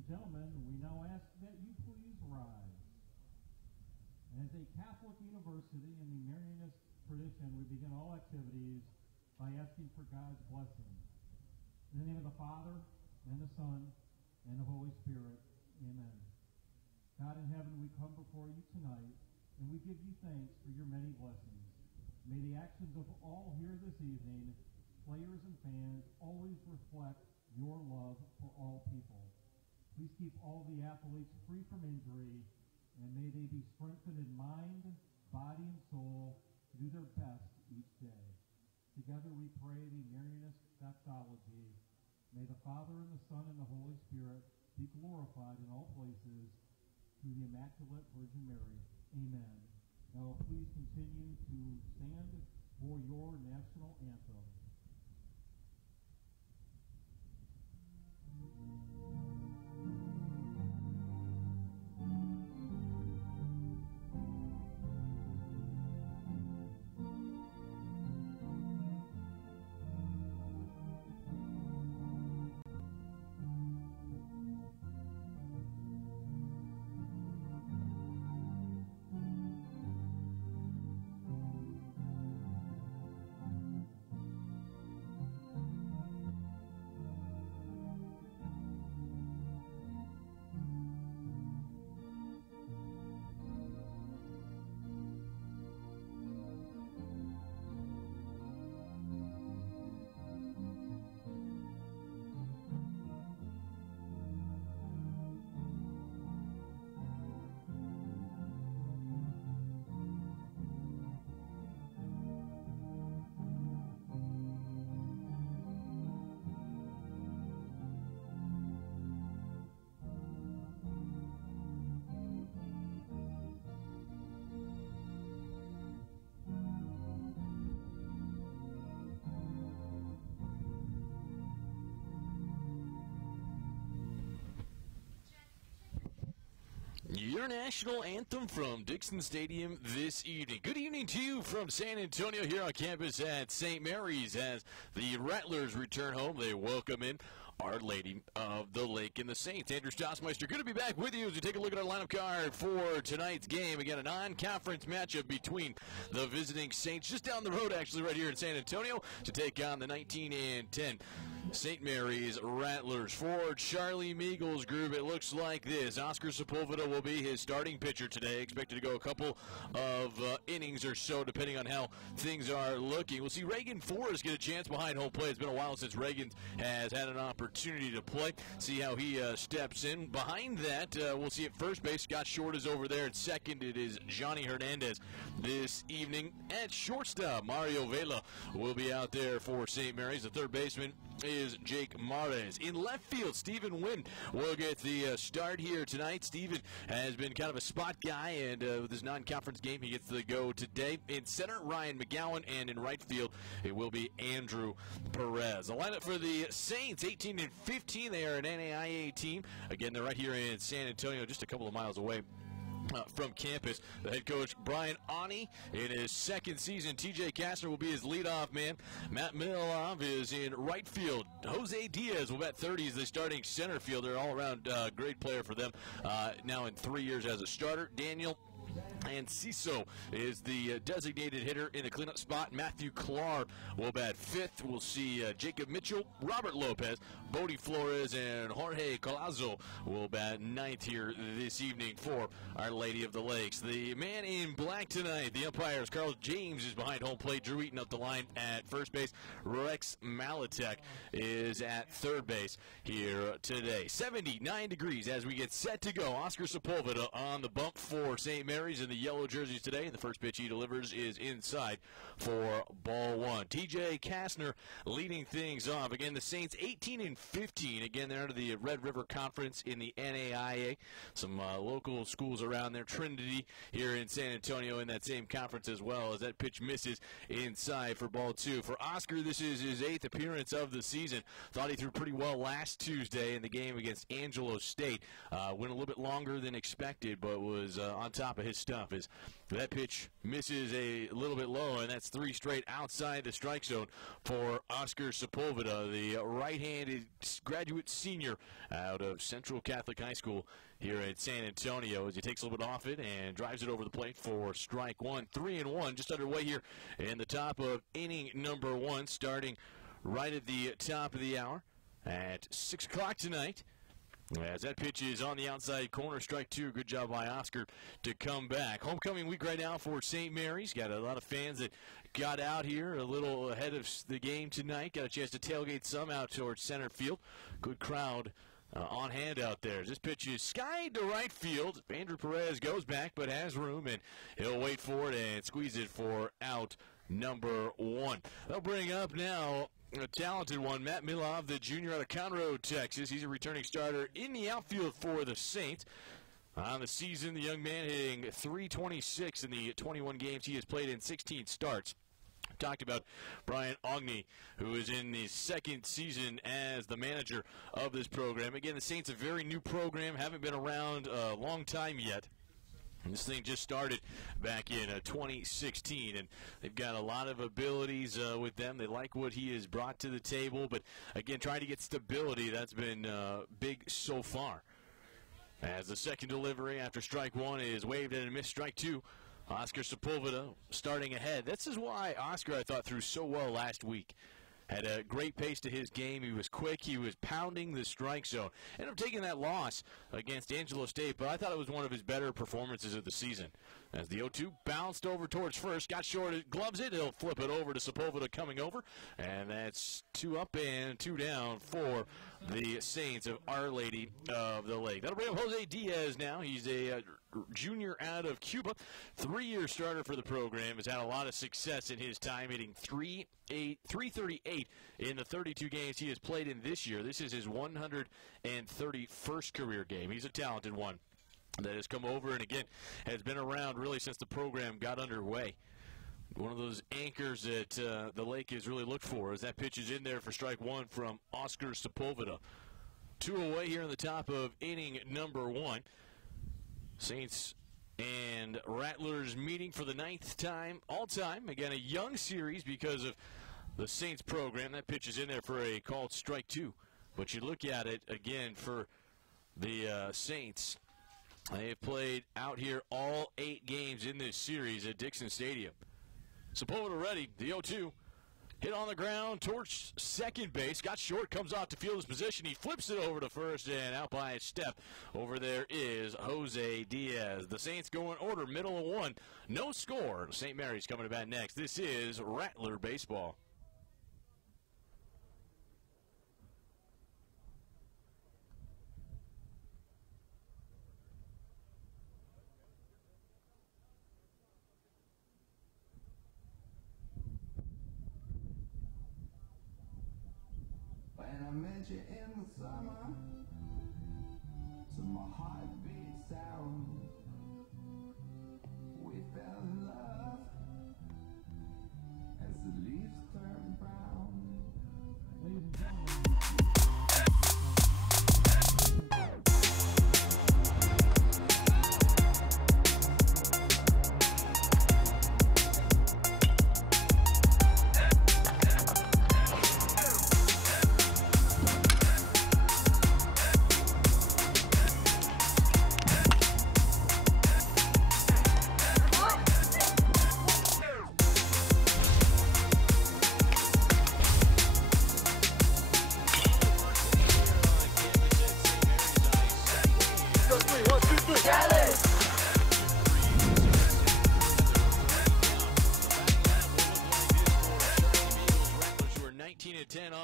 and gentlemen, we now ask that you please rise. As a Catholic university in the Marianist tradition, we begin all activities by asking for God's blessing. In the name of the Father, and the Son, and the Holy Spirit, amen. God in heaven, we come before you tonight, and we give you thanks for your many blessings. May the actions of all here this evening, players and fans, always reflect your love for all people. Please keep all the athletes free from injury, and may they be strengthened in mind, body, and soul to do their best each day. Together we pray the Marianist doxology. May the Father and the Son and the Holy Spirit be glorified in all places through the Immaculate Virgin Mary. Amen. Now please continue to stand for your national anthem. Your national anthem from Dixon Stadium this evening. Good evening to you from San Antonio here on campus at St. Mary's as the Rattlers return home. They welcome in Our Lady of the Lake and the Saints. Andrew Stossmeister, good to be back with you as we take a look at our lineup card for tonight's game. Again, a non-conference matchup between the visiting Saints just down the road, actually, right here in San Antonio, to take on the 19-10 St. Mary's Rattlers. For Charlie Meagle's group, it looks like this. Oscar Sepulveda will be his starting pitcher today, expected to go a couple of innings or so, depending on how things are looking. We'll see Reagan Forrest get a chance behind home plate. It's been a while since Reagan has had an opportunity to play. See how he steps in. Behind that, we'll see at first base, Scott Short is over there. At second, it is Johnny Hernandez this evening. At shortstop, Mario Vela will be out there for St. Mary's. The third baseman is Jake Mares. In left field, Stephen Wynn will get the start here tonight. Stephen has been kind of a spot guy, and with his non-conference game, he gets the go today. In center, Ryan McGowan, and in right field, it will be Andrew Perez. The lineup for the Saints, 18-15. They are an NAIA team. Again, they're right here in San Antonio, just a couple of miles away from campus. The head coach, Brian Ani, in his second season. TJ Kastner will be his leadoff man. Matt Milov is in right field. Jose Diaz will bat 30 as the starting center fielder. All-around great player for them. Now in 3 years as a starter. Daniel Ciso is the designated hitter in the cleanup spot. Matthew Clark will bat fifth. We'll see Jacob Mitchell, Robert Lopez, Bodie Flores, and Jorge Colazo will bat ninth here this evening for Our Lady of the Lakes. The man in black tonight, the umpires, Carl James is behind home plate. Drew Eaton up the line at first base. Rex Malatek is at third base here today. 79 degrees as we get set to go. Oscar Sepulveda on the bump for St. Mary's in the yellow jerseys today. And the first pitch he delivers is inside for ball one. TJ Kastner leading things off. Again, the Saints 18-15. Again, they're under the Red River Conference in the NAIA. Some local schools around there. Trinity here in San Antonio in that same conference as well, as that pitch misses inside for ball two. For Oscar, this is his 8th appearance of the season. Thought he threw pretty well last Tuesday in the game against Angelo State. Went a little bit longer than expected, but was on top of his stuff off as that pitch misses a little bit low, and that's 3 straight outside the strike zone for Oscar Sepulveda, the right-handed graduate senior out of Central Catholic High School here at San Antonio, as he takes a little bit off it and drives it over the plate for strike one. 3-1, just underway here in the top of inning number 1, starting right at the top of the hour at 6 o'clock tonight. As that pitch is on the outside corner, strike 2. Good job by Oscar to come back. Homecoming week right now for St. Mary's. Got a lot of fans that got out here a little ahead of the game tonight. Got a chance to tailgate some out towards center field. Good crowd on hand out there. This pitch is skied to right field. Andrew Perez goes back but has room, and he'll wait for it and squeeze it for out number 1. They'll bring up now a talented one, Matt Milov, the junior out of Conroe, Texas. He's a returning starter in the outfield for the Saints. On the season, the young man hitting .326 in the 21 games he has played in 16 starts. Talked about Brian Ogney, who is in his second season as the manager of this program. Again, the Saints, a very new program, haven't been around a long time yet. This thing just started back in 2016, and they've got a lot of abilities with them. They like what he has brought to the table, but again, trying to get stability, that's been big so far. As the second delivery after strike 1 is waved and missed, strike 2. Oscar Sepulveda starting ahead. This is why Oscar, I thought, threw so well last week. Had a great pace to his game. He was quick. He was pounding the strike zone. Ended up taking that loss against Angelo State, but I thought it was one of his better performances of the season. As the 0-2 bounced over towards first, got short, gloves it. He'll flip it over to Sepulveda coming over, and that's 2 up and 2 down for the Saints of Our Lady of the Lake. That'll bring up Jose Diaz now. He's a junior out of Cuba, 3-year starter for the program. Has had a lot of success in his time, hitting .338 in the 32 games he has played in this year. This is his 131st career game. He's a talented one that has come over and, again, has been around really since the program got underway. One of those anchors that the Lake has really looked for as that pitch is in there for strike 1 from Oscar Sepulveda. 2 away here in the top of inning number 1. Saints and Rattlers meeting for the 9th time all-time. Again, a young series because of the Saints program. That pitch is in there for a called strike 2. But you look at it, again, for the Saints. They have played out here all 8 games in this series at Dixon Stadium. Sepulveda ready, the 0-2. Hit on the ground towards second base. Got short, comes off to fielder's position. He flips it over to first, and out by a step. Over there is Jose Diaz. The Saints go in order, middle of 1. No score. St. Mary's coming to bat next. This is Rattler Baseball. I met you in the summer, to my heartbeat sound. We fell in love as the leaves turn brown. Ladies and gentlemen.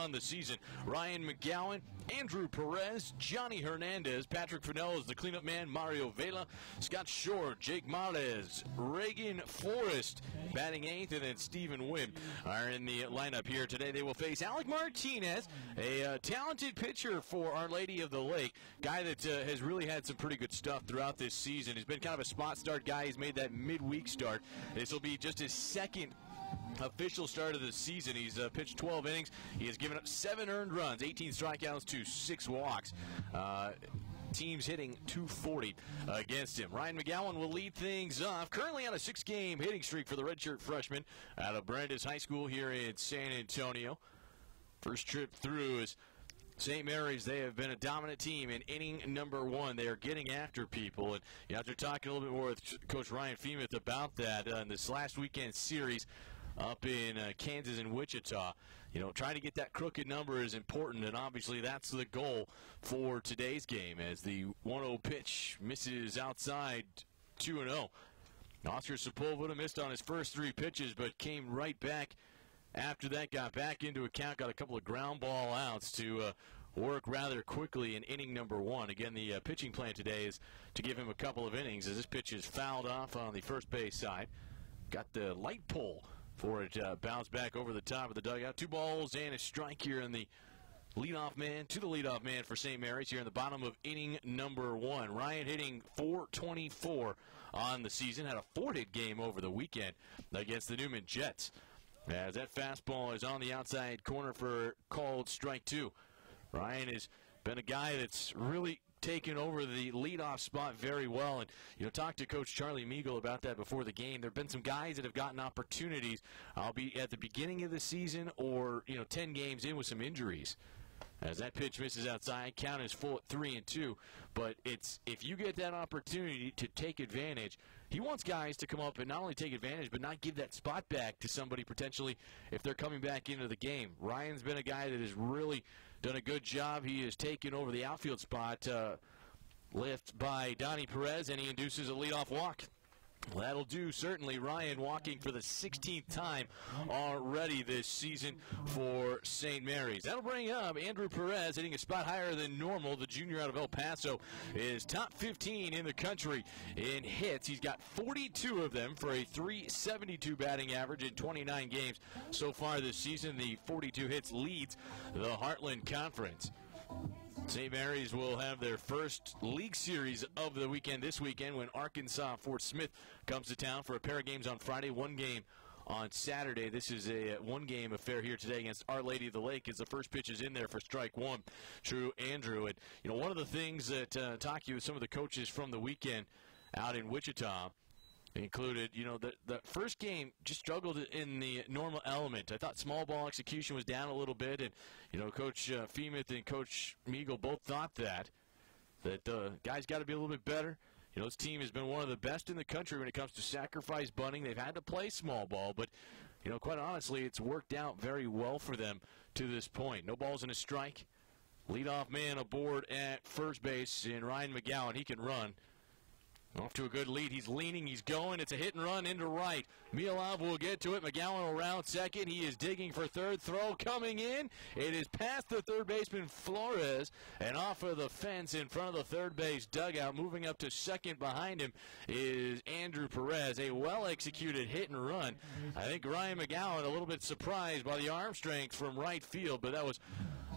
On the season, Ryan McGowan, Andrew Perez, Johnny Hernandez, Patrick Fennell is the cleanup man, Mario Vela, Scott Shore, Jake Marez, Reagan Forrest batting 8th, and then Stephen Wynn are in the lineup here today. They will face Alec Martinez, a talented pitcher for Our Lady of the Lake, guy that has really had some pretty good stuff throughout this season. He's been kind of a spot start guy. He's made that midweek start. This will be just his second official start of the season. He's pitched 12 innings. He has given up 7 earned runs, 18 strikeouts to 6 walks. teams hitting .240 against him. Ryan McGowan will lead things off. Currently on a 6-game hitting streak for the redshirt freshman out of Brandeis High School here in San Antonio. First trip through is St. Mary's. They have been a dominant team in inning number 1. They are getting after people. And after talking a little bit more with Coach Ryan Femuth about that in this last weekend series up in Kansas and Wichita, trying to get that crooked number is important, and obviously that's the goal for today's game as the 1-0 pitch misses outside 2-0. Oscar Sepulveda missed on his first 3 pitches but came right back after that, got back into account, got a couple of ground ball outs to work rather quickly in inning number 1. Again, the pitching plan today is to give him a couple of innings as this pitch is fouled off on the first base side. Got the light pole for it bounced back over the top of the dugout. 2 balls and a strike here in the leadoff man for St. Mary's here in the bottom of inning number 1. Ryan hitting .424 on the season, had a 4-hit game over the weekend against the Newman Jets. As that fastball is on the outside corner for called strike 2. Ryan has been a guy that's really taken over the leadoff spot very well. And, talked to Coach Charlie Meagle about that before the game. There have been some guys that have gotten opportunities, albeit at the beginning of the season or, 10 games in with some injuries. As that pitch misses outside, count is full at 3-2. But if you get that opportunity to take advantage, he wants guys to come up and not only take advantage, but not give that spot back to somebody potentially if they're coming back into the game. Ryan's been a guy that has really done a good job. He has taken over the outfield spot, lift by Donnie Perez, and he induces a leadoff walk. Well, that'll do, certainly. Ryan walking for the 16th time already this season for St. Mary's. That'll bring up Andrew Perez, hitting a spot higher than normal. The junior out of El Paso is top 15 in the country in hits. He's got 42 of them for a .372 batting average in 29 games so far this season. The 42 hits leads the Heartland Conference. St. Mary's will have their first league series of the weekend this weekend when Arkansas Fort Smith comes to town for a pair of games on Friday, 1 game on Saturday. This is a 1-game affair here today against Our Lady of the Lake as the first pitch is in there for strike 1. True, Andrew. And, one of the things that talking with some of the coaches from the weekend out in Wichita included, the first game just struggled in the normal element. I thought small ball execution was down a little bit, and, Coach Femuth and Coach Meagle both thought that the guys got to be a little bit better. This team has been one of the best in the country when it comes to sacrifice bunting. They've had to play small ball, but, quite honestly, it's worked out very well for them to this point. No balls and a strike. Leadoff man aboard at first base in Ryan McGowan. He can run. Off to a good lead. He's leaning. He's going. It's a hit and run into right. Milov will get to it. McGowan will round second. He is digging for third. Throw coming in. It is past the third baseman Flores and off of the fence in front of the third base dugout. Moving up to second behind him is Andrew Perez. A well-executed hit and run. I think Ryan McGowan a little bit surprised by the arm strength from right field, but that was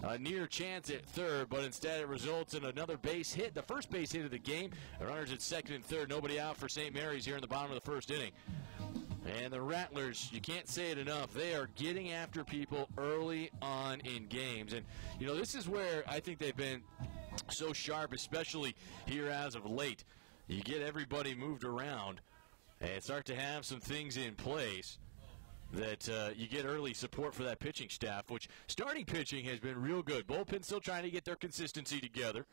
a near chance at third, but instead it results in another base hit, the first base hit of the game. The runners at second and third, nobody out for St. Mary's here in the bottom of the first inning. And the Rattlers, you can't say it enough, they are getting after people early on in games. And, this is where I think they've been so sharp, especially here as of late. You get everybody moved around and start to have some things in place that you get early support for that pitching staff, which starting pitching has been real good. Bullpen still trying to get their consistency together,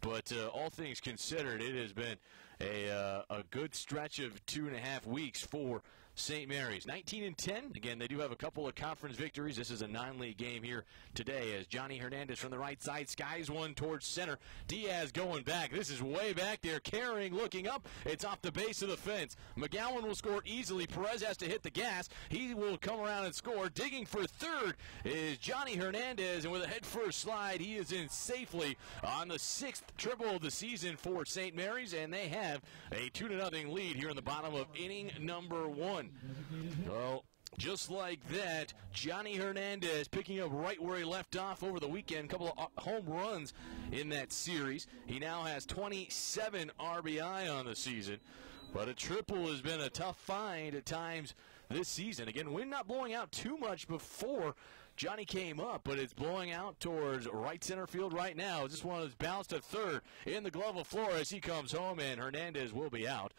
but all things considered, it has been a good stretch of 2.5 weeks for St. Mary's. 19-10. Again, they do have a couple of conference victories. This is a non-league game here today as Johnny Hernandez from the right side skies one towards center. Diaz going back. This is way back there. Carrying, looking up. It's off the base of the fence. McGowan will score easily. Perez has to hit the gas. He will come around and score. Digging for third is Johnny Hernandez, and with a head-first slide, he is in safely on the 6th triple of the season for St. Mary's, and they have a 2-0 lead here in the bottom of inning number 1. Well, just like that, Johnny Hernandez picking up right where he left off over the weekend. A couple of home runs in that series. He now has 27 RBI on the season. But a triple has been a tough find at times this season. Again, wind not blowing out too much before Johnny came up, but it's blowing out towards right center field right now. This one is bounced to third in the glove of Flores. He comes home, and Hernandez will be out.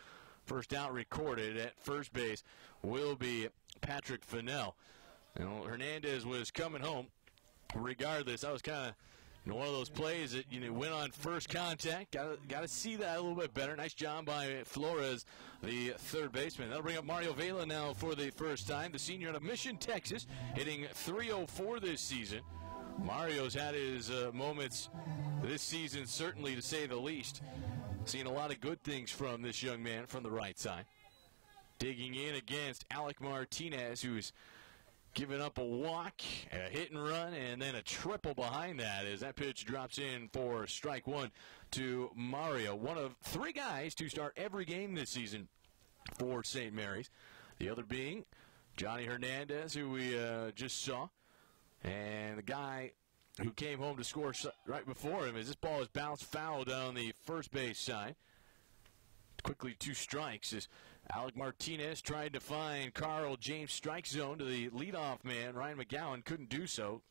First out recorded at first base will be Patrick Fennell. You know, Hernandez was coming home. Regardless, that was kind of one of those plays that went on first contact. Got to see that a little bit better. Nice job by Flores, the third baseman. That'll bring up Mario Vela now for the first time. The senior out of Mission, Texas, hitting .304 this season. Mario's had his moments this season, certainly to say the least. Seen a lot of good things from this young man from the right side. Digging in against Alec Martinez, who's giving up a walk, a hit and run, and then a triple behind that as that pitch drops in for strike one to Mario. One of three guys to start every game this season for St. Mary's. The other being Johnny Hernandez, who we just saw, and the guy who came home to score right before him as this ball is bounced foul down the first base side. Quickly 2 strikes as Alec Martinez tried to find Carl James strike zone to the leadoff man. Ryan McGowan couldn't do so.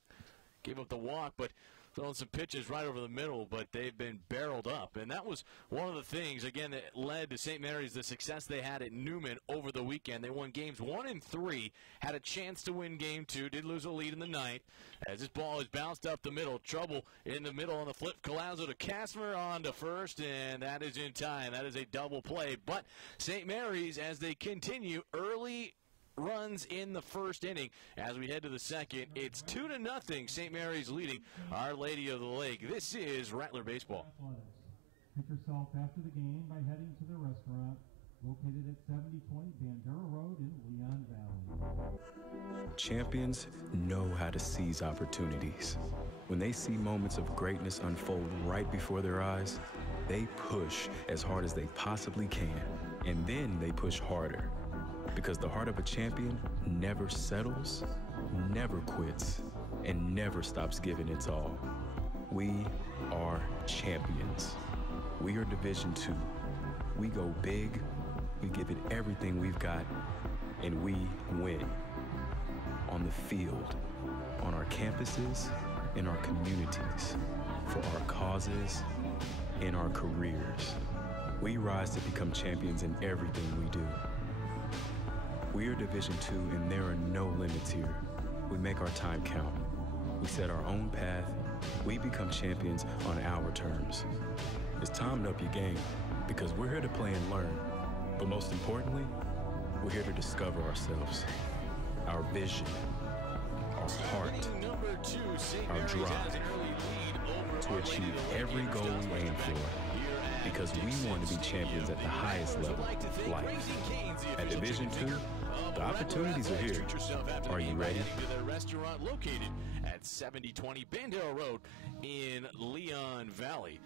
Gave up the walk, but throwing some pitches right over the middle, but they've been barreled up. And that was one of the things, again, that led to St. Mary's, the success they had at Newman over the weekend. They won games 1 and 3, had a chance to win game 2, did lose a lead in the 9th. As this ball is bounced up the middle, trouble in the middle on the flip. Collazo to Kastner on to first, and that is in time. That is a double play. But St. Mary's, as they continue, early runs in the first inning. As we head to the second, it's 2-0. St. Mary's leading Our Lady of the Lake. This is Rattler Baseball. Pick yourself after the game by heading to the restaurant located at 7020 Bandera Road in Leon Valley. Champions know how to seize opportunities. When they see moments of greatness unfold right before their eyes, they push as hard as they possibly can, and then they push harder. Because the heart of a champion never settles, never quits, and never stops giving its all. We are champions. We are Division II. We go big, we give it everything we've got, and we win. On the field, on our campuses, in our communities, for our causes, in our careers. We rise to become champions in everything we do. We are Division II, and there are no limits here. We make our time count. We set our own path. We become champions on our terms. It's time to up your game, because we're here to play and learn. But most importantly, we're here to discover ourselves, our vision, our heart, our drive to achieve every goal we aim for. Because we want to be champions at the highest level, life. At Division II, the opportunities are here. Are you ready? To the restaurant located at 7020 Bandera Road in Leon Valley.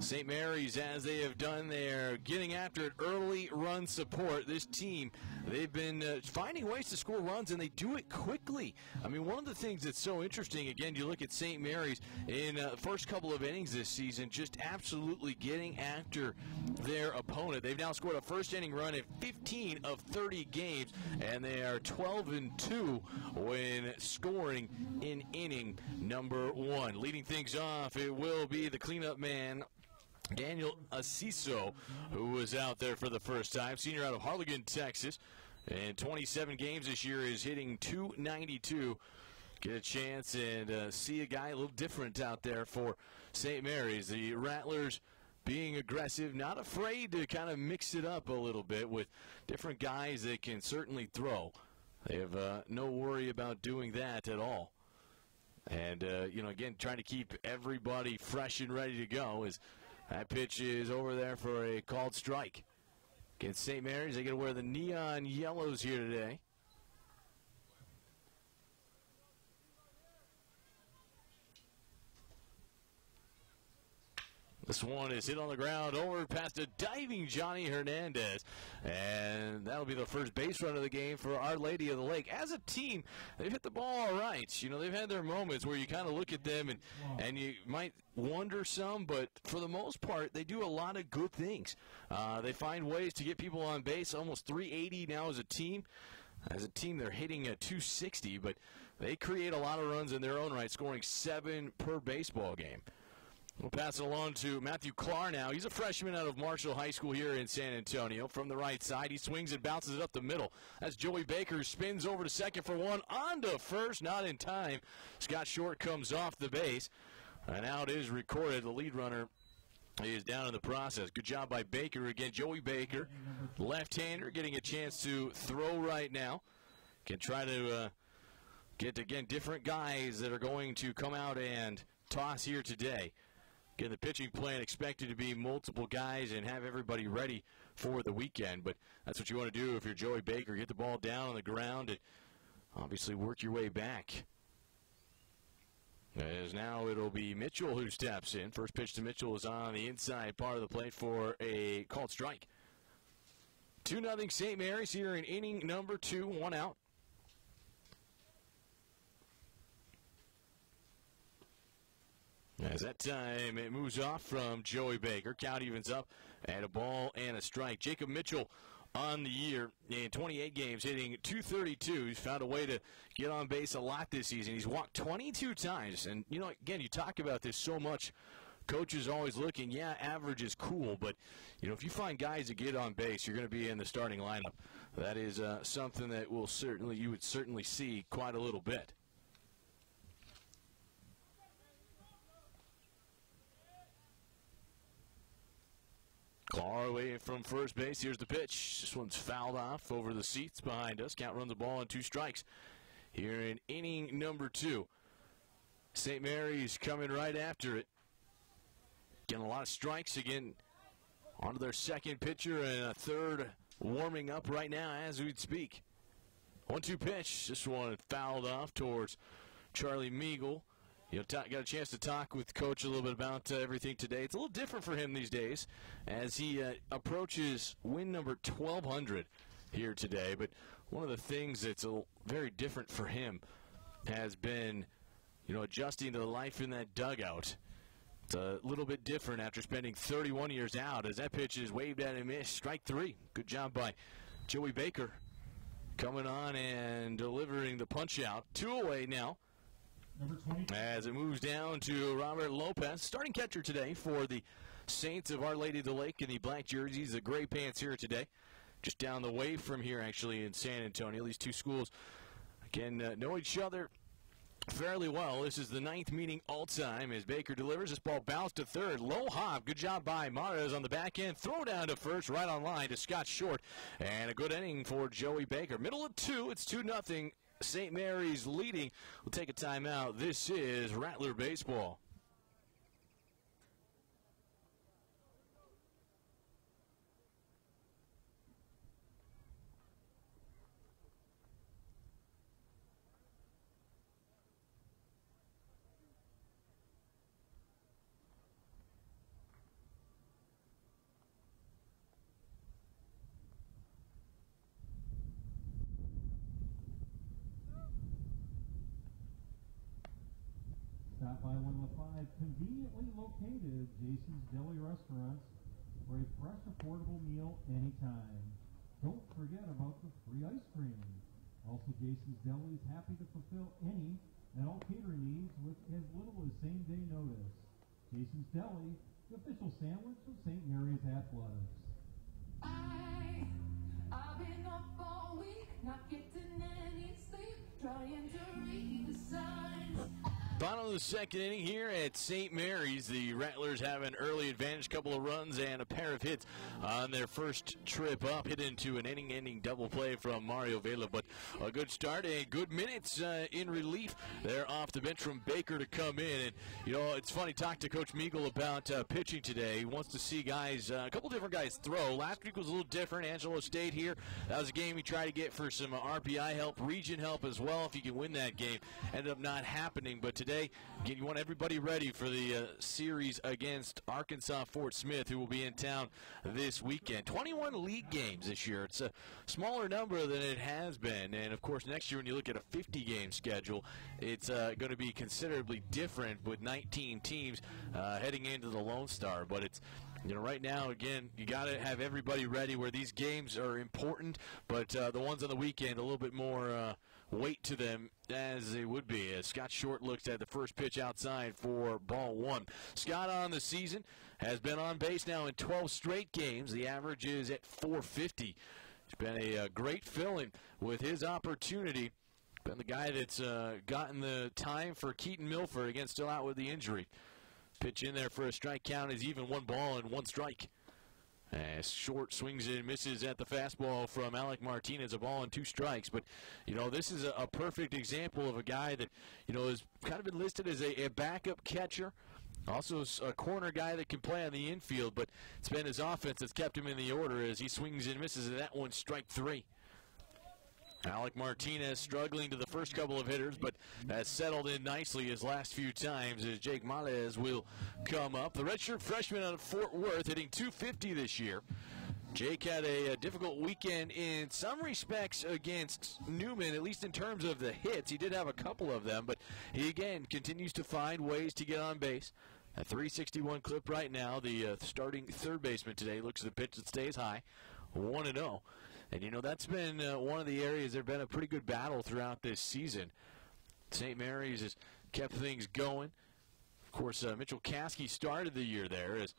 St. Mary's, as they have done, they're getting after it, early run support. This team, they've been finding ways to score runs, and they do it quickly. I mean, one of the things that's so interesting, again, you look at St. Mary's in the first couple of innings this season, just absolutely getting after their opponent. They've now scored a first-inning run in 15 of 30 games, and they are 12-2 when scoring in inning number 1. Leading things off, it will be the cleanup man, Daniel Asiso, who was out there for the first time, senior out of Harlingen, Texas. In 27 games this year is hitting .292. Get a chance and see a guy a little different out there for St. Mary's. The Rattlers being aggressive, not afraid to kind of mix it up a little bit with different guys that can certainly throw. They have no worry about doing that at all. And, again, trying to keep everybody fresh and ready to go as that pitch is over there for a called strike. Against St. Mary's, they get to wear the neon yellows here today. This one is hit on the ground over past a diving Johnny Hernandez. And that'll be the first base run of the game for Our Lady of the Lake. As a team, they've hit the ball all right. They've had their moments where you kind of look at them and you might wonder some, but for the most part, they do a lot of good things. They find ways to get people on base, almost 380 now as a team. As a team, they're hitting a .260, but they create a lot of runs in their own right, scoring 7 per baseball game. We'll pass it along to Matthew Clark now. He's a freshman out of Marshall High School here in San Antonio. From the right side, he swings and bounces it up the middle. That's Joey Baker, spins over to second for one, on to first, not in time. Scott Short comes off the base, and out is recorded. The lead runner is down in the process. Good job by Baker. Again, Joey Baker, left-hander, getting a chance to throw right now. Can try to get, again, different guys that are going to come out and toss here today. Again, the pitching plan expected to be multiple guys and have everybody ready for the weekend. But that's what you want to do if you're Joey Baker. Get the ball down on the ground and obviously work your way back. As now it'll be Mitchell who steps in. First pitch to Mitchell is on the inside part of the plate for a called strike. 2-0 St. Mary's here in inning number 2, 1 out. As that time, it moves off from Joey Baker. Count evens up at a ball and a strike. Jacob Mitchell on the year in 28 games, hitting .232. He's found a way to get on base a lot this season. He's walked 22 times. And, you know, again, you talk about this so much. Coaches always looking, yeah, average is cool. But, you know, if you find guys that get on base, you're going to be in the starting lineup. That is something that you would certainly see quite a little bit. Clark away from first base. Here's the pitch. This one's fouled off over the seats behind us. Count runs the ball on 2 strikes here in inning number 2. St. Mary's coming right after it. Getting a lot of strikes again. Onto their second pitcher and a third warming up right now as we speak. 1-2 pitch. This one fouled off towards Charlie Meagle. You know, got a chance to talk with Coach a little bit about everything today. It's a little different for him these days as he approaches win number 1,200 here today. But one of the things that's very different for him has been, you know, adjusting to the life in that dugout. It's a little bit different after spending 31 years out as that pitch is waved at and missed. Strike 3. Good job by Joey Baker coming on and delivering the punch out. 2 away now. As it moves down to Robert Lopez, starting catcher today for the Saints of Our Lady of the Lake in the black jerseys, the gray pants here today. Just down the way from here, actually, in San Antonio. These two schools, again, know each other fairly well. This is the 9th meeting all-time as Baker delivers. This ball bounced to third. Low hop. Good job by Mares on the back end. Throw down to first, right on line to Scott Short. And a good inning for Joey Baker. Middle of 2. It's 2-0. St. Mary's leading. We'll take a timeout. This is Rattler Baseball. Stop by one of the 5 conveniently located Jason's Deli restaurants for a fresh, affordable meal anytime. Don't forget about the free ice cream. Also, Jason's Deli is happy to fulfill any and all catering needs with as little as same-day notice. Jason's Deli, the official sandwich of St. Mary's Athletics. I've been up all week, not getting any sleep, trying to read the signs. Bottom of the second inning here at St. Mary's. The Rattlers have an early advantage, couple of runs and a pair of hits on their first trip up. Hit into an inning-ending double play from Mario Vela, but a good start and good minutes in relief there off the bench from Baker to come in. And, you know, it's funny, talk to Coach Meagle about pitching today. He wants to see guys, a couple different guys throw. Last week was a little different. Angelo State here. That was a game he tried to get for some RPI help, region help as well if he can win that game. Ended up not happening, but today, again, you want everybody ready for the series against Arkansas Fort Smith, who will be in town this weekend. 21 league games this year. It's a smaller number than it has been. And, of course, next year when you look at a 50-game schedule, it's going to be considerably different with 19 teams heading into the Lone Star. But it's, you know, right now, again, you got to have everybody ready where these games are important, but the ones on the weekend a little bit more weight to them as they would be. As Scott Short looks at the first pitch outside for ball one. Scott on the season has been on base now in 12 straight games. The average is at 450. It's been a great fill-in with his opportunity. Been the guy that's gotten the time for Keaton Milford, again, still out with the injury. Pitch in there for a strike count is even 1 ball and 1 strike. As Short swings and misses at the fastball from Alec Martinez, a ball and 2 strikes. But, this is a perfect example of a guy that, has kind of been listed as a backup catcher. Also a corner guy that can play on the infield, but it's been his offense that's kept him in the order as he swings and misses, and that one strike 3. Alec Martinez struggling to the first couple of hitters, but has settled in nicely his last few times as Jake Malez will come up. The redshirt freshman out of Fort Worth hitting .250 this year. Jake had a difficult weekend in some respects against Newman, at least in terms of the hits. He did have a couple of them, but he, again, continues to find ways to get on base. A 361 clip right now. The starting third baseman today looks at the pitch that stays high, 1-0. And, that's been one of the areas there's been a pretty good battle throughout this season. St. Mary's has kept things going. Of course, Mitchell Caskey started the year there as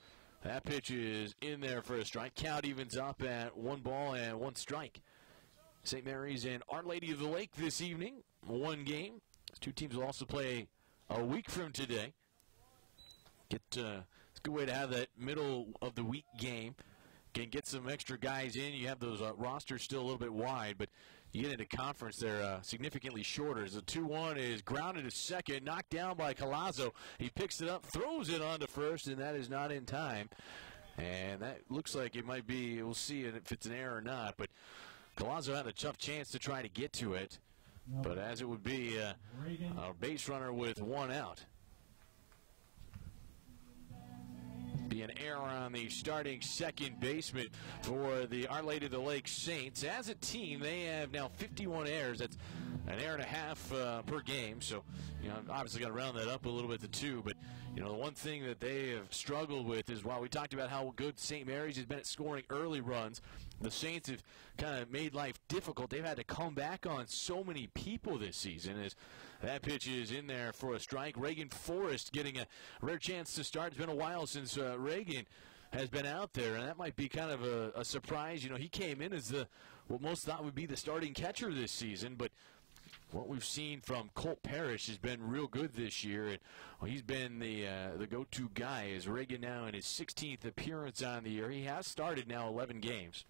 that pitch is in there for a strike. Count evens up at 1 ball and 1 strike. St. Mary's and Our Lady of the Lake this evening, 1 game. These 2 teams will also play a week from today. It's a good way to have that middle of the week game. Can get some extra guys in. You have those rosters still a little bit wide, but you get into conference, they're significantly shorter. The 2-1 is grounded to second, knocked down by Collazo. He picks it up, throws it onto first, and that is not in time. And that looks like it might be, we'll see if it's an error or not, but Collazo had a tough chance to try to get to it. But as it would be, a base runner with 1 out. Be an error on the starting second baseman for the Our Lady of the Lake Saints. As a team, they have now 51 errors. That's an error and a half per game. So, obviously got to round that up a little bit to 2. But, the one thing that they have struggled with is while we talked about how good St. Mary's has been at scoring early runs, the Saints have kind of made life difficult. They've had to come back on so many people this season as that pitch is in there for a strike. Reagan Forrest getting a rare chance to start. It's been a while since Reagan has been out there, and that might be kind of a surprise. He came in as what most thought would be the starting catcher this season, but what we've seen from Colt Parrish has been real good this year, and he's been the go-to guy as Reagan now in his 16th appearance on the year. He has started now 11 games.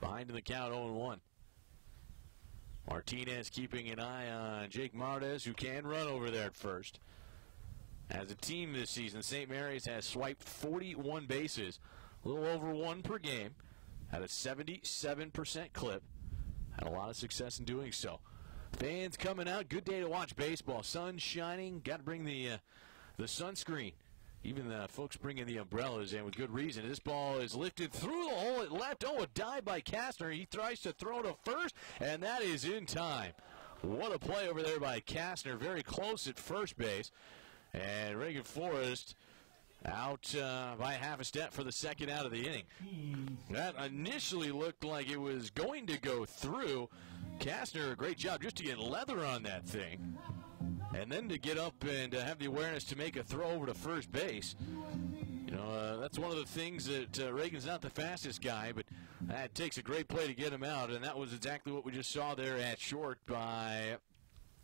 Behind in the count, 0-1. Martinez keeping an eye on Jake Martinez, who can run over there at first. As a team this season, St. Mary's has swiped 41 bases, a little over 1 per game, at a 77% clip. Had a lot of success in doing so. Fans coming out, good day to watch baseball. Sun shining, got to bring the sunscreen. Even the folks bringing the umbrellas in with good reason. This ball is lifted through the hole at left. Oh, a dive by Kastner. He tries to throw to first, and that is in time. What a play over there by Kastner. Very close at first base. And Reagan Forrest out by half a step for the second out of the inning. That initially looked like it was going to go through. Kastner, a great job just to get leather on that thing. And then to get up and have the awareness to make a throw over to first base. That's one of the things that Reagan's not the fastest guy, but that takes a great play to get him out, and that was exactly what we just saw there at short by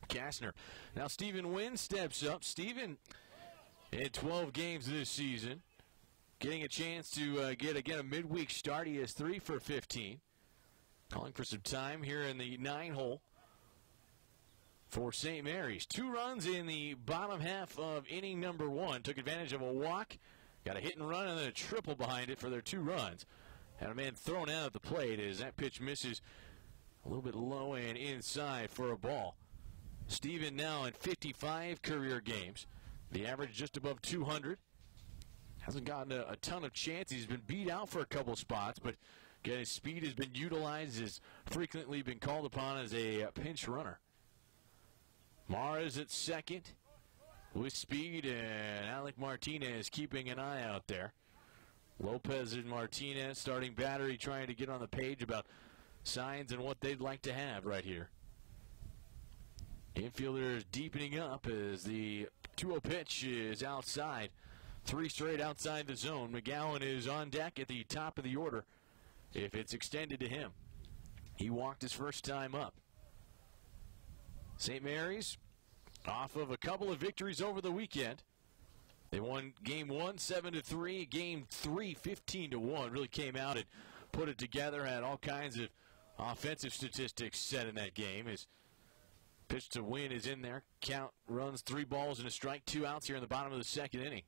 Kastner. Now Stephen Wynn steps up. Stephen in 12 games this season, getting a chance to get, again, a midweek start. He is 3 for 15. Calling for some time here in the 9-hole. For St. Mary's. 2 runs in the bottom half of inning number 1. Took advantage of a walk. Got a hit and run and then a triple behind it for their 2 runs. Had a man thrown out at the plate as that pitch misses a little bit low and inside for a ball. Steven now in 55 career games. The average just above 200. Hasn't gotten a ton of chances. He's been beat out for a couple spots, but again, his speed has been utilized, has frequently been called upon as a pinch runner. Mars at second with speed, and Alec Martinez keeping an eye out there. Lopez and Martinez starting battery, trying to get on the page about signs and what they'd like to have right here. infielder is deepening up as the 2-0 pitch is outside. 3 straight outside the zone. McGowan is on deck at the top of the order if it's extended to him. He walked his first time up. St. Mary's off of a couple of victories over the weekend. They won game 1, 7-3. Game 3, 15-1. Really came out and put it together. Had all kinds of offensive statistics set in that game. His pitch to win is in there. Count runs 3 balls and a strike, 2 outs here in the bottom of the second inning.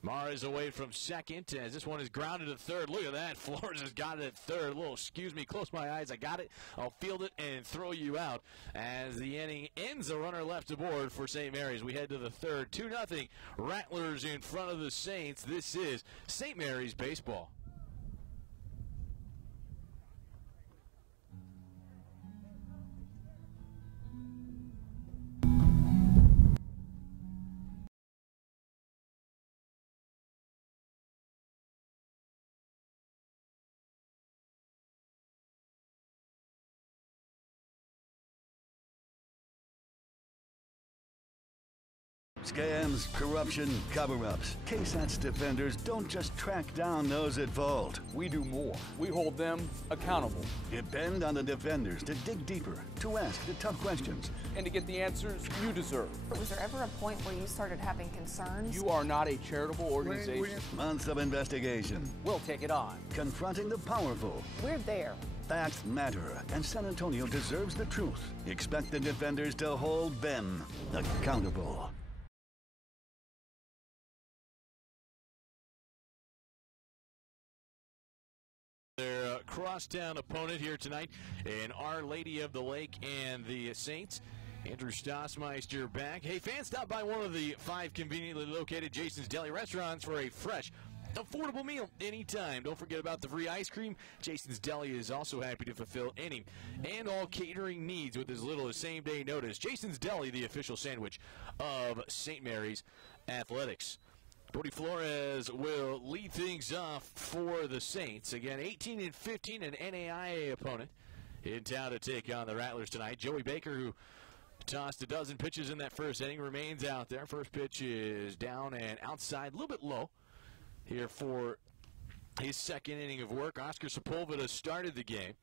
Mara is away from second as this one is grounded to third. Look at that. Flores has got it at third. A little, excuse me, close my eyes. I got it. I'll field it and throw you out as the inning ends. A runner left aboard for St. Mary's. We head to the third. 2-0. Rattlers in front of the Saints. This is St. Mary's baseball. Scams, corruption, cover-ups. KSAT's defenders don't just track down those at fault. We do more. We hold them accountable. Depend on the defenders to dig deeper, to ask the tough questions. And to get the answers you deserve. Was there ever a point where you started having concerns? You are not a charitable organization. Months of investigation. We'll take it on. Confronting the powerful. We're there. Facts matter, and San Antonio deserves the truth. Expect the defenders to hold them accountable. Their crosstown opponent here tonight in Our Lady of the Lake and the Saints. Andrew Stossmeister back. Hey, fans, stop by one of the 5 conveniently located Jason's Deli restaurants for a fresh, affordable meal anytime. Don't forget about the free ice cream. Jason's Deli is also happy to fulfill any and all catering needs with as little as same-day notice. Jason's Deli, the official sandwich of St. Mary's Athletics. Brody Flores will lead things off for the Saints. Again, 18-15, an NAIA opponent in town to take on the Rattlers tonight. Joey Baker, who tossed a dozen pitches in that first inning, remains out there. First pitch is down and outside, a little bit low here for his second inning of work. Oscar Sepulveda started the game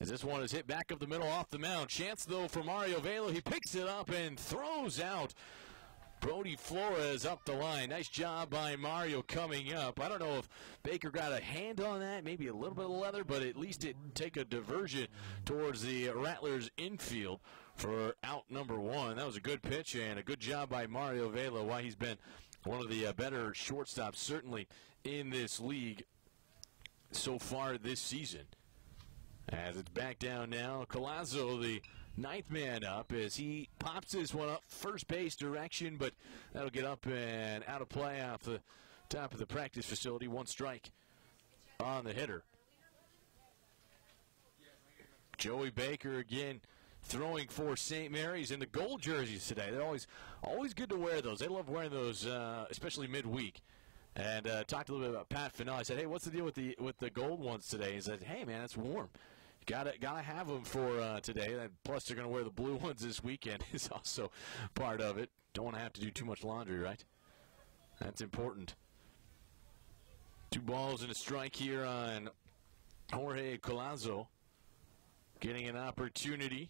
as this one is hit back up the middle off the mound. Chance, though, for Mario Velo. He picks it up and throws out Brody Flores up the line. Nice job by Mario coming up. I don't know if Baker got a hand on that, maybe a little bit of leather, but at least it take a diversion towards the Rattlers infield for out number 1. That was a good pitch and a good job by Mario Velo. Why he's been one of the better shortstops certainly in this league so far this season. As it's back down now, Collazo, the 9th man up, as he pops this one up first base direction, but that'll get up and out of play off the top of the practice facility. 1 strike on the hitter. Joey Baker again throwing for St. Mary's in the gold jerseys today. They're always good to wear those. They love wearing those, especially midweek. And talked a little bit about Pat Fennell. I said, hey, what's the deal with the gold ones today? He said, hey, man, it's warm. Gotta have them for today. Plus, they're going to wear the blue ones this weekend is also part of it. Don't want to have to do too much laundry, right? That's important. 2 balls and a strike here on Jorge Collazo. Getting an opportunity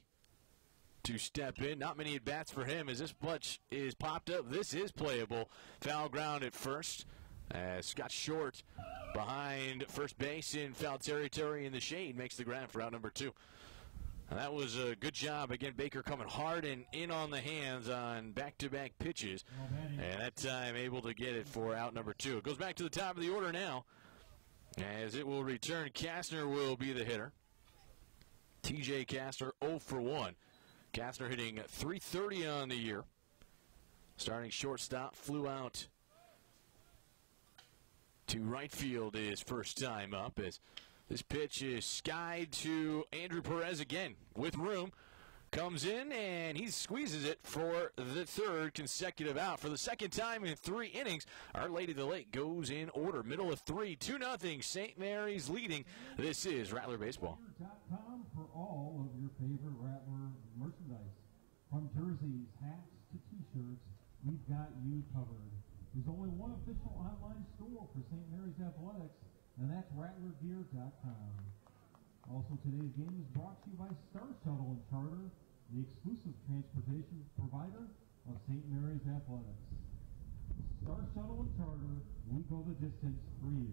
to step in. Not many at-bats for him as this pitch is popped up. This is playable. Foul ground at first. Scott Short behind first base in foul territory in the shade makes the grab for out number 2. And that was a good job. Again, Baker coming hard and in on the hands on back-to-back pitches. And that time able to get it for out number 2. It goes back to the top of the order now as it will return. Kastner will be the hitter. TJ Kastner 0 for 1. Kastner hitting .330 on the year. Starting shortstop, flew out to right field his first time up as this pitch is skied to Andrew Perez again with room. Comes in and he squeezes it for the 3rd consecutive out. For the 2nd time in 3 innings, Our Lady of the Lake goes in order. Middle of 3, 2-0, St. Mary's leading. This is Rattler Baseball. .com for all of your favorite Rattler merchandise. jerseys, hats to t-shirts, we've got you covered. There's only one official online store for St. Mary's Athletics, and that's rattlergear.com. Also, today's game is brought to you by Star Shuttle and Charter, the exclusive transportation provider of St. Mary's Athletics. Star Shuttle and Charter, we go the distance for you.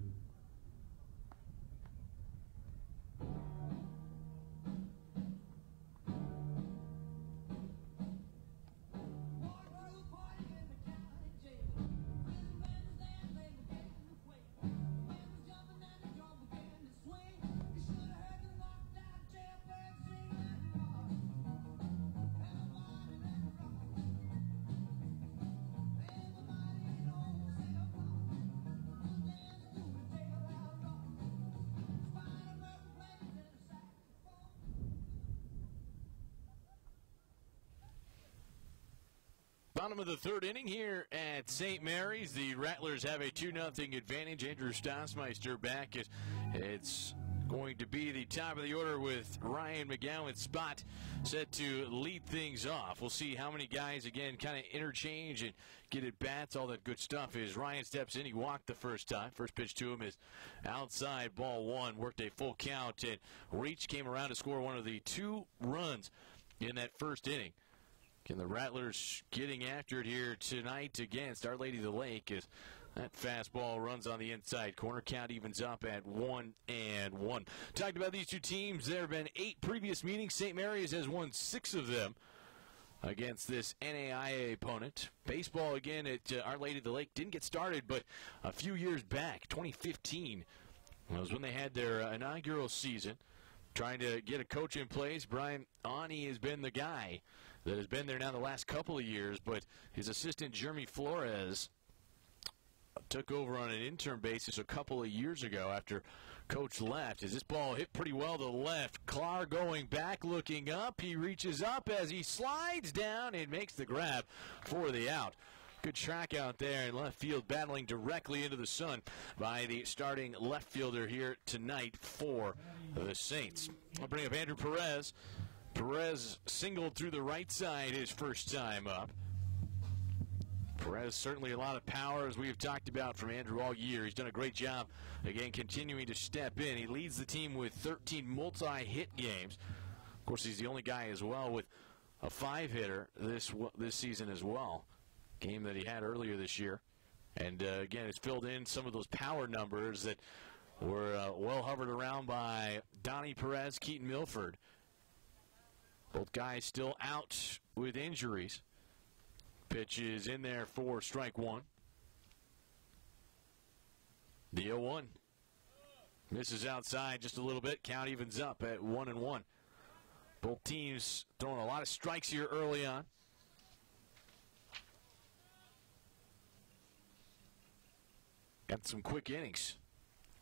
Bottom of the third inning here at St. Mary's. The Rattlers have a 2-0 advantage. Andrew Stossmeister back. It's going to be the top of the order with Ryan McGowan's spot set to lead things off. We'll see how many guys, again, kind of interchange and get at bats, all that good stuff. As Ryan steps in, he walked the first time. First pitch to him is outside, ball one. Worked a full count, and Reach came around to score one of the 2 runs in that first inning. Can the Rattlers getting after it here tonight against Our Lady of the Lake as that fastball runs on the inside corner. Count evens up at 1-1. Talked about these two teams. There have been 8 previous meetings. St. Mary's has won 6 of them against this NAIA opponent. Baseball, again, at Our Lady of the Lake didn't get started, but a few years back, 2015, was when they had their inaugural season. Trying to get a coach in place. Brian Ani has been the guy that has been there now the last couple of years, but his assistant, Jeremy Flores, took over on an interim basis a couple of years ago after Coach left. As this ball hit pretty well to the left, Clark going back, looking up. He reaches up as he slides down and makes the grab for the out. Good track out there in left field, battling directly into the sun by the starting left fielder here tonight for the Saints. I'll bring up Andrew Perez. Perez singled through the right side his first time up. Perez certainly a lot of power, as we have talked about from Andrew all year. He's done a great job, again, continuing to step in. He leads the team with 13 multi-hit games. Of course, he's the only guy as well with a 5-hitter this season as well. Game that he had earlier this year. And, again, it's filled in some of those power numbers that were well hovered around by Donnie Perez, Keaton Milford. Both guys still out with injuries. Pitch is in there for strike one. The 0-1. Misses outside just a little bit. Count evens up at 1-1. Both teams throwing a lot of strikes here early on. Got some quick innings.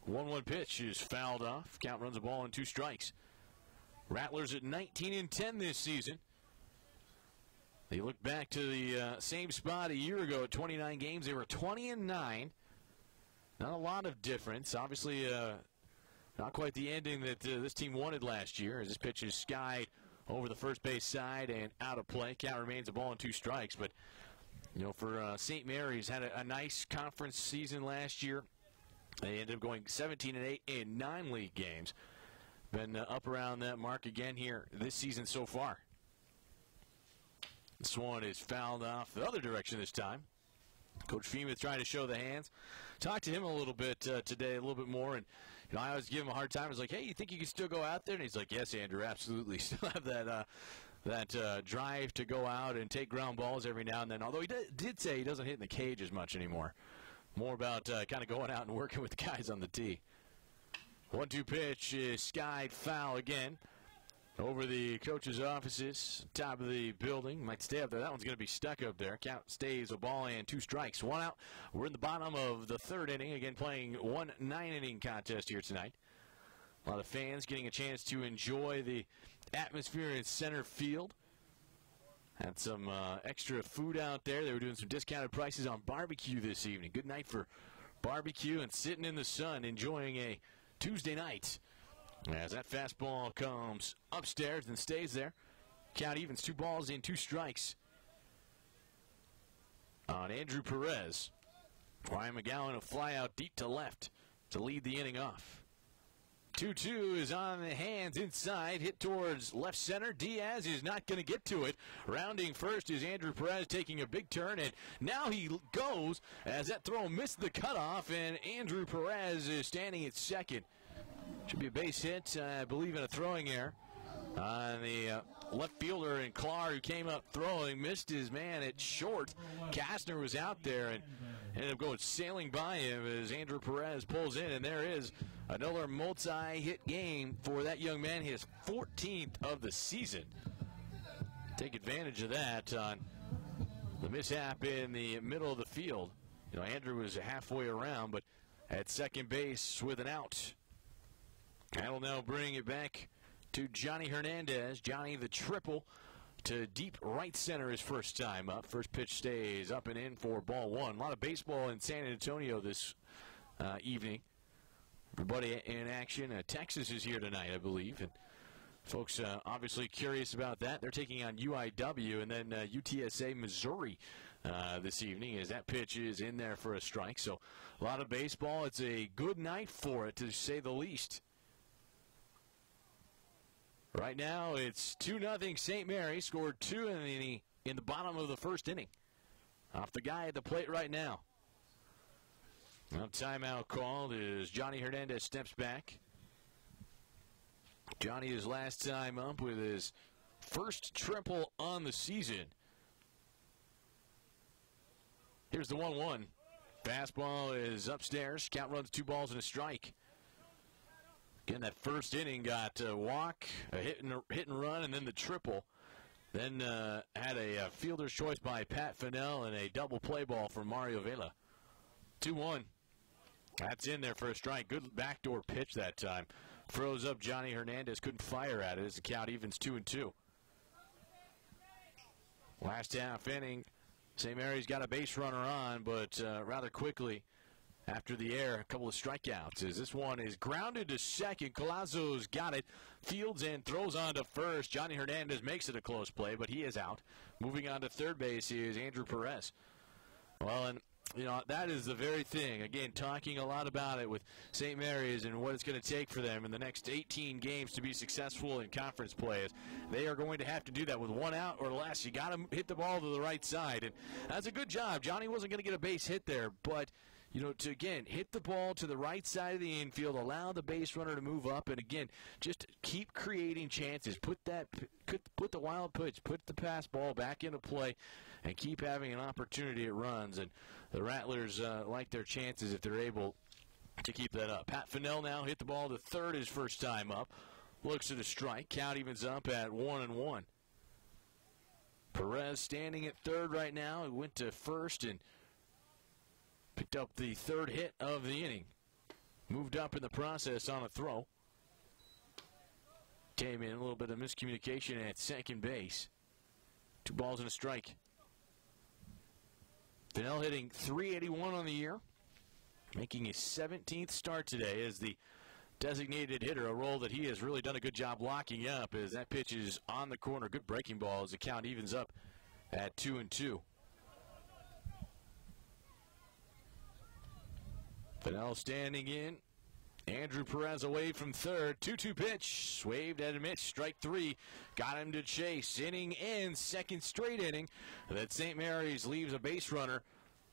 1-1 pitch is fouled off. Count runs the ball in 2 strikes. Rattlers at 19-10 this season. They look back to the same spot a year ago at 29 games. They were 20-9. Not a lot of difference. Obviously, not quite the ending that this team wanted last year, as this pitch is skied over the first base side and out of play. Count remains a ball in 2 strikes. But, you know, for St. Mary's, had a nice conference season last year. They ended up going 17-8 in 9 league games. Been up around that mark again here this season so far. This one is fouled off the other direction this time. Coach Femuth trying to show the hands. Talked to him a little bit today, a little bit more, and you know, I always give him a hard time. I was like, hey, you think you can still go out there? And he's like, yes, Andrew, absolutely. Still have that drive to go out and take ground balls every now and then, although he did say he doesn't hit in the cage as much anymore. More about kind of going out and working with the guys on the tee. 1-2 pitch is skied foul again. Over the coach's offices, top of the building. Might stay up there. That one's going to be stuck up there. Count stays a ball and 2 strikes. 1 out. We're in the bottom of the 3rd inning. Again, playing 1 9-inning contest here tonight. A lot of fans getting a chance to enjoy the atmosphere in center field. Had some extra food out there. They were doing some discounted prices on barbecue this evening. Good night for barbecue and sitting in the sun, enjoying a Tuesday night. As that fastball comes upstairs and stays there. Count evens, 2 balls in 2 strikes. on Andrew Perez. Ryan McGowan will fly out deep to left to lead the inning off. 2-2 is on the hands inside, hit towards left center. Diaz is not going to get to it. Rounding first is Andrew Perez taking a big turn, and now he goes as that throw missed the cutoff, and Andrew Perez is standing at second. Should be a base hit, I believe, in a throwing error on the left fielder, and Clark, who came up throwing, missed his man at short. Kastner was out there and ended up going sailing by him as Andrew Perez pulls in, and there is another multi-hit game for that young man, his 14th of the season. Take advantage of that on the mishap in the middle of the field. You know, Andrew was halfway around, but at second base with an out. That'll now bring it back to Johnny Hernandez. Johnny, the triple to deep right center his first time up. First pitch stays up and in for ball one. A lot of baseball in San Antonio this evening. Everybody in action. Texas is here tonight, I believe. And folks obviously curious about that. They're taking on UIW and then UTSA Missouri this evening as that pitch is in there for a strike. So a lot of baseball. It's a good night for it, to say the least. Right now, it's 2-0. St. Mary scored 2 in the bottom of the first inning. Off the guy at the plate right now. Well, timeout called as Johnny Hernandez steps back. Johnny, his last time up with his first triple on the season. Here's the 1-1. Fastball is upstairs. Count runs 2 balls and a strike. Again, that first inning got a walk, a hit and run, and then the triple. Then had a fielder's choice by Pat Fennell and a double play ball from Mario Vela. 2-1. That's in there for a strike. Good backdoor pitch that time. Froze up Johnny Hernandez. Couldn't fire at it as the count evens 2-2. Last half inning, St. Mary's got a base runner on, but rather quickly after the air, a couple of strikeouts. As this one is grounded to second. Colazzo's got it. Fields and throws on to first. Johnny Hernandez makes it a close play, but he is out. Moving on to third base is Andrew Perez. Well, and you know, that is the very thing. Again, talking a lot about it with St. Mary's and what it's going to take for them in the next 18 games to be successful in conference play. They are going to have to do that with 1 out or less. You got to hit the ball to the right side, and that's a good job. Johnny wasn't going to get a base hit there, but you know, to, again, hit the ball to the right side of the infield, allow the base runner to move up, and, again, just keep creating chances. Put the wild pitch, put the pass ball back into play, and keep having an opportunity at runs. And the Rattlers like their chances if they're able to keep that up. Pat Fennell now hit the ball to third his first time up. Looks at a strike. Count evens up at 1-1. Perez standing at third right now. He went to first and picked up the third hit of the inning. Moved up in the process on a throw. Came in a little bit of miscommunication at second base. 2 balls and a strike. Fennell hitting .381 on the year. Making his 17th start today as the designated hitter, a role that he has really done a good job locking up as that pitch is on the corner. Good breaking ball as the count evens up at 2-2. Fennell standing in. Andrew Perez away from third. 2-2 pitch. Swaved at a miss. Strike 3. Got him to chase. Inning ends. Second straight inning that St. Mary's leaves a base runner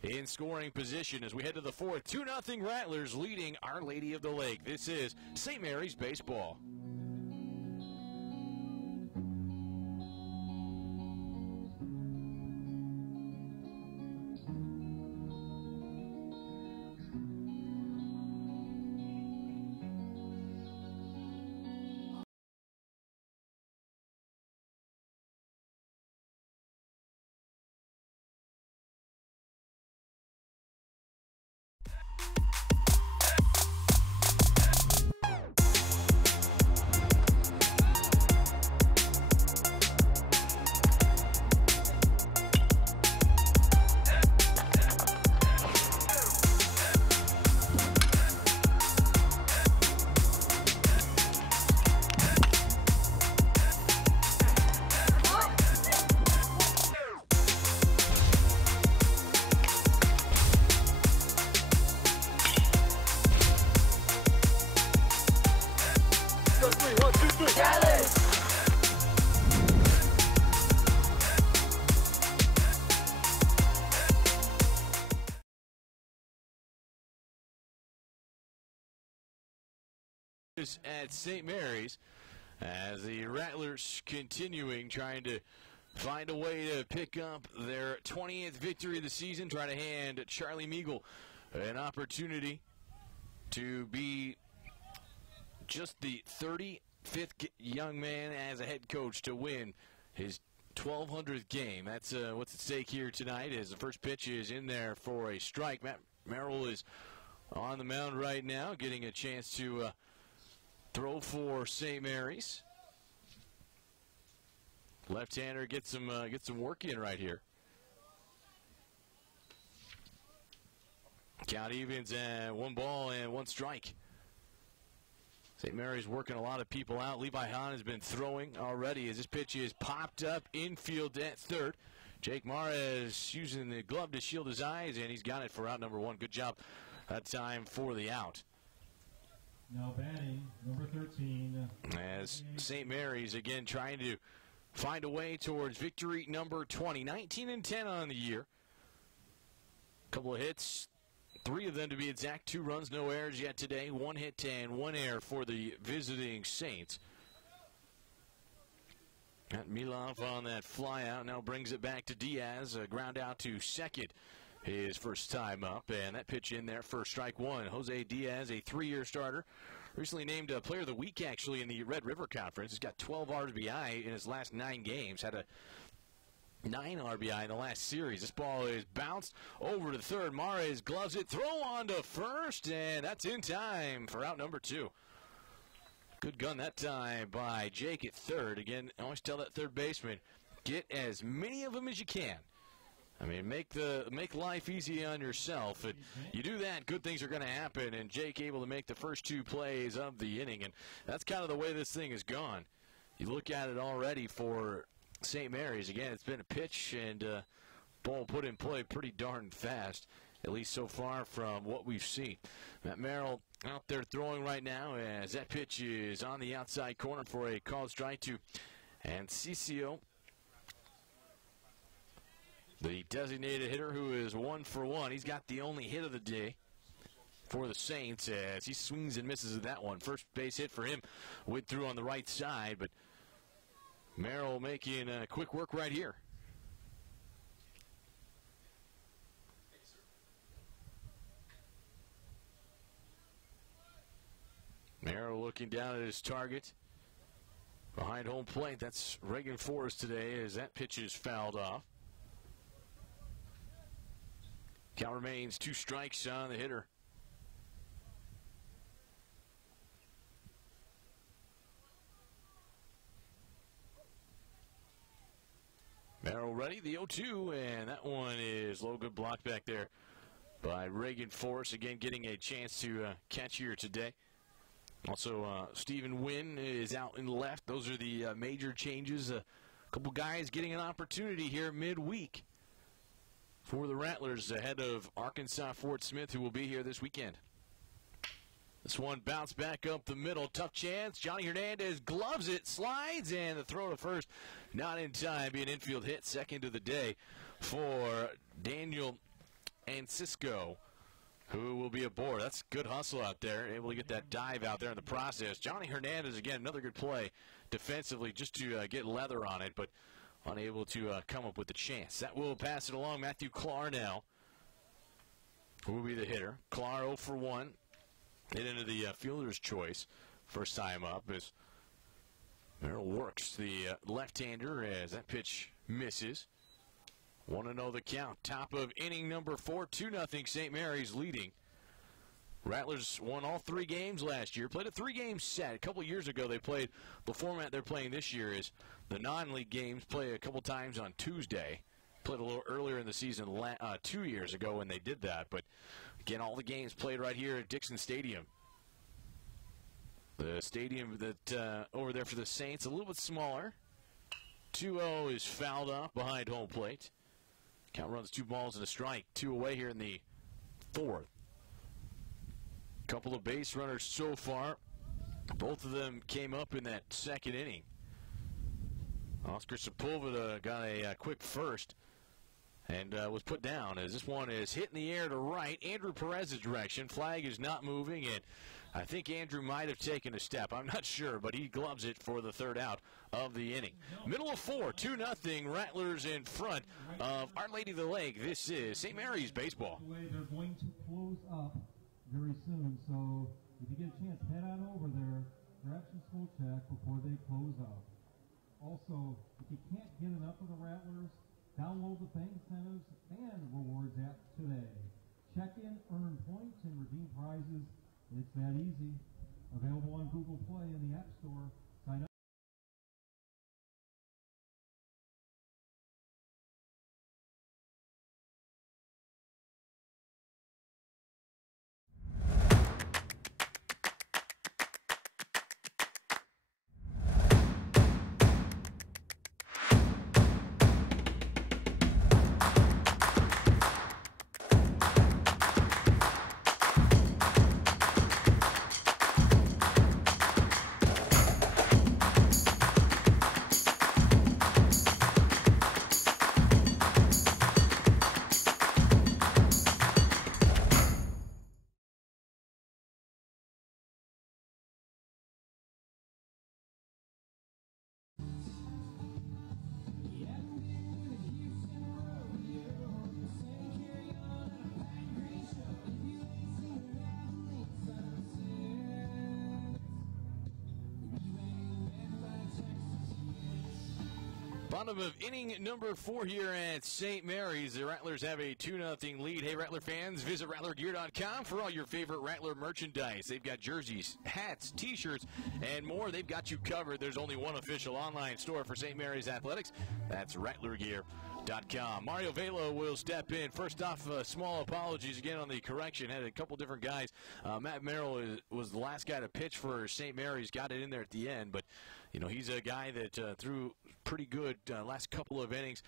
in scoring position as we head to the fourth. 2-0 Rattlers leading Our Lady of the Lake. This is St. Mary's baseball. At St. Mary's as the Rattlers continuing trying to find a way to pick up their 20th victory of the season, trying to hand Charlie Meagle an opportunity to be just the 35th young man as a head coach to win his 1200th game. That's what's at stake here tonight as the first pitch is in there for a strike. Matt Merrill is on the mound right now, getting a chance to throw for St. Mary's. Left-hander gets some work in right here. Count evens and 1 ball and 1 strike. St. Mary's working a lot of people out. Levi Hahn has been throwing already as this pitch is popped up infield at third. Jake Mares using the glove to shield his eyes, and he's got it for out number 1. Good job that time for the out. Now batting, number 13. As St. Mary's again trying to find a way towards victory number 20. 19-10 on the year. Couple of hits, 3 of them to be exact. 2 runs, no errors yet today. 1 hit and 1 error for the visiting Saints. Got Milov on that fly out. Now brings it back to Diaz. A ground out to second. His first time up, and that pitch in there for strike 1. Jose Diaz, a 3-year starter, recently named Player of the Week, actually, in the Red River Conference. He's got 12 RBI in his last 9 games, had a 9 RBI in the last series. This ball is bounced over to third. Mares gloves it, throw on to first, and that's in time for out number 2. Good gun that time by Jake at third. Again, I always tell that third baseman, get as many of them as you can. I mean, make life easy on yourself. And you do that, good things are going to happen. And Jake able to make the first 2 plays of the inning. And that's kind of the way this thing has gone. You look at it already for St. Mary's. Again, it's been a pitch and ball put in play pretty darn fast, at least so far from what we've seen. Matt Merrill out there throwing right now as that pitch is on the outside corner for a called strike to Anciccio, the designated hitter, who is 1 for 1. He's got the only hit of the day for the Saints as he swings and misses at that one. First base hit for him went through on the right side, but Merrill making quick work right here. Merrill looking down at his target behind home plate. That's Reagan Forrest today as that pitch is fouled off. Count remains 2 strikes on the hitter. Merrill ready, the 0-2, and that one is low. Good block back there by Reagan Forrest. Again, getting a chance to catch here today. Also, Stephen Wynn is out in left. Those are the major changes. A couple guys getting an opportunity here midweek for the Rattlers ahead of Arkansas Fort Smith, who will be here this weekend. This one bounced back up the middle. Tough chance. Johnny Hernandez gloves it, slides, and the throw to first. Not in time. Be an infield hit. Second of the day for Daniel Anciccio, who will be aboard. That's good hustle out there. Able to get that dive out there in the process. Johnny Hernandez, again, another good play defensively just to get leather on it, but unable to come up with the chance. That will pass it along. Matthew Clark now, who will be the hitter. Clark 0 for 1. Hit into the fielder's choice. First time up as Merrill works the left-hander as that pitch misses. 1-0 the count. Top of inning number 4. 2-0 St. Mary's leading. Rattlers won all 3 games last year. Played a 3-game set. A couple years ago they played, the format they're playing this year is the non-league games play a couple times on Tuesday. Played a little earlier in the season 2 years ago when they did that. But again, all the games played right here at Dixon Stadium. The stadium that over there for the Saints, a little bit smaller. 2-0 is fouled off behind home plate. Count runs 2 balls and a strike. 2 away here in the 4th. Couple of base runners so far. Both of them came up in that second inning. Oscar Sepulveda got a quick first and was put down as this one is hit in the air to right. Andrew Perez's direction. Flag is not moving, and I think Andrew might have taken a step. I'm not sure, but he gloves it for the third out of the inning. Middle of 4, 2-0, Rattlers in front of Our Lady of the Lake. This is St. Mary's baseball. They're going to close up very soon, so if you get a chance, head on over there, grab some school check before they close up. Also, if you can't get enough of the Rattlers, download the bank incentives and rewards app today. Check in, earn points, and redeem prizes. It's that easy. Available on Google Play and the App Store. Sign up. Bottom of inning number 4 here at St. Mary's. The Rattlers have a 2-0 lead. Hey, Rattler fans, visit RattlerGear.com for all your favorite Rattler merchandise. They've got jerseys, hats, T-shirts, and more. They've got you covered. There's only one official online store for St. Mary's Athletics. That's RattlerGear.com. Mario Vela will step in. First off, small apologies again on the correction. Had a couple different guys. Matt Merrill was the last guy to pitch for St. Mary's. Got it in there at the end, but you know, he's a guy that threw pretty good last couple of innings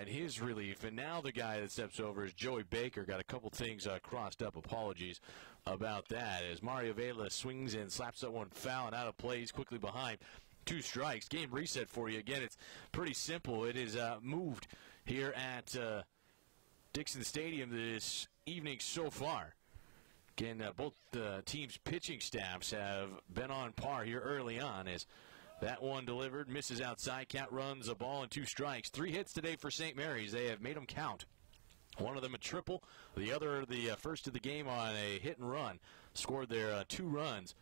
in his relief. And now the guy that steps over is Joey Baker. Got a couple things crossed up. Apologies about that. As Mario Vela swings and slaps that one foul and out of play. He's quickly behind. 2 strikes. Game reset for you. Again, it's pretty simple. It is moved here at Dixon Stadium this evening so far. Again, both teams' pitching staffs have been on par here early on as that one delivered, misses outside. Count runs, a ball and 2 strikes. 3 hits today for St. Mary's. They have made them count. One of them a triple. The other, the first of the game on a hit and run. Scored their 2 runs.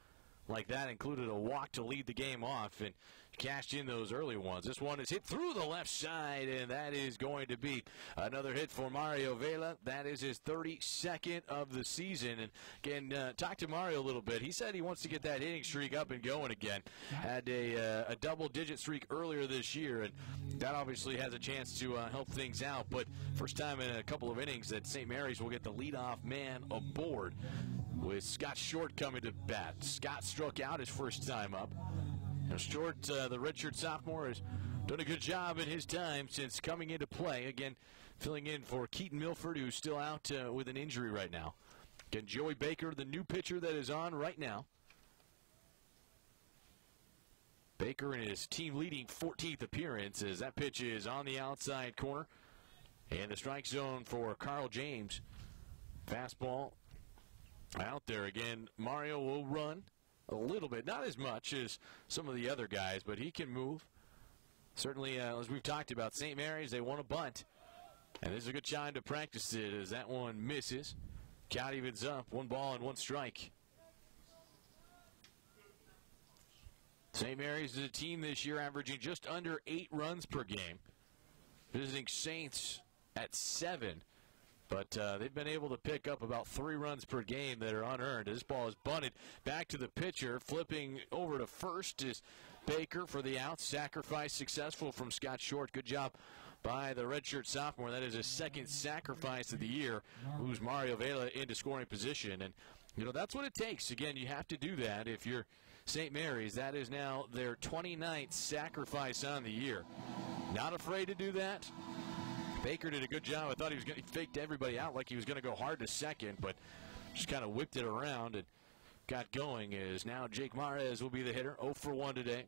Like that, included a walk to lead the game off and cashed in those early ones. This one is hit through the left side, and that is going to be another hit for Mario Vela. That is his 32nd of the season. And again, talk to Mario a little bit. He said he wants to get that hitting streak up and going again. Had a double-digit streak earlier this year, and that obviously has a chance to help things out. But first time in a couple of innings that St. Mary's will get the leadoff man aboard with Scott Short coming to bat. Scott struck out his first time up. Now Short, the redshirt sophomore, has done a good job in his time since coming into play. Again, filling in for Keaton Milford, who's still out with an injury right now. Again, Joey Baker, the new pitcher that is on right now. Baker in his team-leading 14th appearance as that pitch is on the outside corner. And the strike zone for Carl James. Fastball out there again. Mario will run a little bit, not as much as some of the other guys, but he can move. Certainly, as we've talked about, St. Mary's, they want a bunt. And this is a good time to practice it as that one misses. Count evens up, 1 ball and 1 strike. St. Mary's is a team this year averaging just under 8 runs per game. Visiting Saints at 7. But they've been able to pick up about 3 runs per game that are unearned. This ball is bunted back to the pitcher. Flipping over to first is Baker for the out. Sacrifice successful from Scott Short. Good job by the redshirt sophomore. That is his 2nd sacrifice of the year. Moves Mario Vela into scoring position. And, you know, that's what it takes. Again, you have to do that if you're St. Mary's. That is now their 29th sacrifice on the year. Not afraid to do that. Baker did a good job. I thought he faked everybody out like he was going to go hard to second, but just kind of whipped it around and got going. As now Jake Mares will be the hitter. 0 for 1 today.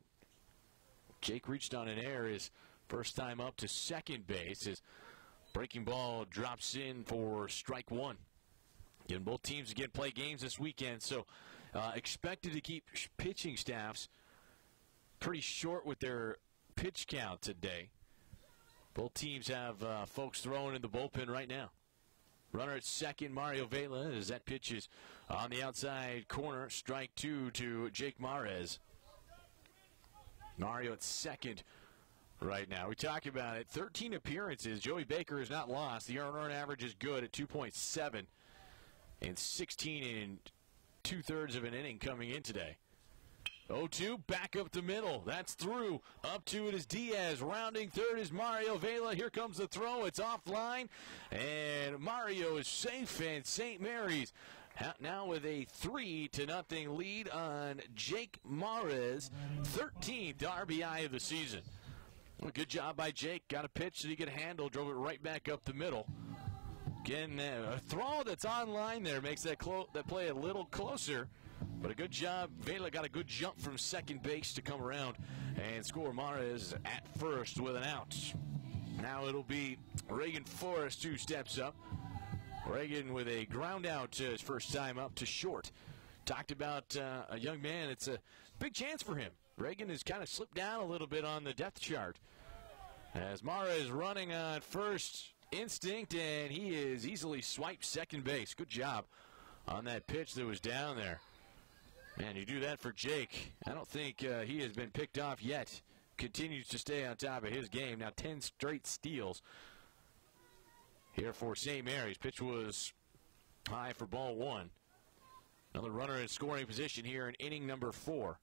Jake reached on an error his first time up to second base. His breaking ball drops in for strike 1. Again, both teams again play games this weekend, so expected to keep pitching staffs pretty short with their pitch count today. Both teams have folks throwing in the bullpen right now. Runner at second, Mario Vela, as that pitch is on the outside corner. Strike two to Jake Mares. Mario at second right now. We talk about it. 13 appearances. Joey Baker has not lost. The earned average is good at 2.7 and 16 2/3 of an inning coming in today. 0-2, back up the middle. That's through. Up to it is Diaz. Rounding third is Mario Vela. Here comes the throw. It's offline. And Mario is safe, and St. Mary's now with a 3-0 lead on Jake Mares, 13th RBI of the season. Well, good job by Jake. Got a pitch that he could handle. Drove it right back up the middle. Again, a throw that's online there makes that play a little closer. But a good job. Vela got a good jump from second base to come around and score. Mares at first with an out. Now it'll be Reagan Forrest who steps up. Reagan with a ground out his first time up to short. Talked about a young man. It's a big chance for him. Reagan has kind of slipped down a little bit on the depth chart. As Mara is running on first instinct, and he is easily swiped second base. Good job on that pitch that was down there. Man, you do that for Jake. I don't think he has been picked off yet. Continues to stay on top of his game. Now 10 straight steals here for St. Mary's. Pitch was high for ball one. Another runner in scoring position here in inning number 4.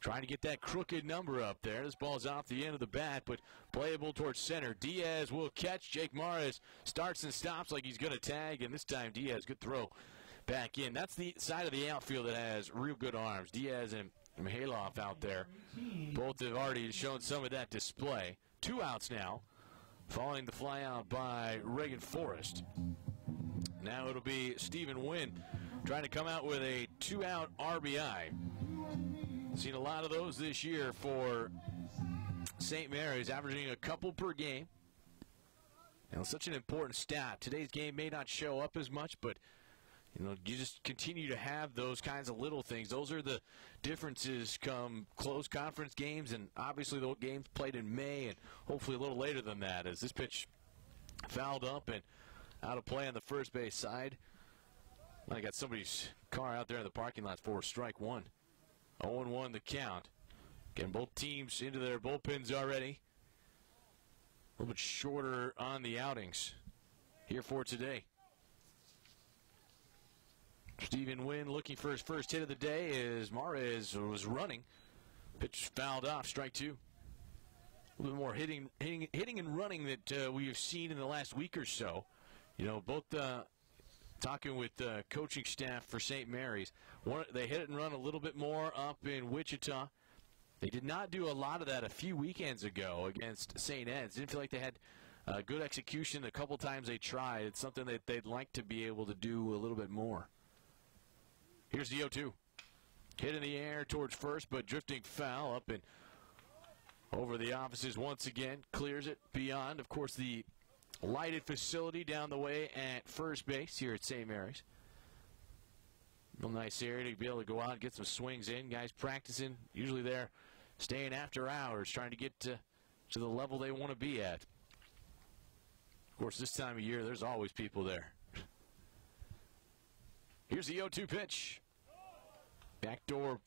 Trying to get that crooked number up there. This ball's off the end of the bat, but playable towards center. Diaz will catch. Jake Mares starts and stops like he's going to tag, and this time Diaz, good throw back in. That's the side of the outfield that has real good arms. Diaz and Mihailoff out there. Both have already shown some of that display. 2 outs now, following the fly out by Reagan Forrest. Now it'll be Stephen Wynn trying to come out with a 2-out RBI. Seen a lot of those this year for St. Mary's, averaging a couple per game. And such an important stat. Today's game may not show up as much, but you just continue to have those kinds of little things. Those are the differences come close conference games, and obviously the games played in May and hopefully a little later than that, as this pitch fouled up and out of play on the first base side. I got somebody's car out there in the parking lot for strike one. 0-1 the count. Getting both teams into their bullpens already. A little bit shorter on the outings here for today. Stephen Wynn looking for his first hit of the day as Mares was running. Pitch fouled off, strike 2. A little more hitting and running that we have seen in the last week or so. Both talking with the coaching staff for St. Mary's. They hit it and run a little bit more up in Wichita. They did not do a lot of that a few weekends ago against St. Ed's. Didn't feel like they had good execution the couple times they tried. It's something that they'd like to be able to do a little bit more. Here's the 0-2. Hit in the air towards first, but drifting foul up and over the offices once again. Clears it beyond, of course, the lighted facility down the way at first base here at St. Mary's. Real nice area to be able to go out and get some swings in. Guys practicing, usually they're staying after hours, trying to get to the level they want to be at. Of course, this time of year, there's always people there. Here's the 0-2 pitch. Backdoor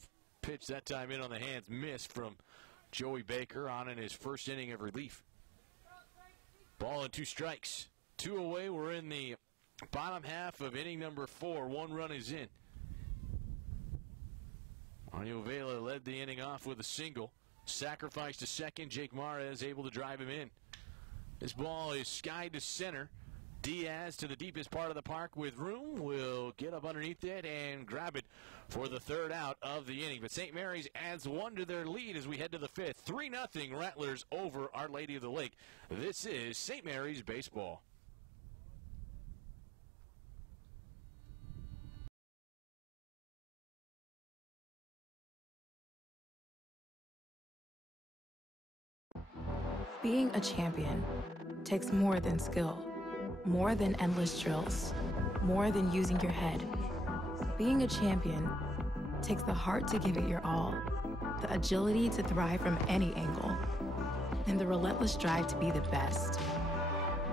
pitch, that time in on the hands, missed from Joey Baker on in his first inning of relief. Ball and 2 strikes. 2 away. We're in the bottom half of inning number 4. 1 run is in. Mario Vela led the inning off with a single. Sacrifice to second. Jake Mares able to drive him in. This ball is skied to center. Diaz to the deepest part of the park with room will get up underneath it and grab it for the 3rd out of the inning. But St. Mary's adds 1 to their lead as we head to the 5th. 3-0 Rattlers over Our Lady of the Lake. This is St. Mary's baseball. Being a champion takes more than skill, more than endless drills, more than using your head. Being a champion takes the heart to give it your all, the agility to thrive from any angle, and the relentless drive to be the best.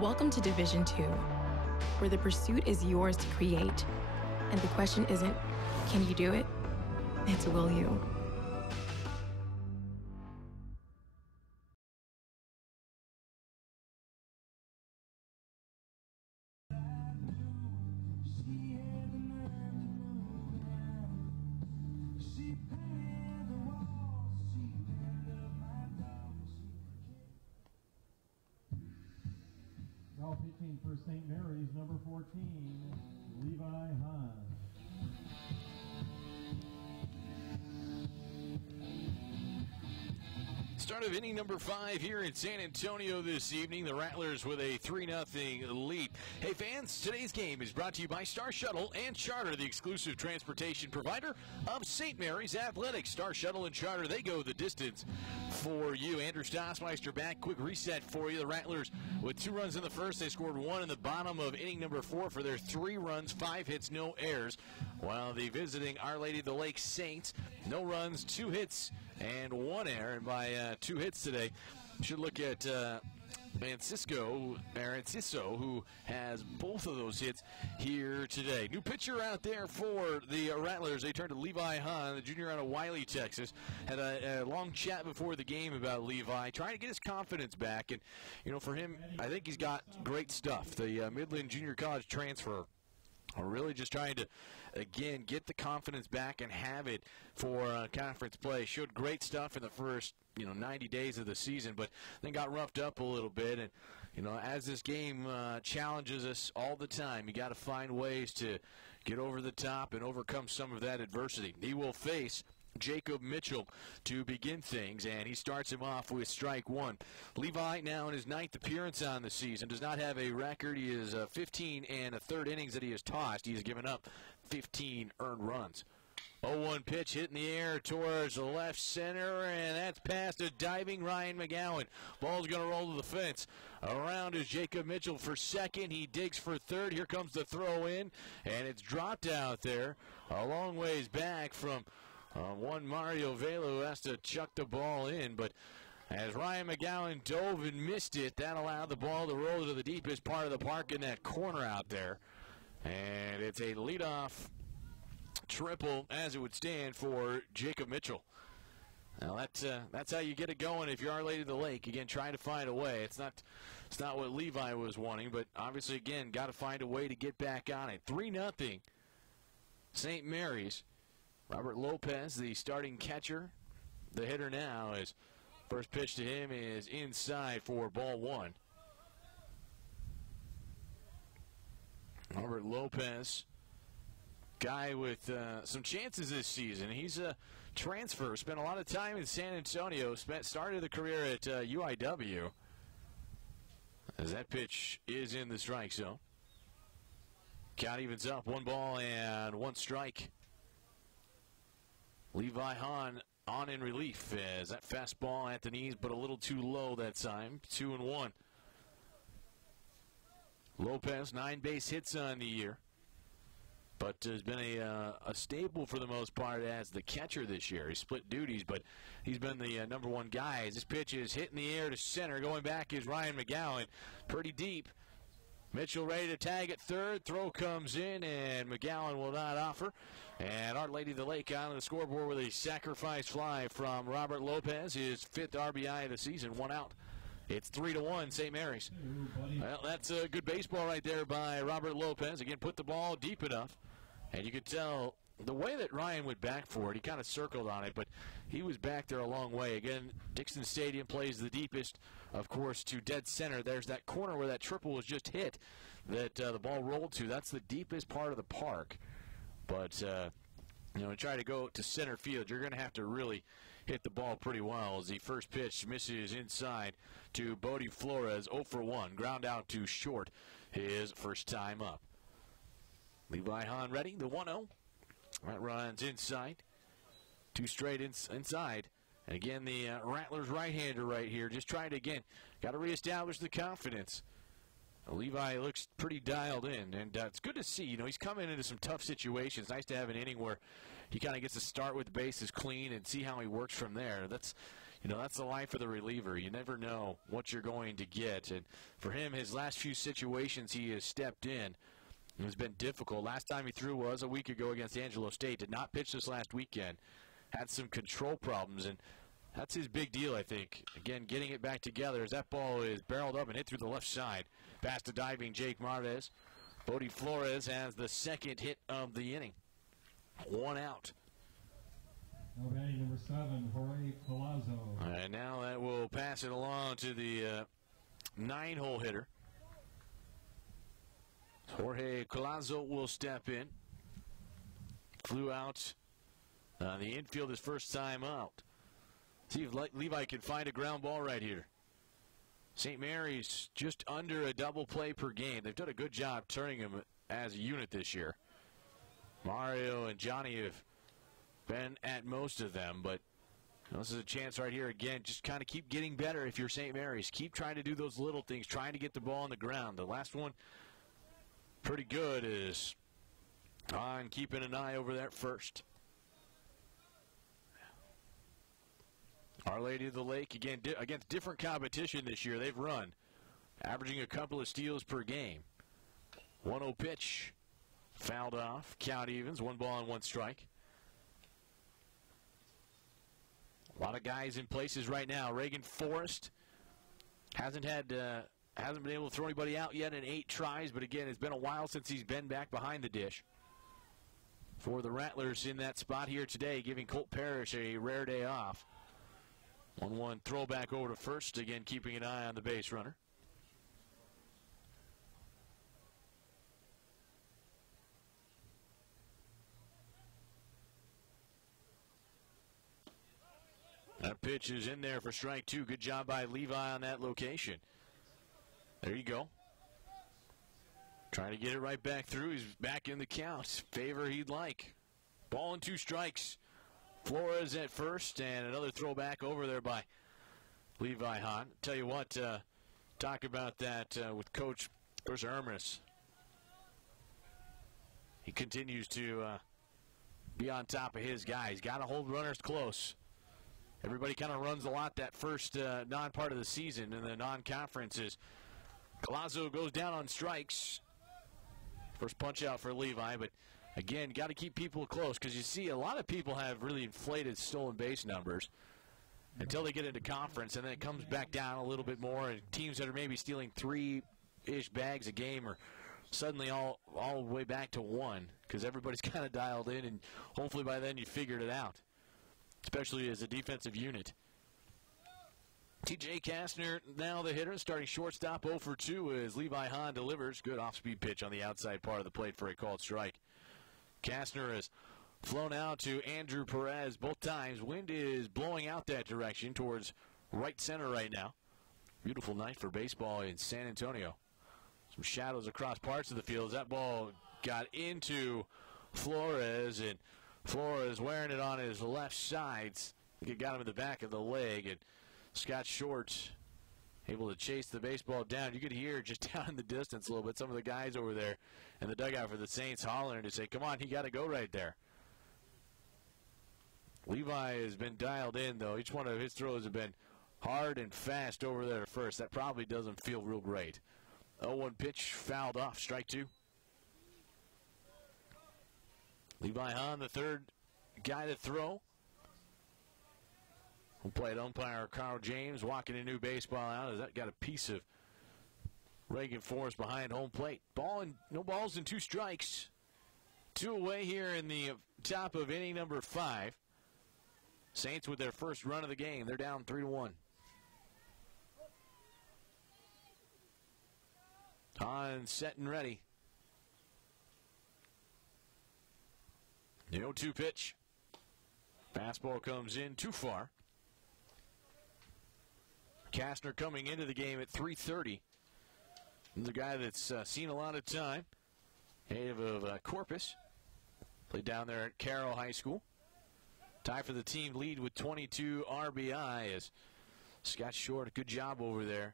Welcome to Division 2, where the pursuit is yours to create, and the question isn't, can you do it? It's, will you? Now pitching for St. Mary's, number 14, Levi Hahn. Start of inning number 5 here in San Antonio this evening. The Rattlers with a 3-0 lead. Hey fans, today's game is brought to you by Star Shuttle and Charter, the exclusive transportation provider of St. Mary's Athletics. Star Shuttle and Charter, they go the distance for you. Andrew Stossmeister back. Quick reset for you. The Rattlers with 2 runs in the first. They scored 1 in the bottom of inning number 4 for their 3 runs, 5 hits, no errors. While the visiting Our Lady of the Lake Saints, no runs, 2 hits, and 1 error. And by 2 hits today, should look at Anciso, who has both of those hits here today. New pitcher out there for the Rattlers. They turn to Levi Hahn, the junior out of Wiley, Texas. Had a long chat before the game about Levi, trying to get his confidence back. And, you know, for him, I think he's got great stuff. The Midland Junior College transfer are really just trying to, again, get the confidence back and have it for conference play. Showed great stuff in the first, 90 days of the season, but then got roughed up a little bit. And, as this game challenges us all the time, you got to find ways to get over the top and overcome some of that adversity. He will face Jacob Mitchell to begin things, and he starts him off with strike 1. Levi, now in his 9th appearance on the season, does not have a record. He is 15 and a third innings that he has tossed. He has given up 15 earned runs. 0-1 pitch hit in the air towards the left center, and that's past a diving Ryan McGowan. Ball's going to roll to the fence. Around is Jacob Mitchell for second. He digs for third. Here comes the throw in, and it's dropped out there a long ways back from one Mario Vela, who has to chuck the ball in. But as Ryan McGowan dove and missed it, that allowed the ball to roll to the deepest part of the park in that corner out there. And it's a leadoff triple, as it would stand, for Jacob Mitchell. Now that's how you get it going if you're Our Lady of the Lake. Again, trying to find a way. It's not what Levi was wanting, but obviously, again, got to find a way to get back on it. 3-0 St. Mary's. Robert Lopez, the starting catcher, the hitter now, is first pitch to him is inside for ball 1. Robert Lopez, guy with some chances this season. He's a transfer, spent a lot of time in San Antonio, started the career at UIW. As that pitch is in the strike zone. Count evens up, 1 ball and 1 strike. Levi Hahn on in relief as that fastball at the knees, but a little too low that time. 2-1. Lopez, 9 base hits on the year, but has been a staple for the most part as the catcher this year. He split duties, but he's been the number 1 guy. As this pitch is hitting the air to center, going back is Ryan McGowan, pretty deep. Mitchell ready to tag at third. Throw comes in, and McGowan will not offer. And Our Lady of the Lake on the scoreboard with a sacrifice fly from Robert Lopez, his 5th RBI of the season, 1 out. It's 3-1 St. Mary's. Well, that's a good baseball right there by Robert Lopez. Again, put the ball deep enough. And you could tell the way that Ryan went back for it, he kind of circled on it, but he was back there a long way. Again, Dixon Stadium plays the deepest, of course, to dead center. There's that corner where that triple was just hit that the ball rolled to. That's the deepest part of the park. But, to try to go to center field, you're going to have to really hit the ball pretty well as the first pitch misses inside to Bodie Flores, 0 for 1. Ground out to short, his first time up. Levi Hahn ready, the 1-0. That runs inside. 2 straight inside. And again, the Rattlers right-hander right here, just trying to, again, got to reestablish the confidence. Levi looks pretty dialed in, and it's good to see. He's coming into some tough situations. Nice to have an inning where, he kind of gets to start with the bases clean and see how he works from there. That's the life of the reliever. You never know what you're going to get. And for him, his last few situations he has stepped in, it has been difficult. Last time he threw was a week ago against Angelo State. Did not pitch this last weekend. Had some control problems, and that's his big deal, I think. Again, getting it back together as that ball is barreled up and hit through the left side. Past the diving Jake Marvez. Bodie Flores has the second hit of the inning. 1 out. Now batting number 7, Jorge Palazzo. And now that will pass it along to the 9-hole hitter. Jorge Palazzo will step in. Flew out the infield his first time out. See if Levi can find a ground ball right here. St. Mary's just under a double play per game. They've done a good job turning him as a unit this year. Mario and Johnny have been at most of them, but this is a chance right here again. Just kind of keep getting better if you're St. Mary's. Keep trying to do those little things, trying to get the ball on the ground. The last one, pretty good, is on keeping an eye over that first. Our Lady of the Lake, again, against different competition this year. They've run, averaging a couple of steals per game. 1-0 pitch, fouled off. Count evens, 1 ball and 1 strike. A lot of guys in places right now. Reagan Forrest hasn't been able to throw anybody out yet in 8 tries, but again, it's been a while since he's been back behind the dish. For the Rattlers in that spot here today, giving Colt Parrish a rare day off. 1-1 throwback over to first, again keeping an eye on the base runner. That pitch is in there for strike 2. Good job by Levi on that location. There you go. Trying to get it right back through. He's back in the count. Favor he'd like. Ball and 2 strikes. Flores at first, and another throwback over there by Levi Hahn. Tell you what, talk about that with Coach Ermis. He continues to be on top of his guys. Got to hold runners close. Everybody kind of runs a lot that first non-part of the season in the non-conferences. Palazzo goes down on strikes. First punch out for Levi, but again, got to keep people close because you see a lot of people have really inflated stolen base numbers until they get into conference, and then it comes back down a little bit more, and teams that are maybe stealing 3-ish bags a game are suddenly all the way back to 1 because everybody's kind of dialed in, and hopefully by then you figured it out, especially as a defensive unit. T.J. Kastner, now the hitter, starting shortstop 0 for 2 as Levi Hahn delivers. Good off-speed pitch on the outside part of the plate for a called strike. Kastner has flown out to Andrew Perez both times. Wind is blowing out that direction towards right center right now. Beautiful night for baseball in San Antonio. Some shadows across parts of the field. That ball got into Flores, and Flores wearing it on his left side. I think it got him in the back of the leg, and Scott Short able to chase the baseball down. You could hear just down in the distance a little bit some of the guys over there in the dugout for the Saints hollering to say, come on, he got to go right there. Levi has been dialed in, though. Each one of his throws have been hard and fast over there at first. That probably doesn't feel real great. 0-1 pitch fouled off, strike 2. Levi Hahn, the third guy to throw. Plate umpire Carl James walking a new baseball out. Has that got a piece of Reagan Forrest behind home plate? No balls and 2 strikes. 2 away here in the top of inning number 5. Saints with their first run of the game. They're down 3-1. On, set, and ready. The 0-2 pitch. Fastball comes in too far. Kastner coming into the game at 3:30. The guy that's seen a lot of time. Native of Corpus. Played down there at Carroll High School. Tie for the team lead with 22 RBI as Scott Short, a good job over there.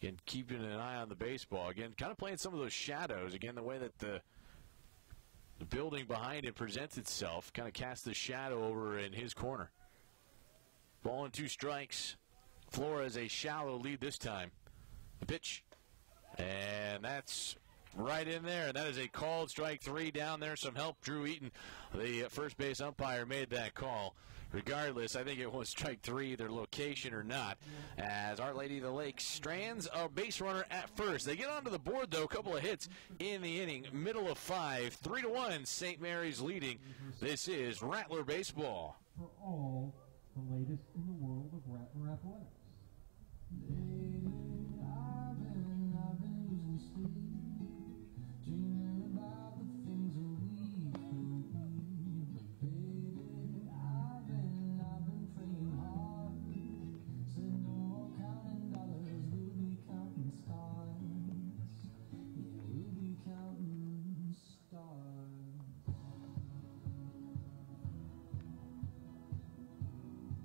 Again, keeping an eye on the baseball. Again, kind of playing some of those shadows. Again, the way that the The building behind it presents itself, kind of casts the shadow over in his corner. Ball and 2 strikes. Flores a shallow lead this time. The pitch. And that's right in there. That is a called strike 3 down there. Some help. Drew Eaton, the first base umpire, made that call. Regardless, I think it was strike 3, either location or not, as Our Lady of the Lake strands a base runner at first. They get onto the board, though, a couple of hits in the inning. Middle of 5, 3-1, St. Mary's leading. This is Rattler baseball. For all the latest in the world of Rattler athletics.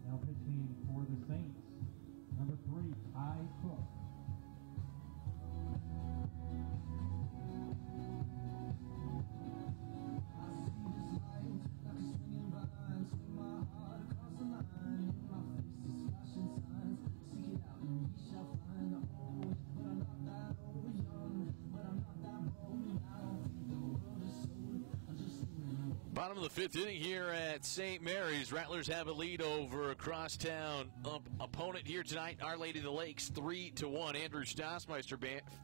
Now pitching for the Saints, number 3, Ty Cook. Bottom of the 5th inning here at St. Mary's. Rattlers have a lead over a crosstown opponent here tonight. Our Lady of the Lakes 3-1. Andrew Stossmeister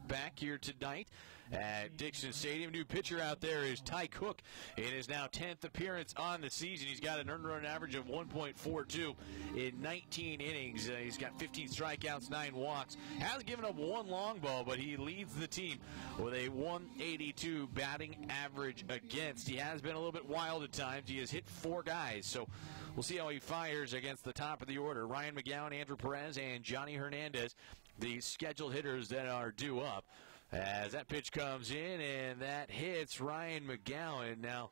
back here tonight at Dixon Stadium. New pitcher out there is Ty Cook in his now 10th appearance on the season. He's got an earned run average of 1.42 in 19 innings. He's got 15 strikeouts, 9 walks. Hasn't given up 1 long ball, but he leads the team with a 182 batting average against. He has been a little bit wild at times. He has hit 4 guys, so we'll see how he fires against the top of the order. Ryan McGowan, Andrew Perez, and Johnny Hernandez, the scheduled hitters that are due up. As that pitch comes in, and that hits Ryan McGowan. Now,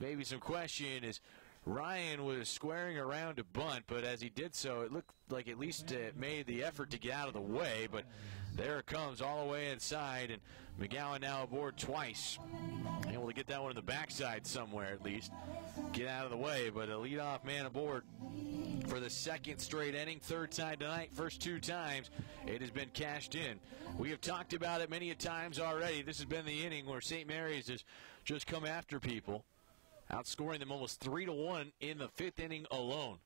maybe some question is, Ryan was squaring around to bunt, but as he did so, it looked like at least it made the effort to get out of the way, but there it comes all the way inside, and McGowan now aboard twice. Able to get that one in the backside somewhere at least. Get out of the way, but a leadoff man aboard for the 2nd straight inning. 3rd time tonight, first 2 times it has been cashed in. We have talked about it many a times already. This has been the inning where St. Mary's has just come after people, outscoring them almost 3-1 in the 5th inning alone.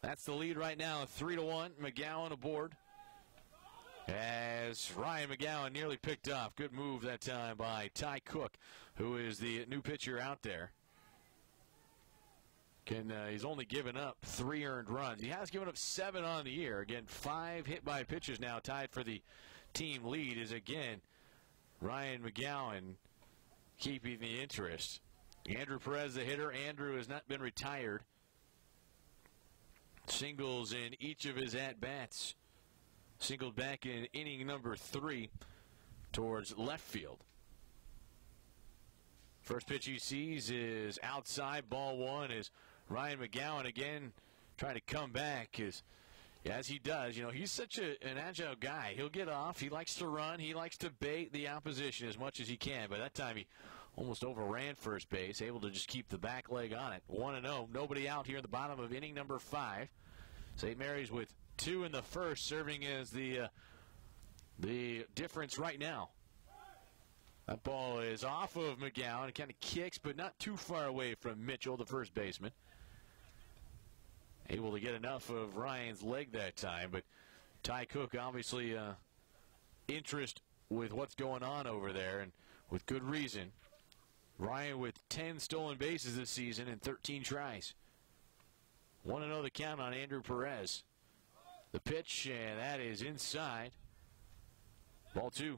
That's the lead right now, 3-1. McGowan aboard as Ryan McGowan nearly picked off. Good move that time by Ty Cook, who is the new pitcher out there. He's only given up 3 earned runs. He has given up 7 on the year. Again, 5 hit by pitches now. Tied for the team lead is again Ryan McGowan keeping the interest. Andrew Perez, the hitter. Andrew has not been retired. Singles in each of his at-bats. Singled back in inning number 3 towards left field. First pitch he sees is outside, ball 1, is Ryan McGowan again trying to come back as he does. You know, he's such an agile guy. He'll get off. He likes to run. He likes to bait the opposition as much as he can. But that time he almost overran first base, able to just keep the back leg on it. 1-0. Nobody out here in the bottom of inning number 5. St. Mary's with 2 in the first, serving as the difference right now. That ball is off of McGowan. It kind of kicks, but not too far away from Mitchell, the first baseman. Able to get enough of Ryan's leg that time, but Ty Cook obviously interest with what's going on over there, and with good reason. Ryan with 10 stolen bases this season and 13 tries. 1-0 the count on Andrew Perez. The pitch, and that is inside. Ball 2.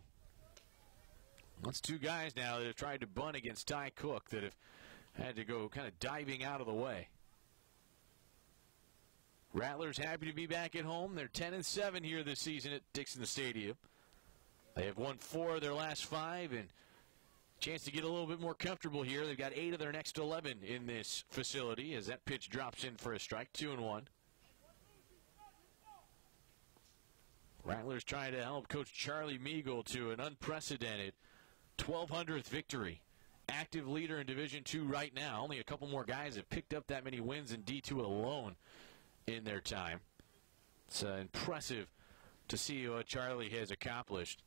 That's 2 guys now that have tried to bunt against Ty Cook that have had to go kind of diving out of the way. Rattlers happy to be back at home. They're 10-7 here this season at Dixon Stadium. They have won 4 of their last 5 and chance to get a little bit more comfortable here. They've got 8 of their next 11 in this facility as that pitch drops in for a strike. 2-1. Rattlers trying to help Coach Charlie Meagle to an unprecedented 1,200th victory active leader in Division II right now. Only a couple more guys have picked up that many wins in D2 alone in their time. It's impressive to see what Charlie has accomplished.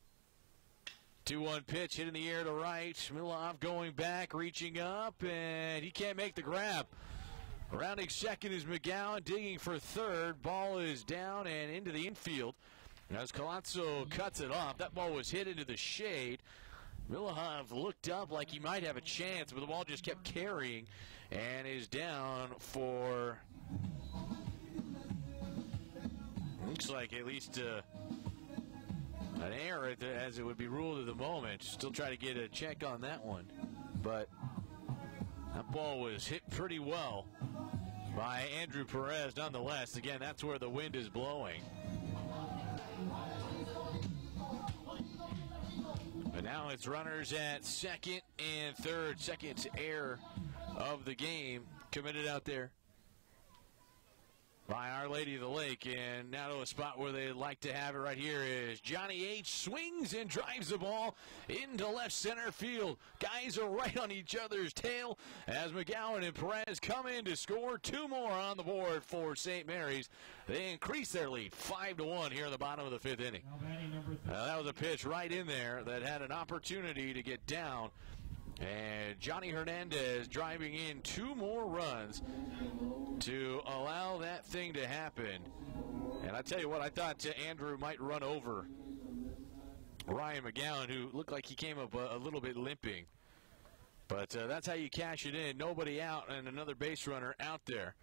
2-1 pitch, hit in the air to right. Milov going back, reaching up, and he can't make the grab. Rounding second is McGowan, digging for third. Ball is down and into the infield as Colazzo cuts it off. That ball was hit into the shade. Milahov looked up like he might have a chance, but the ball just kept carrying and is down for, looks like at least an error as it would be ruled at the moment. Still try to get a check on that one, but that ball was hit pretty well by Andrew Perez nonetheless. Again, that's where the wind is blowing. But now it's runners at second and third. Second error of the game committed out there by Our Lady of the Lake. And now to a spot where they'd like to have it right here is Johnny H. Swings and drives the ball into left center field. Guys are right on each other's tail as McGowan and Perez come in to score. Two more on the board for St. Mary's. They increase their lead 5-1 here in the bottom of the fifth inning. That was a pitch right in there that had an opportunity to get down. And Johnny Hernandez driving in two more runs to allow that thing to happen. And I tell you what, I thought Andrew might run over Ryan McGowan, who looked like he came up a little bit limping. But that's how you cash it in. Nobody out and another base runner out there.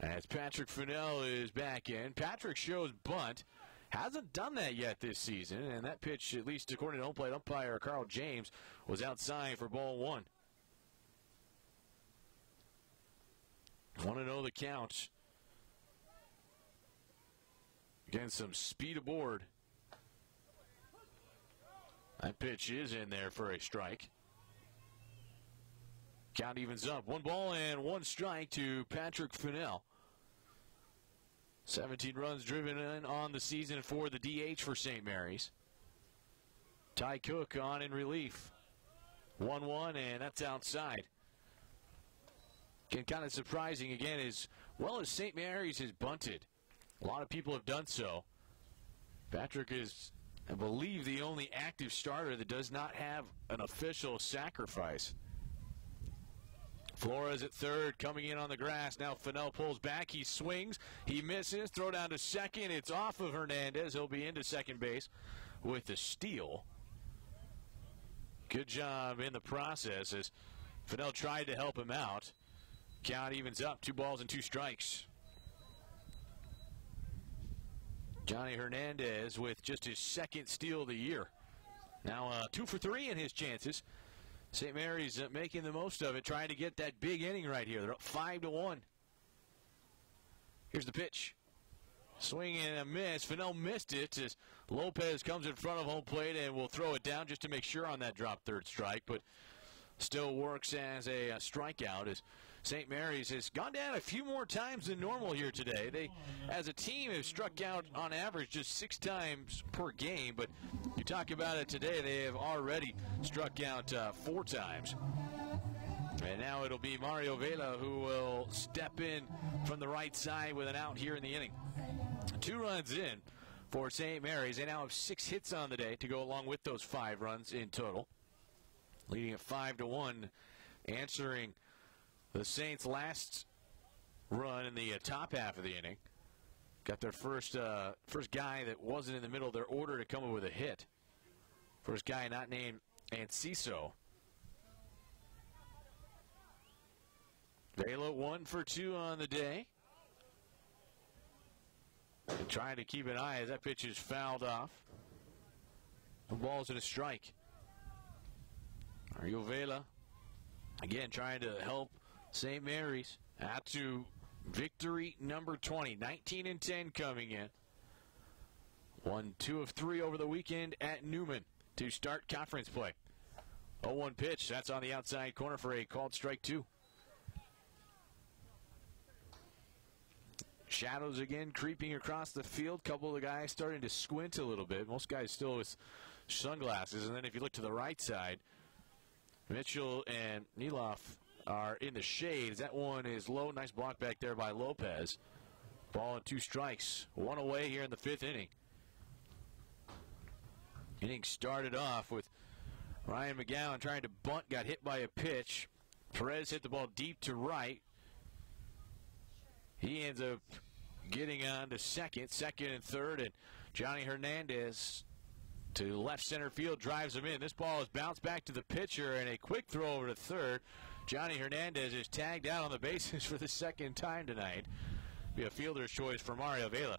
As Patrick Fennell is back in. Patrick shows bunt. Hasn't done that yet this season, and that pitch, at least according to home plate umpire Carl James, was outside for ball one. 1-0 the count. Again, some speed aboard. That pitch is in there for a strike. Count evens up. 1 ball and 1 strike to Patrick Fennell. 17 runs driven in on the season for the DH for St. Mary's. Ty Cook on in relief. 1-1, and that's outside. Again, kind of surprising, again, as well as St. Mary's has bunted. A lot of people have done so. Patrick is, I believe, the only active starter that does not have an official sacrifice. Flores at third, coming in on the grass. Now Fennell pulls back. He swings. He misses. Throw down to second. It's off of Hernandez. He'll be into second base with the steal. Good job in the process as Fennell tried to help him out. Count evens up. 2 balls and 2 strikes. Johnny Hernandez with just his second steal of the year. Now 2 for 3 in his chances. St. Mary's making the most of it, trying to get that big inning right here. They're up 5-1. Here's the pitch. Swing and a miss. Fennell missed it as Lopez comes in front of home plate and will throw it down just to make sure on that drop third strike, but still works as a strikeout as St. Mary's has gone down a few more times than normal here today. They, as a team, have struck out on average just 6 times per game, but you talk about it today, they have already struck out 4 times. And now it'll be Mario Vela who will step in from the right side with an out here in the inning. 2 runs in for St. Mary's. They now have 6 hits on the day to go along with those 5 runs in total. Leading at 5-1, answering the Saints' last run in the top half of the inning. Got their first guy that wasn't in the middle of their order to come up with a hit. First guy not named Enciso. Vela 1 for 2 on the day. And trying to keep an eye as that pitch is fouled off. The ball's in a strike. Mario Vela, again, trying to help St. Mary's out to victory number 20. 19-10 coming in. 1 2 of 3 over the weekend at Newman to start conference play. 0-1 pitch. That's on the outside corner for a called strike 2. Shadows again creeping across the field. Couple of the guys starting to squint a little bit. Most guys still with sunglasses. And then if you look to the right side, Mitchell and Nieloff are in the shade. That one is low. Nice block back there by Lopez. Ball and 2 strikes. 1 away here in the 5th inning. Inning started off with Ryan McGowan trying to bunt, got hit by a pitch. Perez hit the ball deep to right. He ends up getting on to second and third, and Johnny Hernandez to left center field drives him in. This ball is bounced back to the pitcher, and a quick throw over to third. Johnny Hernandez is tagged out on the bases for the 2nd time tonight. Be a fielder's choice for Mario Vela.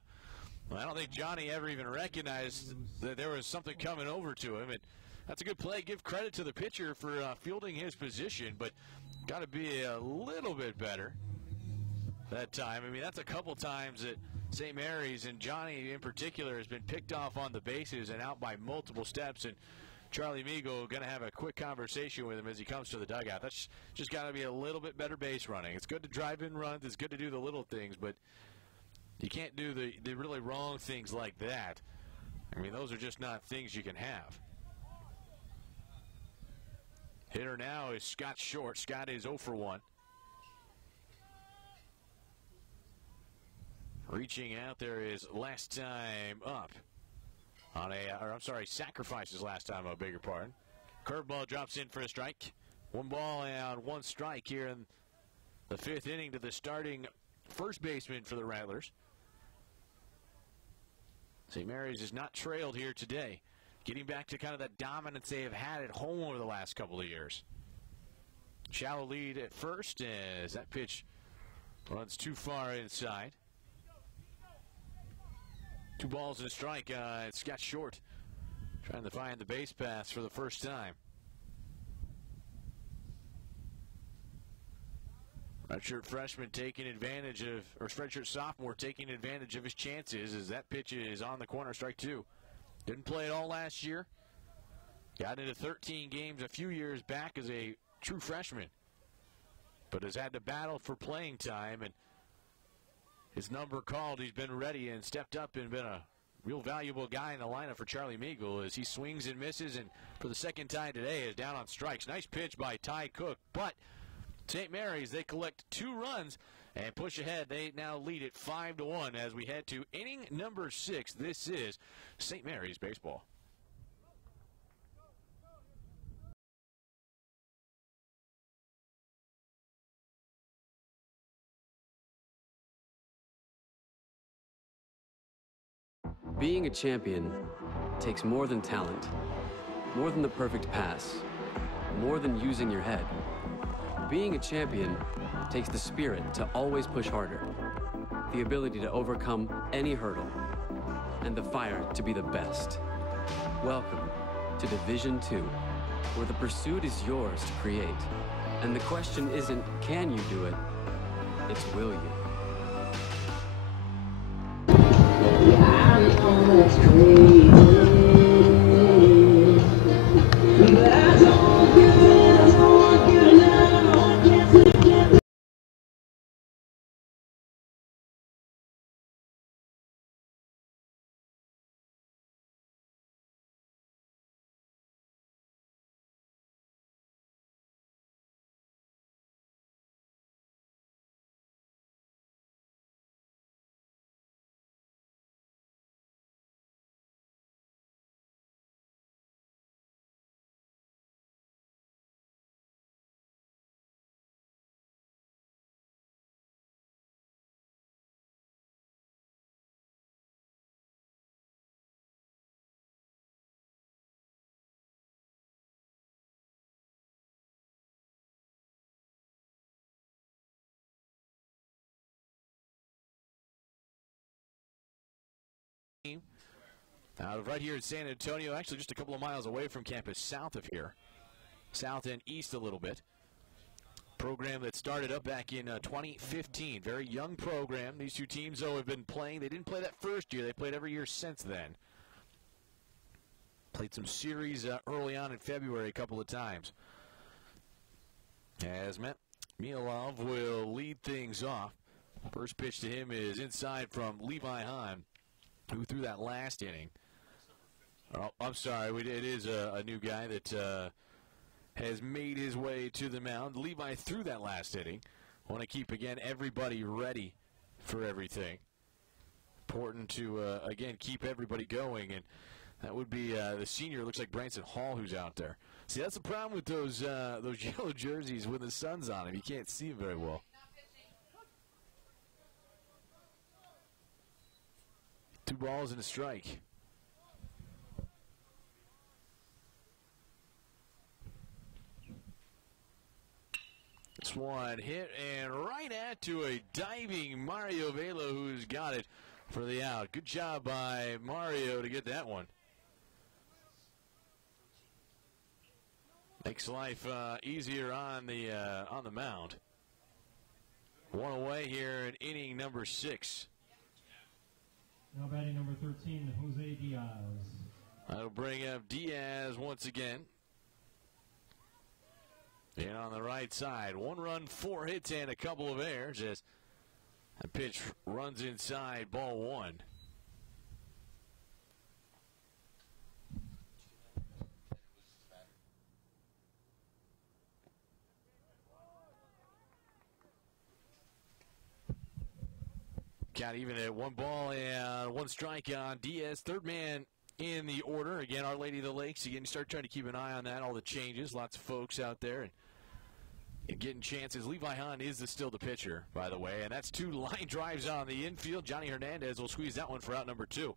Well, I don't think Johnny ever even recognized that there was something coming over to him, and that's a good play. Give credit to the pitcher for fielding his position, but got to be a little bit better that time. I mean, that's a couple times that St. Mary's, and Johnny in particular, has been picked off on the bases and out by multiple steps, and Charlie Migo going to have a quick conversation with him as he comes to the dugout. That's just got to be a little bit better base running. It's good to drive in runs. It's good to do the little things, but you can't do the really wrong things like that. I mean, those are just not things you can have. Hitter now is Scott Short. Scott is 0 for 1. Reaching out there is last time up on sacrifices last time, I beg your pardon. Curveball drops in for a strike. 1 ball and 1 strike here in the 5th inning to the starting first baseman for the Rattlers. St. Mary's is not trailed here today. Getting back to kind of that dominance they have had at home over the last couple of years. Shallow lead at first as that pitch runs too far inside. 2 balls and a strike. It's Scott Short trying to find the base paths for the first time. Redshirt freshman taking advantage of, or redshirt sophomore taking advantage of his chances as that pitch is on the corner, strike 2. Didn't play at all last year. Got into 13 games a few years back as a true freshman, but has had to battle for playing time, and his number called. He's been ready and stepped up and been a real valuable guy in the lineup for Charlie Meagle as he swings and misses, and for the 2nd time today is down on strikes. Nice pitch by Ty Cook, but St. Mary's, they collect 2 runs and push ahead. They now lead it 5-1 as we head to inning number 6. This is St. Mary's baseball. Being a champion takes more than talent, more than the perfect pass, more than using your head. Being a champion takes the spirit to always push harder, the ability to overcome any hurdle, and the fire to be the best. Welcome to Division II, where the pursuit is yours to create. And the question isn't, can you do it? It's, will you? Out of right here in San Antonio, actually just a couple of miles away from campus, south of here. South and east a little bit. Program that started up back in 2015. Very young program. These 2 teams, though, have been playing. They didn't play that first year. They played every year since then. Played some series early on in February a couple of times. As Matt Mielov will lead things off. First pitch to him is inside from Levi Hahn, who threw that last inning. Oh, I'm sorry. It is a new guy that has made his way to the mound. Levi threw that last inning. Want to keep, again, everybody ready for everything. Important to, again, keep everybody going. And that would be the senior, looks like Branson Hall, who's out there. See, that's the problem with those yellow jerseys when the sun's on them. You can't see them very well. 2 balls and a strike. This one hit and right at to a diving Mario Vela, who's got it for the out. Good job by Mario to get that one. Makes life easier on the mound. 1 away here in inning number 6. Now batting number 13, Jose Diaz. That'll bring up Diaz once again. And on the right side, 1 run, 4 hits, and a couple of errors as the pitch runs inside, ball 1. Got even at 1 ball and 1 strike on Diaz. 3rd man in the order. Again, Our Lady of the Lakes. Again, you start trying to keep an eye on that, all the changes. Lots of folks out there and getting chances. Levi Hahn is still the pitcher, by the way. And that's 2 line drives on the infield. Johnny Hernandez will squeeze that one for out number 2.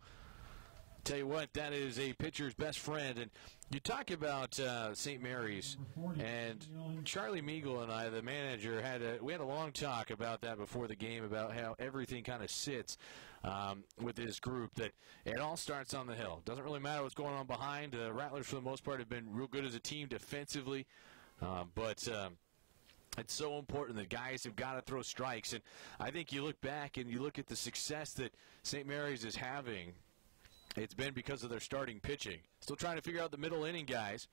Tell you what, that is a pitcher's best friend. And you talk about St. Mary's, and Charlie Meagle and I, the manager, we had a long talk about that before the game, about how everything kind of sits with this group, that it all starts on the hill. Doesn't really matter what's going on behind. The Rattlers, for the most part, have been real good as a team defensively, but it's so important that guys have got to throw strikes. And I think you look back and you look at the success that St. Mary's is having. It's been because of their starting pitching. Still trying to figure out the middle inning guys.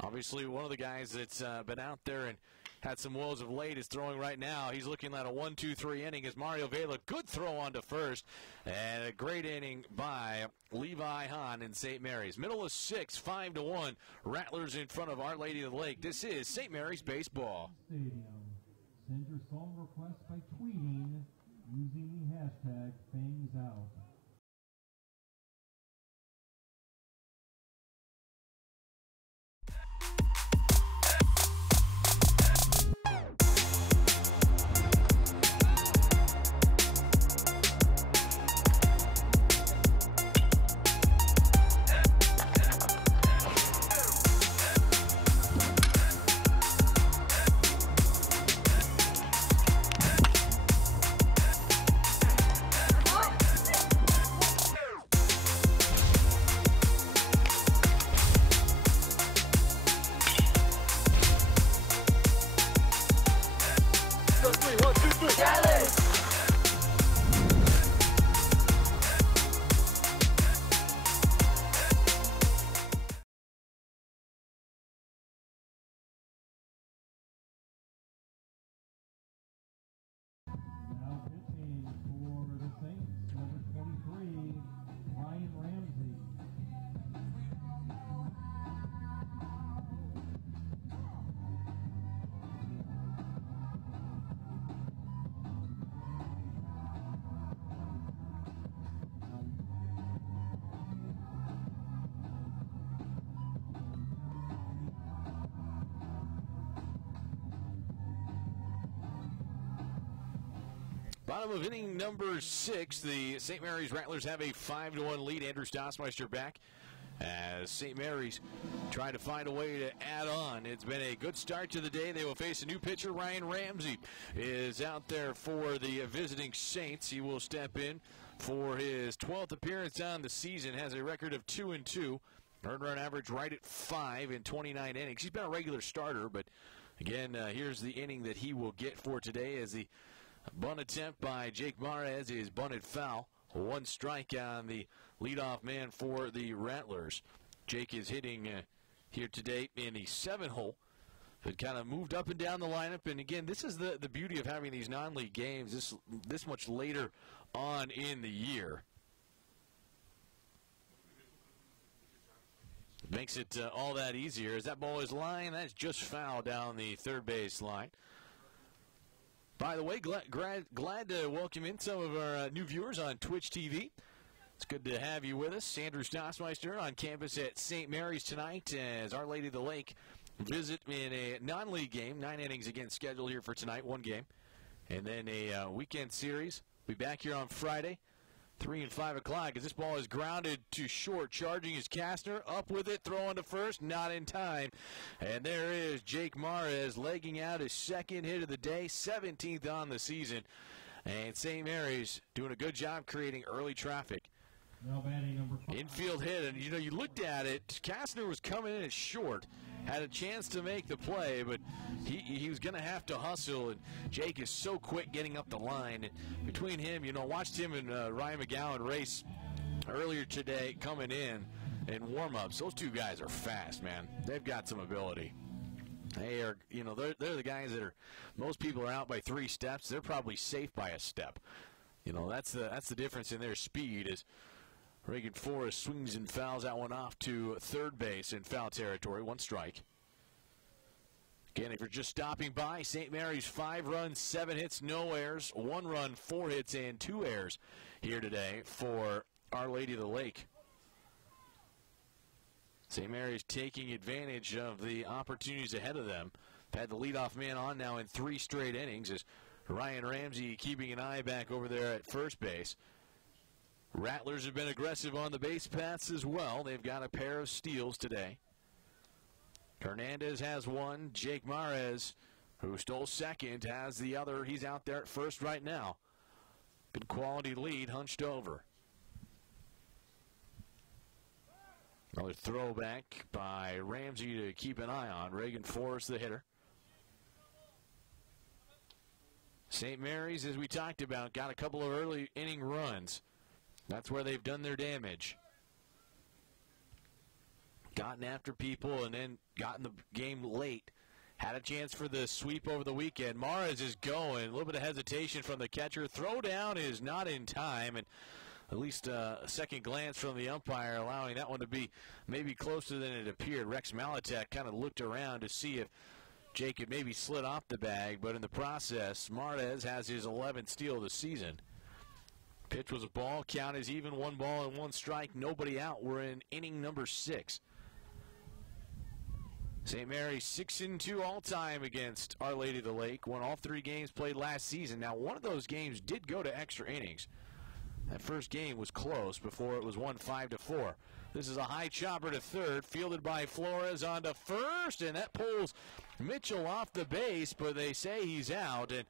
Obviously, one of the guys that's been out there and had some woes of late is throwing right now. He's looking at a 1-2-3 inning as Mario Vela. Good throw on to first. And a great inning by Levi Hahn in St. Mary's. Middle of 6, 5-1. Rattlers in front of Our Lady of the Lake. This is St. Mary's baseball. Stadium. Send your song request by tweeting using the hashtag FangsOut. Bottom of inning number 6, the St. Mary's Rattlers have a 5-1 lead. Andrew Stossmeister back as St. Mary's trying to find a way to add on. It's been a good start to the day. They will face a new pitcher. Ryan Ramsey is out there for the visiting Saints. He will step in for his 12th appearance on the season. Has a record of 2-2. Earned run average right at 5 in 29 innings. He's been a regular starter, but again, here's the inning that he will get for today as the bunt attempt by Jake Mares is bunted foul. 1 strike on the leadoff man for the Rattlers. Jake is hitting here today in the 7-hole. It kind of moved up and down the lineup. And again, this is the beauty of having these non-league games this much later on in the year. makes it all that easier. As that ball is lined, that's just foul down the third base line. By the way, glad to welcome in some of our new viewers on Twitch TV. It's good to have you with us. Andrew Stossmeister on campus at St. Mary's tonight as Our Lady of the Lake visit in a non-league game. 9 innings again scheduled here for tonight, 1 game. And then a weekend series. We'll be back here on Friday, 3 and 5 o'clock, as this ball is grounded to short. Charging is Kastner, up with it, throwing to first, not in time. And there is Jake Mares legging out his second hit of the day, 17th on the season. And St. Mary's doing a good job creating early traffic. Now batting number 5. Infield hit, and you looked at it, Kastner was coming in at short. Had a chance to make the play, but he was going to have to hustle, and Jake is so quick getting up the line. And between him, watched him and Ryan McGowan race earlier today coming in warm-ups. Those two guys are fast, man. They've got some ability. They are, they're the guys that are, most people are out by 3 steps. They're probably safe by a step. That's the difference in their speed is Reagan Forrest swings and fouls that one off to third base in foul territory. 1 strike. Again, if you're just stopping by, St. Mary's 5 runs, 7 hits, no errors, 1 run, 4 hits, and 2 errors here today for Our Lady of the Lake. St. Mary's taking advantage of the opportunities ahead of them. Had the leadoff man on now in 3 straight innings as Ryan Ramsey keeping an eye back over there at first base. Rattlers have been aggressive on the base paths as well. They've got a pair of steals today. Hernandez has 1. Jake Mares, who stole second, has the other. He's out there at first right now. Good quality lead, hunched over. Another throwback by Ramsey to keep an eye on. Reagan Forrest, the hitter. St. Mary's, as we talked about, got a couple of early inning runs. That's where they've done their damage. Gotten after people and then gotten the game late. Had a chance for the sweep over the weekend. Mares is going. A little bit of hesitation from the catcher. Throw down is not in time, and at least a second glance from the umpire allowing that one to be maybe closer than it appeared. Rex Malatek kind of looked around to see if Jake had maybe slid off the bag, but in the process, Mares has his 11th steal of the season. Pitch was a ball. Count is even. 1 ball and 1 strike. Nobody out. We're in inning number 6. St. Mary's 6-2 all-time against Our Lady of the Lake. Won all 3 games played last season. Now, one of those games did go to extra innings. That first game was close before it was won 5-4. This is a high chopper to third, fielded by Flores on to first, and that pulls Mitchell off the base, but they say he's out. And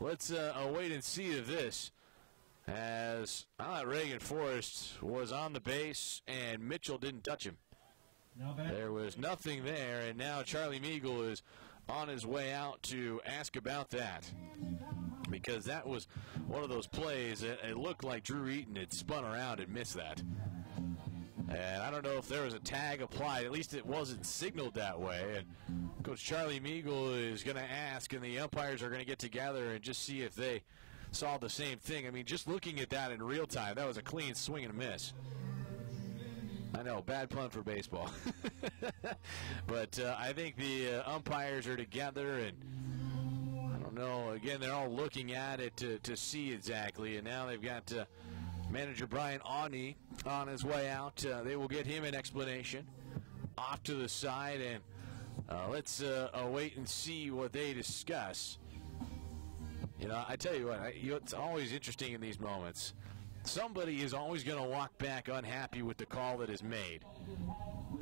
let's wait and see of this. As Reagan Forrest was on the base and Mitchell didn't touch him. There was nothing there, and now Charlie Meagle is on his way out to ask about that. Because that was one of those plays that it looked like Drew Eaton had spun around and missed that. And I don't know if there was a tag applied. At least it wasn't signaled that way. And Coach Charlie Meagle is going to ask, and the umpires are going to get together and just see if they saw the same thing. I mean, just looking at that in real time, that was a clean swing and a miss. I know, bad pun for baseball. But I think the umpires are together, and I don't know. Again, they're all looking at it to see exactly, and now they've got manager Brian Awney on his way out. They will get him an explanation off to the side, and let's wait and see what they discuss. I tell you what, it's always interesting in these moments. Somebody is always going to walk back unhappy with the call that is made.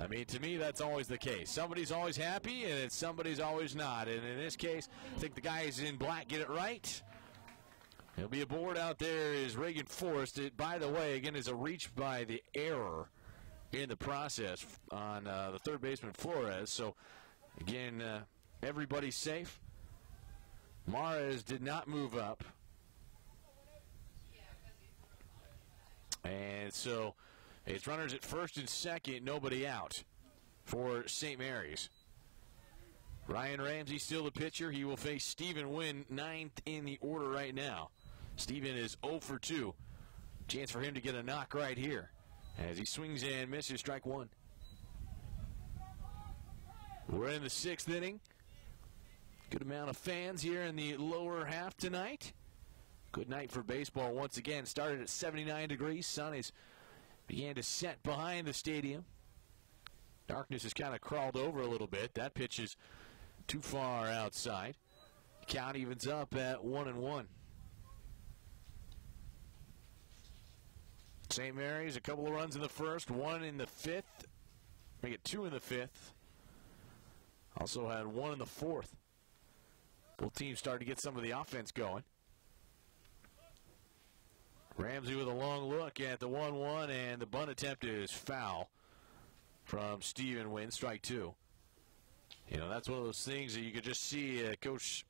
I mean, to me, that's always the case. Somebody's always happy, and somebody's always not. And in this case, I think the guys in black get it right. He'll be aboard out there is Reagan Forrest. It, by the way, again, is a reach by the error in the process on the third baseman Flores. So, again, everybody's safe. Mares did not move up. And so it's runners at first and second, nobody out for St. Mary's. Ryan Ramsey still the pitcher. He will face Stephen Wynn, 9th in the order right now. Stephen is 0 for 2. Chance for him to get a knock right here as he swings and misses, strike 1. We're in the 6th inning. Good amount of fans here in the lower half tonight. Good night for baseball once again. Started at 79 degrees. Sun began to set behind the stadium. Darkness has kind of crawled over a little bit. That pitch is too far outside. Count evens up at 1-1. St. Mary's, a couple of runs in the first, one in the 5th. Make it 2 in the 5th. Also had 1 in the 4th. Both teams started to get some of the offense going. Ramsey with a long look at the 1-1, and the bunt attempt is foul from Stephen Wynn, strike 2. You know, that's one of those things that you could just see Coach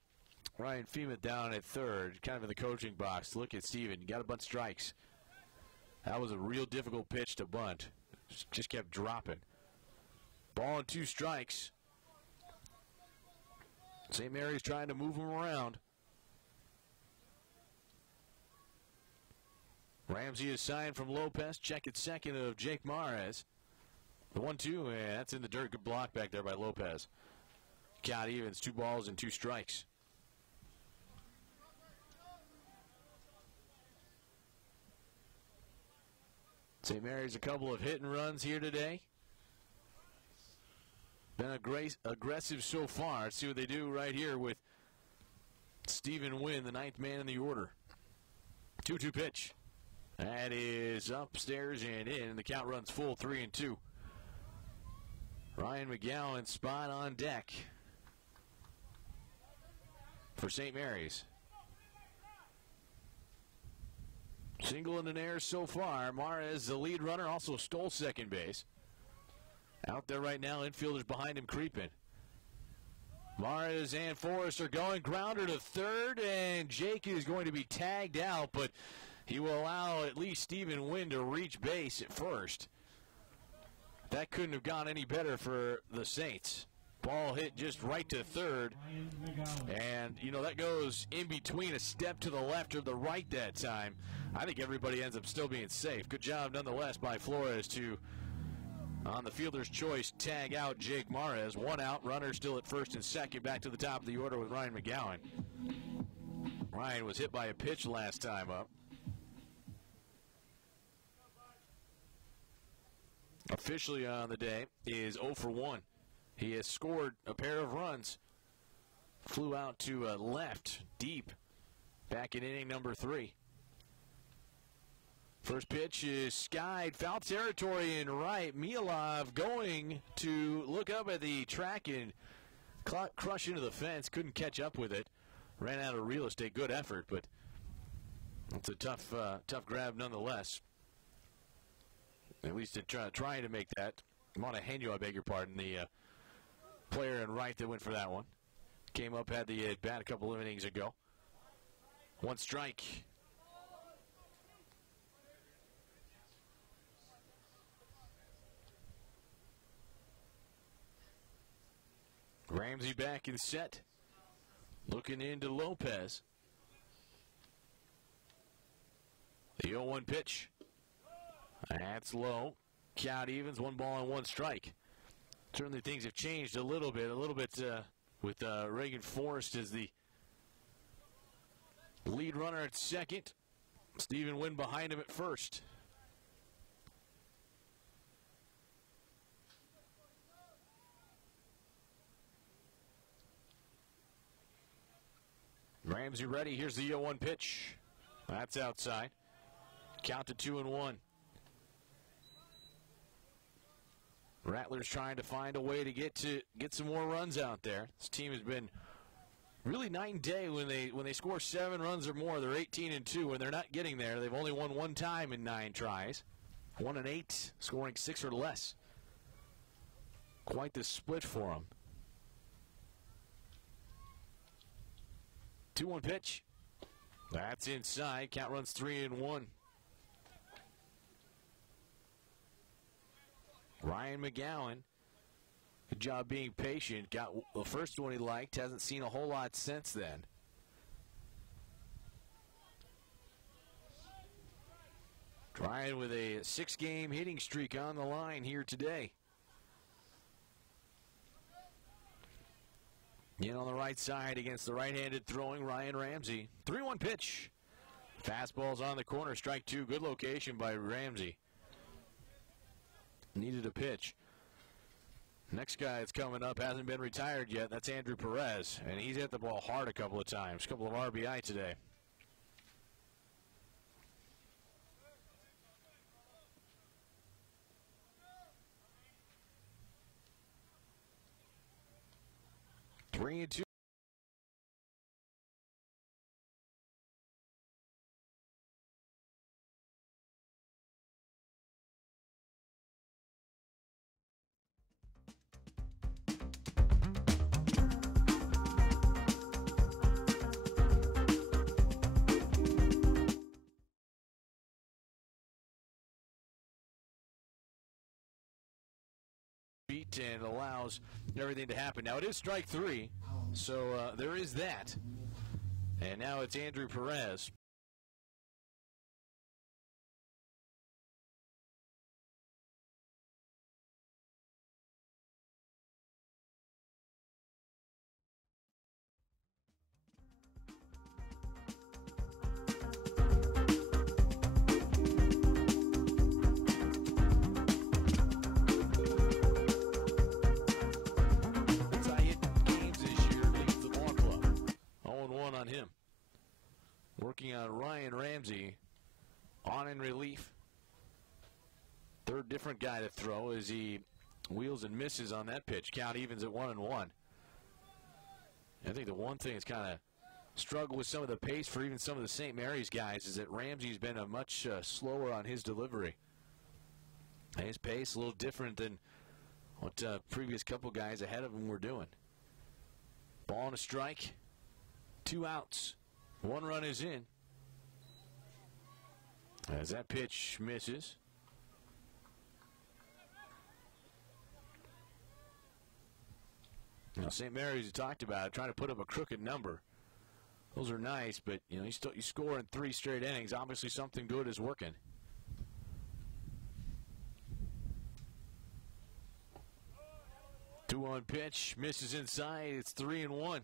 Ryan Feeman down at third, kind of in the coaching box. Look at Stephen, you got a bunch of strikes. That was a real difficult pitch to bunt. Just kept dropping. Ball and 2 strikes. St. Mary's trying to move him around. Ramsey is signed from Lopez. Check at second of Jake Mares. The 1-2, and that's in the dirt. Good block back there by Lopez. Count evens, 2 balls and 2 strikes. St. Mary's a couple of hit and runs here today. Been aggressive so far. Let's see what they do right here with Stephen Wynn, the 9th man in the order. 2-2 pitch. That is upstairs and in, and the count runs full, 3-2. Ryan McGowan spot on deck for St. Mary's. Single in an air so far. Mares, the lead runner, also stole second base. Out there right now, infielders behind him creeping. Mares and Forrest are going. Grounder to third, and Jake is going to be tagged out, but he will allow at least Stephen Wynn to reach base at first. That couldn't have gone any better for the Saints. Ball hit just right to third. And, you know, that goes in between a step to the left or the right that time. I think everybody ends up still being safe. Good job nonetheless by Flores to, on the fielder's choice, tag out Jake Mares. 1 out, runner still at first and second. Back to the top of the order with Ryan McGowan. Ryan was hit by a pitch last time up. Officially on the day is 0 for 1. He has scored a pair of runs. Flew out to left, deep, back in inning number 3. First pitch is skied, foul territory in right. Mielov going to look up at the track and crush into the fence. Couldn't catch up with it. Ran out of real estate. Good effort, but it's a tough grab nonetheless. At least trying to make that. Montehenio, I beg your pardon, the player in right that went for that one. Came up, had the bat a couple of innings ago. 1 strike. Ramsey back and set. Looking into Lopez. The 0-1 pitch. That's low. Count evens, 1 ball and 1 strike. Certainly things have changed a little bit with Reagan Forrest as the lead runner at second. Stephen Wynn behind him at first. Ramsey ready. Here's the 0-1 pitch. That's outside. Count to 2-1. Rattlers trying to find a way to get some more runs out there. This team has been really night and day when they score 7 runs or more. They're 18-2. When they're not getting there, they've only won 1 time in 9 tries. 1-8, scoring 6 or less. Quite the split for them. 2-1 pitch. That's inside. Count runs 3-1. Ryan McGowan, good job being patient. Got the first one he liked. Hasn't seen a whole lot since then. Trying with a 6-game hitting streak on the line here today. In on the right side against the right-handed throwing Ryan Ramsey. 3-1 pitch. Fastball's on the corner. Strike 2. Good location by Ramsey. Needed a pitch. Next guy that's coming up hasn't been retired yet. That's Andrew Perez, and he's hit the ball hard a couple of times. A couple of RBI today. Three and 2. And allows everything to happen. Now it is strike 3, so there is that. And now it's Andrew Perez. On him. Working on Ryan Ramsey on in relief. Third different guy to throw as he wheels and misses on that pitch. Count evens at 1-1. I think the one thing that's kind of struggled with some of the pace for even some of the St. Mary's guys is that Ramsey's been a much slower on his delivery. And his pace a little different than what previous couple guys ahead of him were doing. Ball and a strike. 2 outs. 1 run is in. As that pitch misses. Now, St. Mary's, you talked about it, trying to put up a crooked number. Those are nice, but you score in 3 straight innings. Obviously, something good is working. Two-on pitch, misses inside. It's 3-1.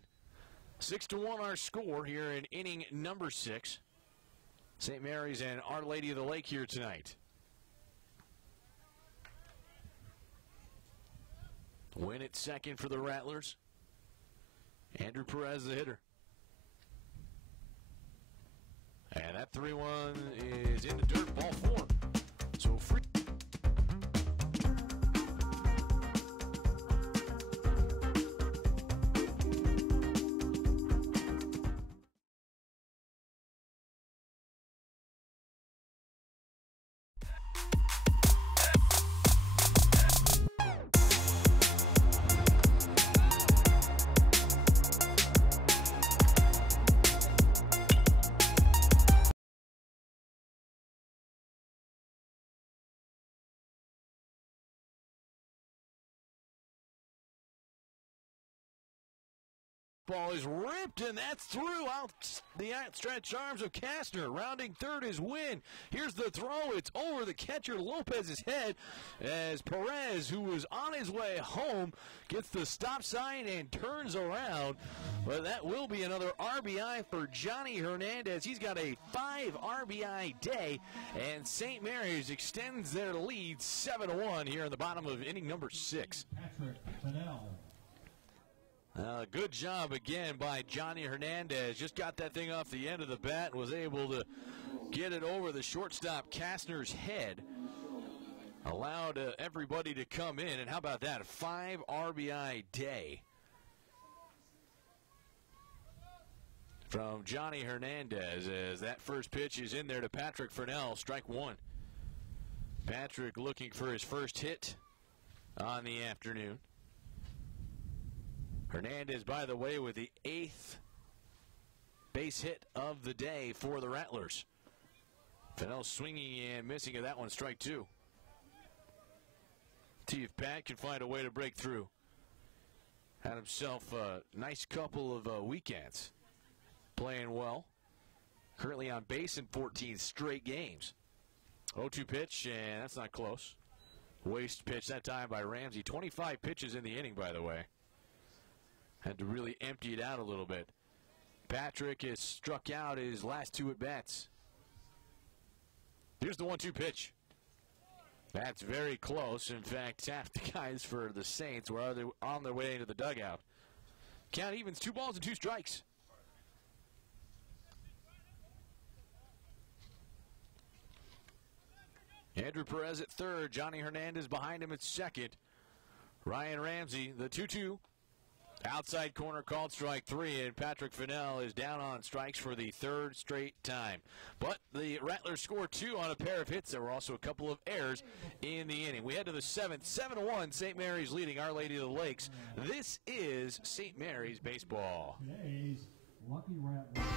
6-1 our score here in inning number 6. St. Mary's and Our Lady of the Lake here tonight. Win at second for the Rattlers. Andrew Perez, the hitter. And that 3-1 is in the dirt, ball 4. So free. Ball is ripped, and that's through out the outstretched arms of Kastner. Rounding third is Wynn. Here's the throw. It's over the catcher Lopez's head as Perez, who was on his way home, gets the stop sign and turns around. But that will be another RBI for Johnny Hernandez. He's got a 5 RBI day, and St. Mary's extends their lead 7-1 here in the bottom of inning number 6. Patrick Fennell. Good job again by Johnny Hernandez. Just got that thing off the end of the bat and was able to get it over the shortstop Kastner's head. Allowed everybody to come in. And how about that? A 5 RBI day from Johnny Hernandez as that first pitch is in there to Patrick Fennell. Strike 1. Patrick looking for his first hit on the afternoon. Hernandez, by the way, with the 8th base hit of the day for the Rattlers. Fennell swinging and missing at that one, strike 2. See if Pat can find a way to break through. Had himself a nice couple of weekends. Playing well. Currently on base in 14 straight games. 0-2 pitch, and that's not close. Waste pitch that time by Ramsey. 25 pitches in the inning, by the way. had to really empty it out a little bit. Patrick has struck out his last 2 at-bats. Here's the 1-2 pitch. That's very close. In fact, half the guys for the Saints were on their way into the dugout. Count evens, 2 balls and 2 strikes. Andrew Perez at third. Johnny Hernandez behind him at second. Ryan Ramsey, the 2-2. Outside corner called strike 3, and Patrick Fennell is down on strikes for the 3rd straight time. But the Rattlers score 2 on a pair of hits. There were also a couple of errors in the inning. We head to the 7th, 7-1. St. Mary's leading Our Lady of the Lakes. This is St. Mary's baseball. Today's Lucky Rattlers.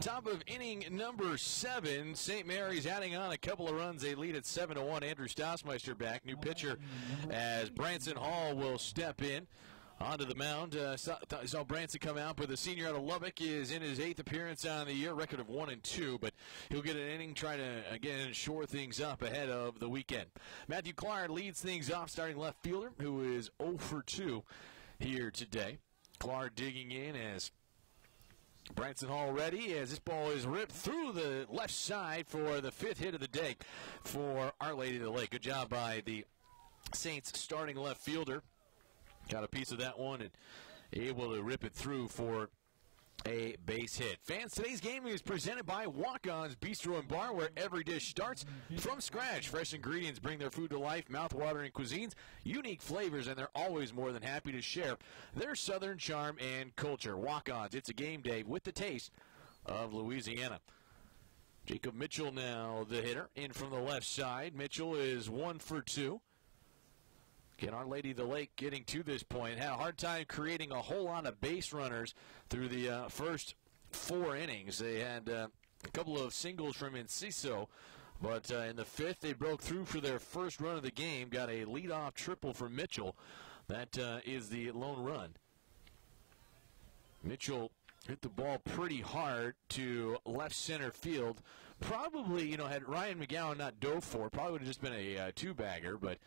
Top of inning number 7, St. Mary's adding on a couple of runs. They lead at 7-1. Andrew Stossmeister back, new pitcher, as Branson Hall will step in onto the mound. Saw Branson come out, but the senior out of Lubbock is in his 8th appearance on the year, record of 1-2, but he'll get an inning, try to, again, shore things up ahead of the weekend. Matthew Clark leads things off, starting left fielder, who is 0 for 2 here today. Clark digging in as Branson Hall ready as this ball is ripped through the left side for the 5th hit of the day for Our Lady of the Lake. Good job by the Saints starting left fielder. Got a piece of that one and able to rip it through for a base hit. Fans, today's game is presented by Walk-On's Bistro and Bar, where every dish starts from scratch. Fresh ingredients bring their food to life, mouth-watering cuisines, unique flavors, and they're always more than happy to share their southern charm and culture. Walk-On's, it's a game day with the taste of Louisiana. Jacob Mitchell now the hitter, in from the left side. Mitchell is 1 for 2. Again, Our Lady of the Lake getting to this point. Had a hard time creating a whole lot of base runners through the first 4 innings. They had a couple of singles from Enciso, but in the 5th they broke through for their first run of the game. Got a leadoff triple for Mitchell. That is the lone run. Mitchell hit the ball pretty hard to left center field. Probably, had Ryan McGowan not dove for it, probably would have just been a 2-bagger, but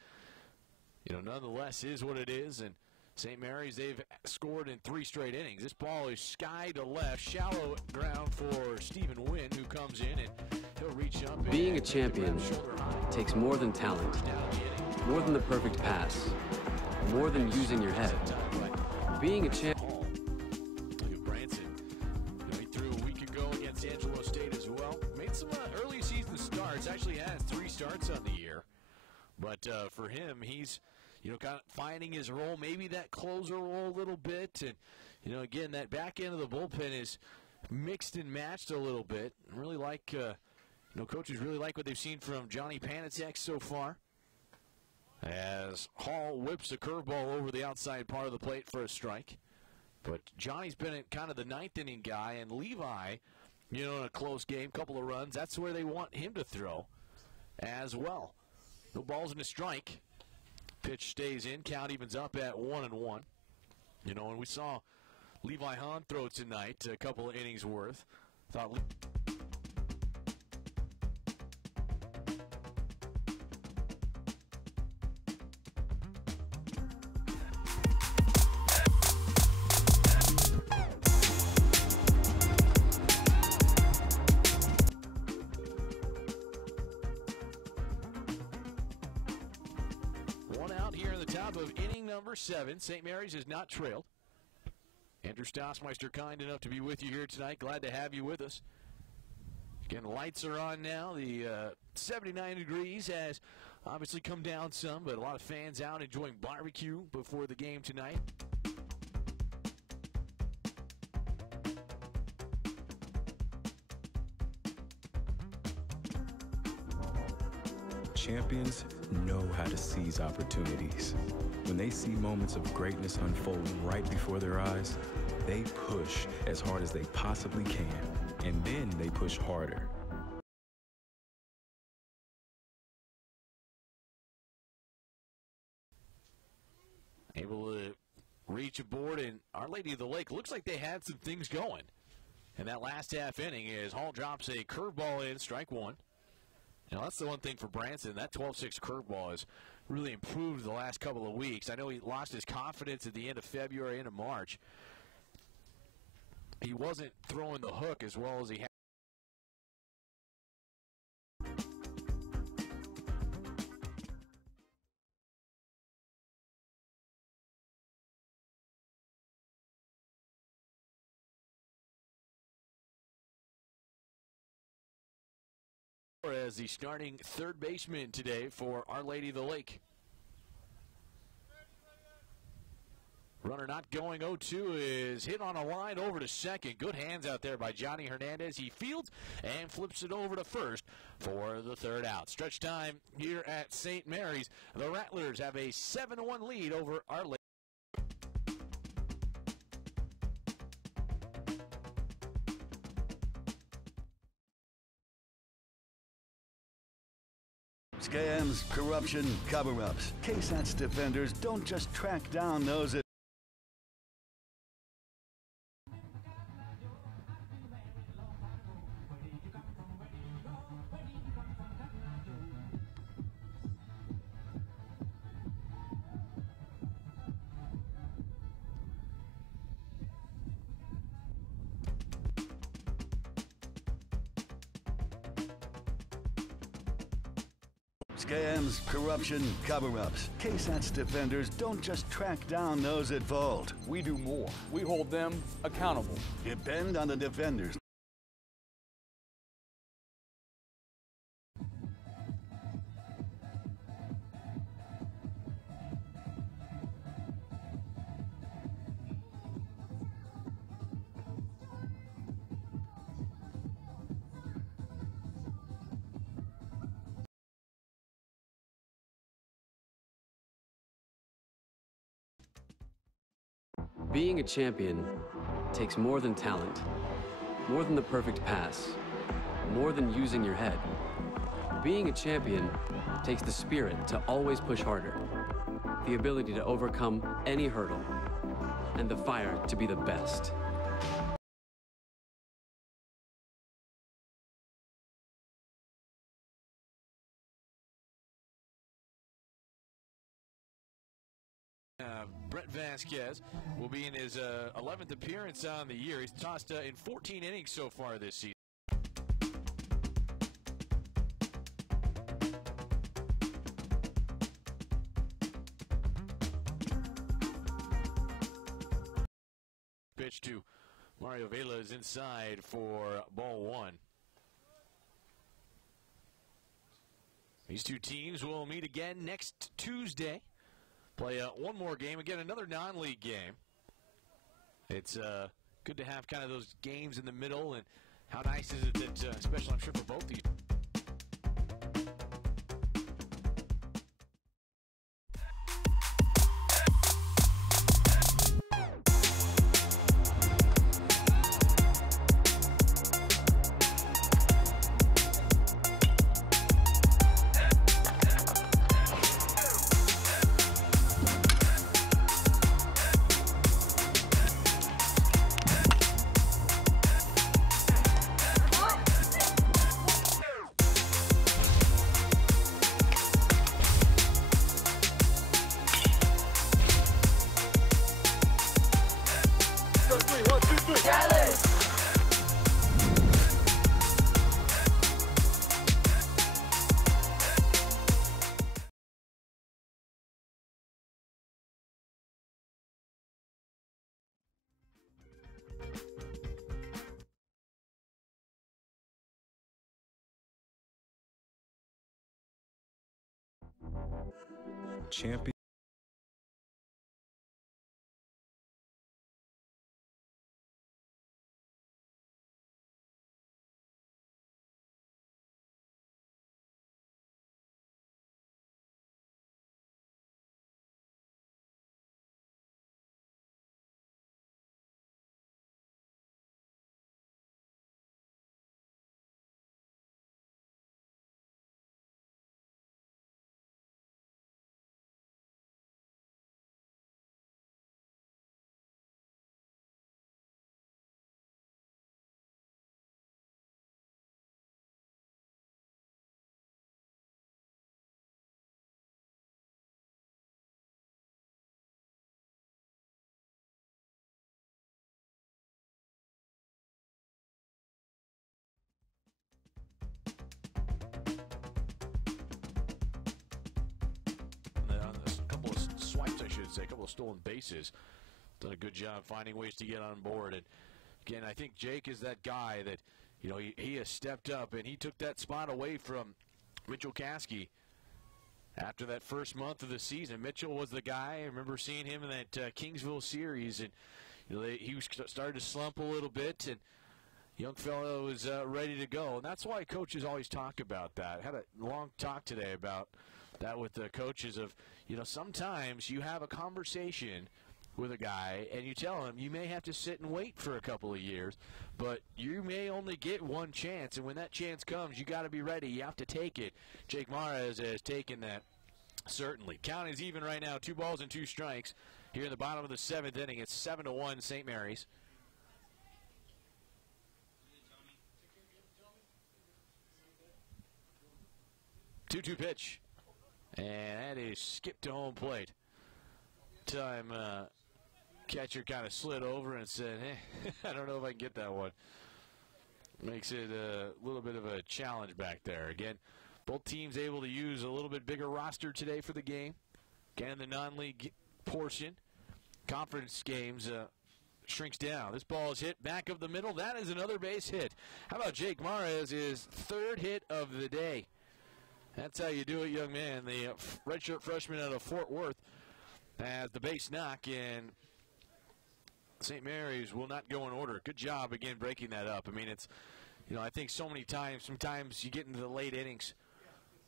nonetheless, is what it is. And St. Mary's, they've scored in 3 straight innings. This ball is sky to left, shallow ground for Stephen Wynn, who comes in and he'll reach up. Being a champion takes more than talent, more than the perfect pass, more than using your head. Being a champion. Branson, he threw a week ago against Angelo State as well. Made some early season starts. Actually has 3 starts on the year. But for him, he's, kind of finding his role, maybe that closer role a little bit. And, again, that back end of the bullpen is mixed and matched a little bit. Really like, coaches really like what they've seen from Johnny Panacek so far. As Hall whips a curveball over the outside part of the plate for a strike. But Johnny's been kind of the 9th inning guy, and Levi, in a close game, couple of runs, that's where they want him to throw as well. No balls and a strike. Pitch stays in. Count evens up at 1-1. And we saw Levi Hahn throw tonight, a couple of innings worth. Thought top of inning number 7. St. Mary's has not trailed. Andrew Stossmeister, kind enough to be with you here tonight. Glad to have you with us. Again, lights are on now. The 79 degrees has obviously come down some, but a lot of fans out enjoying barbecue before the game tonight. Champions know how to seize opportunities. When they see moments of greatness unfold right before their eyes, they push as hard as they possibly can, and then they push harder. Able to reach a board, and Our Lady of the Lake looks like they had some things going. And that last half inning is Hall drops a curveball in, strike one. Now, that's the one thing for Branson. That 12-6 curveball has really improved the last couple of weeks. I know he lost his confidence at the end of February, into March. He wasn't throwing the hook as well as he had. As the starting third baseman today for Our Lady of the Lake. Runner not going 0-2 is hit on a line over to second. Good hands out there by Johnny Hernandez. He fields and flips it over to first for the third out. Stretch time here at St. Mary's. The Rattlers have a 7-1 lead over Our Lady. Scams, corruption, cover-ups. KSAT's defenders don't just track down those. Scams, corruption, cover-ups. KSAT's defenders don't just track down those at fault. We do more. We hold them accountable. Depend on the defenders. Being a champion takes more than talent, more than the perfect pass, more than using your head. Being a champion takes the spirit to always push harder, the ability to overcome any hurdle, and the fire to be the best. Brett Vasquez will be in his 11th appearance on the year. He's tossed in 14 innings so far this season. Pitch to Mario Vela is inside for ball one. These two teams will meet again next Tuesday. Play one more game. Again, another non-league game. It's good to have kind of those games in the middle, and how nice is it that, especially I'm sure for both these. champion. A couple of stolen bases. Done a good job finding ways to get on board. And again, I think Jake is that guy that, you know, he has stepped up and he took that spot away from Mitchell Caskey after that first month of the season. Mitchell was the guy. I remember seeing him in that Kingsville series, and you know, he was started to slump a little bit, and young fellow was ready to go. And that's why coaches always talk about that. I had a long talk today about that with the coaches of, you know, sometimes you have a conversation with a guy and you tell him you may have to sit and wait for a couple of years, but you may only get one chance, and when that chance comes, you got to be ready. You have to take it. Jake Mares has taken that, certainly. Count is even right now, 2 balls and 2 strikes here in the bottom of the 7th inning. It's 7-1 St. Mary's. Two-two pitch. And that is skipped to home plate. Time catcher kind of slid over and said, I don't know if I can get that one. Makes it a little bit of a challenge back there. Again, both teams able to use a little bit bigger roster today for the game. Again, the non-league portion. Conference games shrinks down. This ball is hit back of the middle. That is another base hit. How about Jake Mares' 3rd hit of the day? That's how you do it, young man. The redshirt freshman out of Fort Worth has the base knock, and St. Mary's will not go in order. Good job, again, breaking that up. I mean, it's, you know, I think so many times, sometimes you get into the late innings,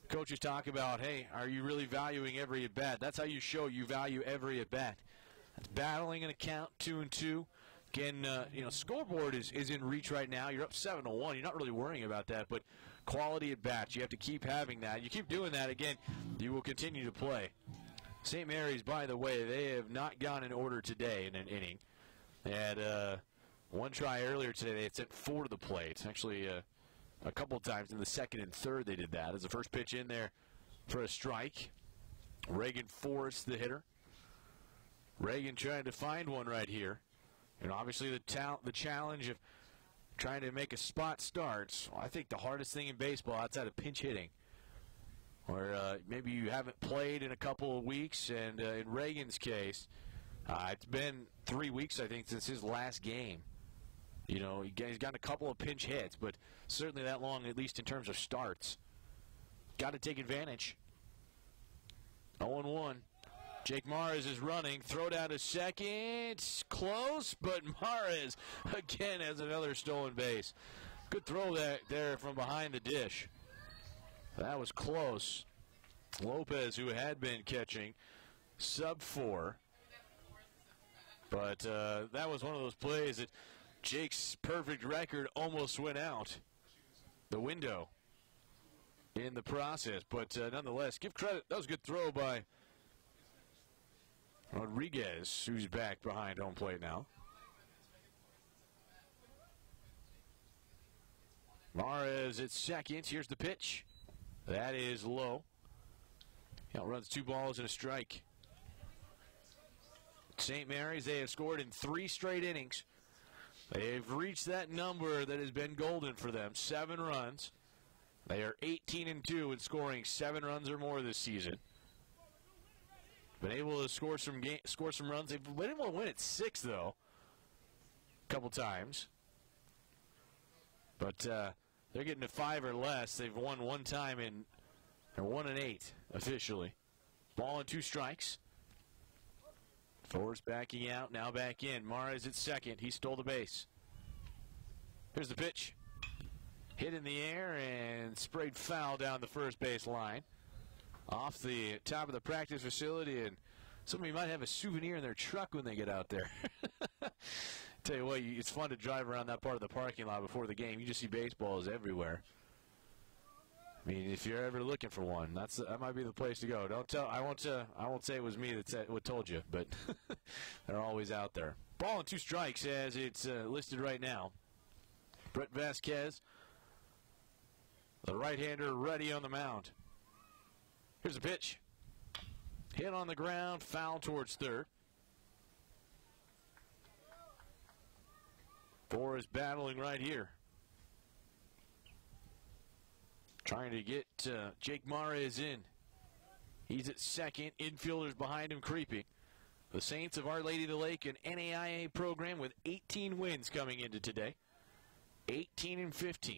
coaches talk about, hey, are you really valuing every at-bat? That's how you show you value every at-bat. That's battling an account 2-2. Again, you know, scoreboard is in reach right now. You're up 7-1. You're not really worrying about that, but quality at bats, you have to keep having that. You keep doing that, again, you will continue to play. St. Mary's, by the way, they have not gone in order today in an inning. They had one try earlier today. They had sent 4 to the plate. Actually, a couple of times in the 2nd and 3rd they did that. As the first pitch in there for a strike. Reagan Forrest, the hitter. Reagan trying to find one right here. And obviously the challenge of trying to make a spot starts. I think the hardest thing in baseball outside of pinch hitting, or maybe you haven't played in a couple of weeks, and in Reagan's case, it's been 3 weeks, I think, since his last game. You know, he's gotten a couple of pinch hits, but certainly that long, at least in terms of starts. Got to take advantage. 0-1. Jake Mares is running. Throw down to second. Close, but Mares again has another stolen base. Good throw there from behind the dish. That was close. Lopez, who had been catching, sub-4. But that was one of those plays that Jake's perfect record almost went out the window in the process. But nonetheless, give credit. That was a good throw by Rodriguez, who's back behind home plate now. Mares at second. Here's the pitch. That is low. Outruns 2 balls and a strike. St. Mary's, they have scored in 3 straight innings. They've reached that number that has been golden for them, 7 runs. They are 18-2 in scoring 7 runs or more this season. Been able to score some runs. They've been able to win at 6, though, a couple times. But they're getting to 5 or less. They've won 1 time, and they're 1-8 officially. Ball and 2 strikes. Forrest backing out, now back in. Mara's at second. He stole the base. Here's the pitch. Hit in the air and sprayed foul down the first base line. Off the top of the practice facility, and somebody might have a souvenir in their truck when they get out there. Tell you what, it's fun to drive around that part of the parking lot before the game. You just see baseballs everywhere. I mean, if you're ever looking for one, that might be the place to go. Don't tell. I won't say it was me that told you, but they're always out there. Ball and 2 strikes as it's listed right now. Brett Vasquez, the right-hander, ready on the mound. Here's the pitch. Hit on the ground, foul towards third. Forrest battling right here. Trying to get Jake Mares in. He's at second. Infielders behind him creeping. The Saints of Our Lady of the Lake, an NAIA program with 18 wins coming into today. 18-15.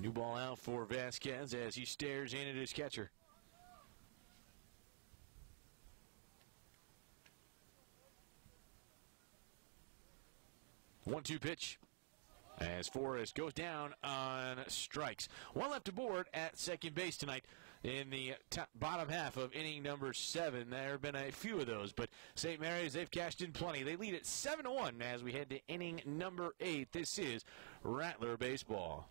New ball out for Vasquez as he stares in at his catcher. One-two pitch as Forrest goes down on strikes. One left aboard at second base tonight in the bottom half of inning number 7. There have been a few of those, but St. Mary's, they've cashed in plenty. They lead at 7-1 as we head to inning number 8. This is Rattler baseball.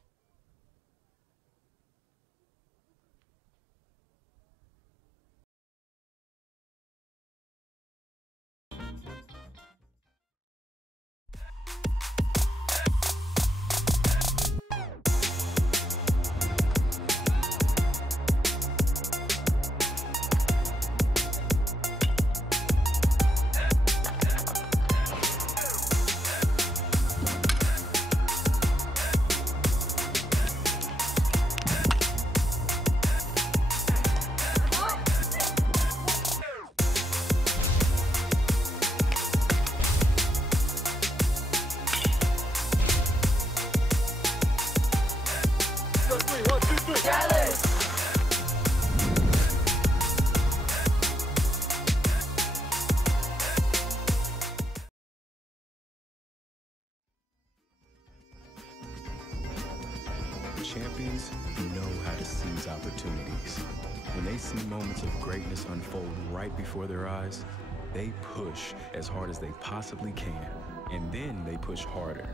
Champions know how to seize opportunities. When they see moments of greatness unfold right before their eyes, they push as hard as they possibly can. And then they push harder.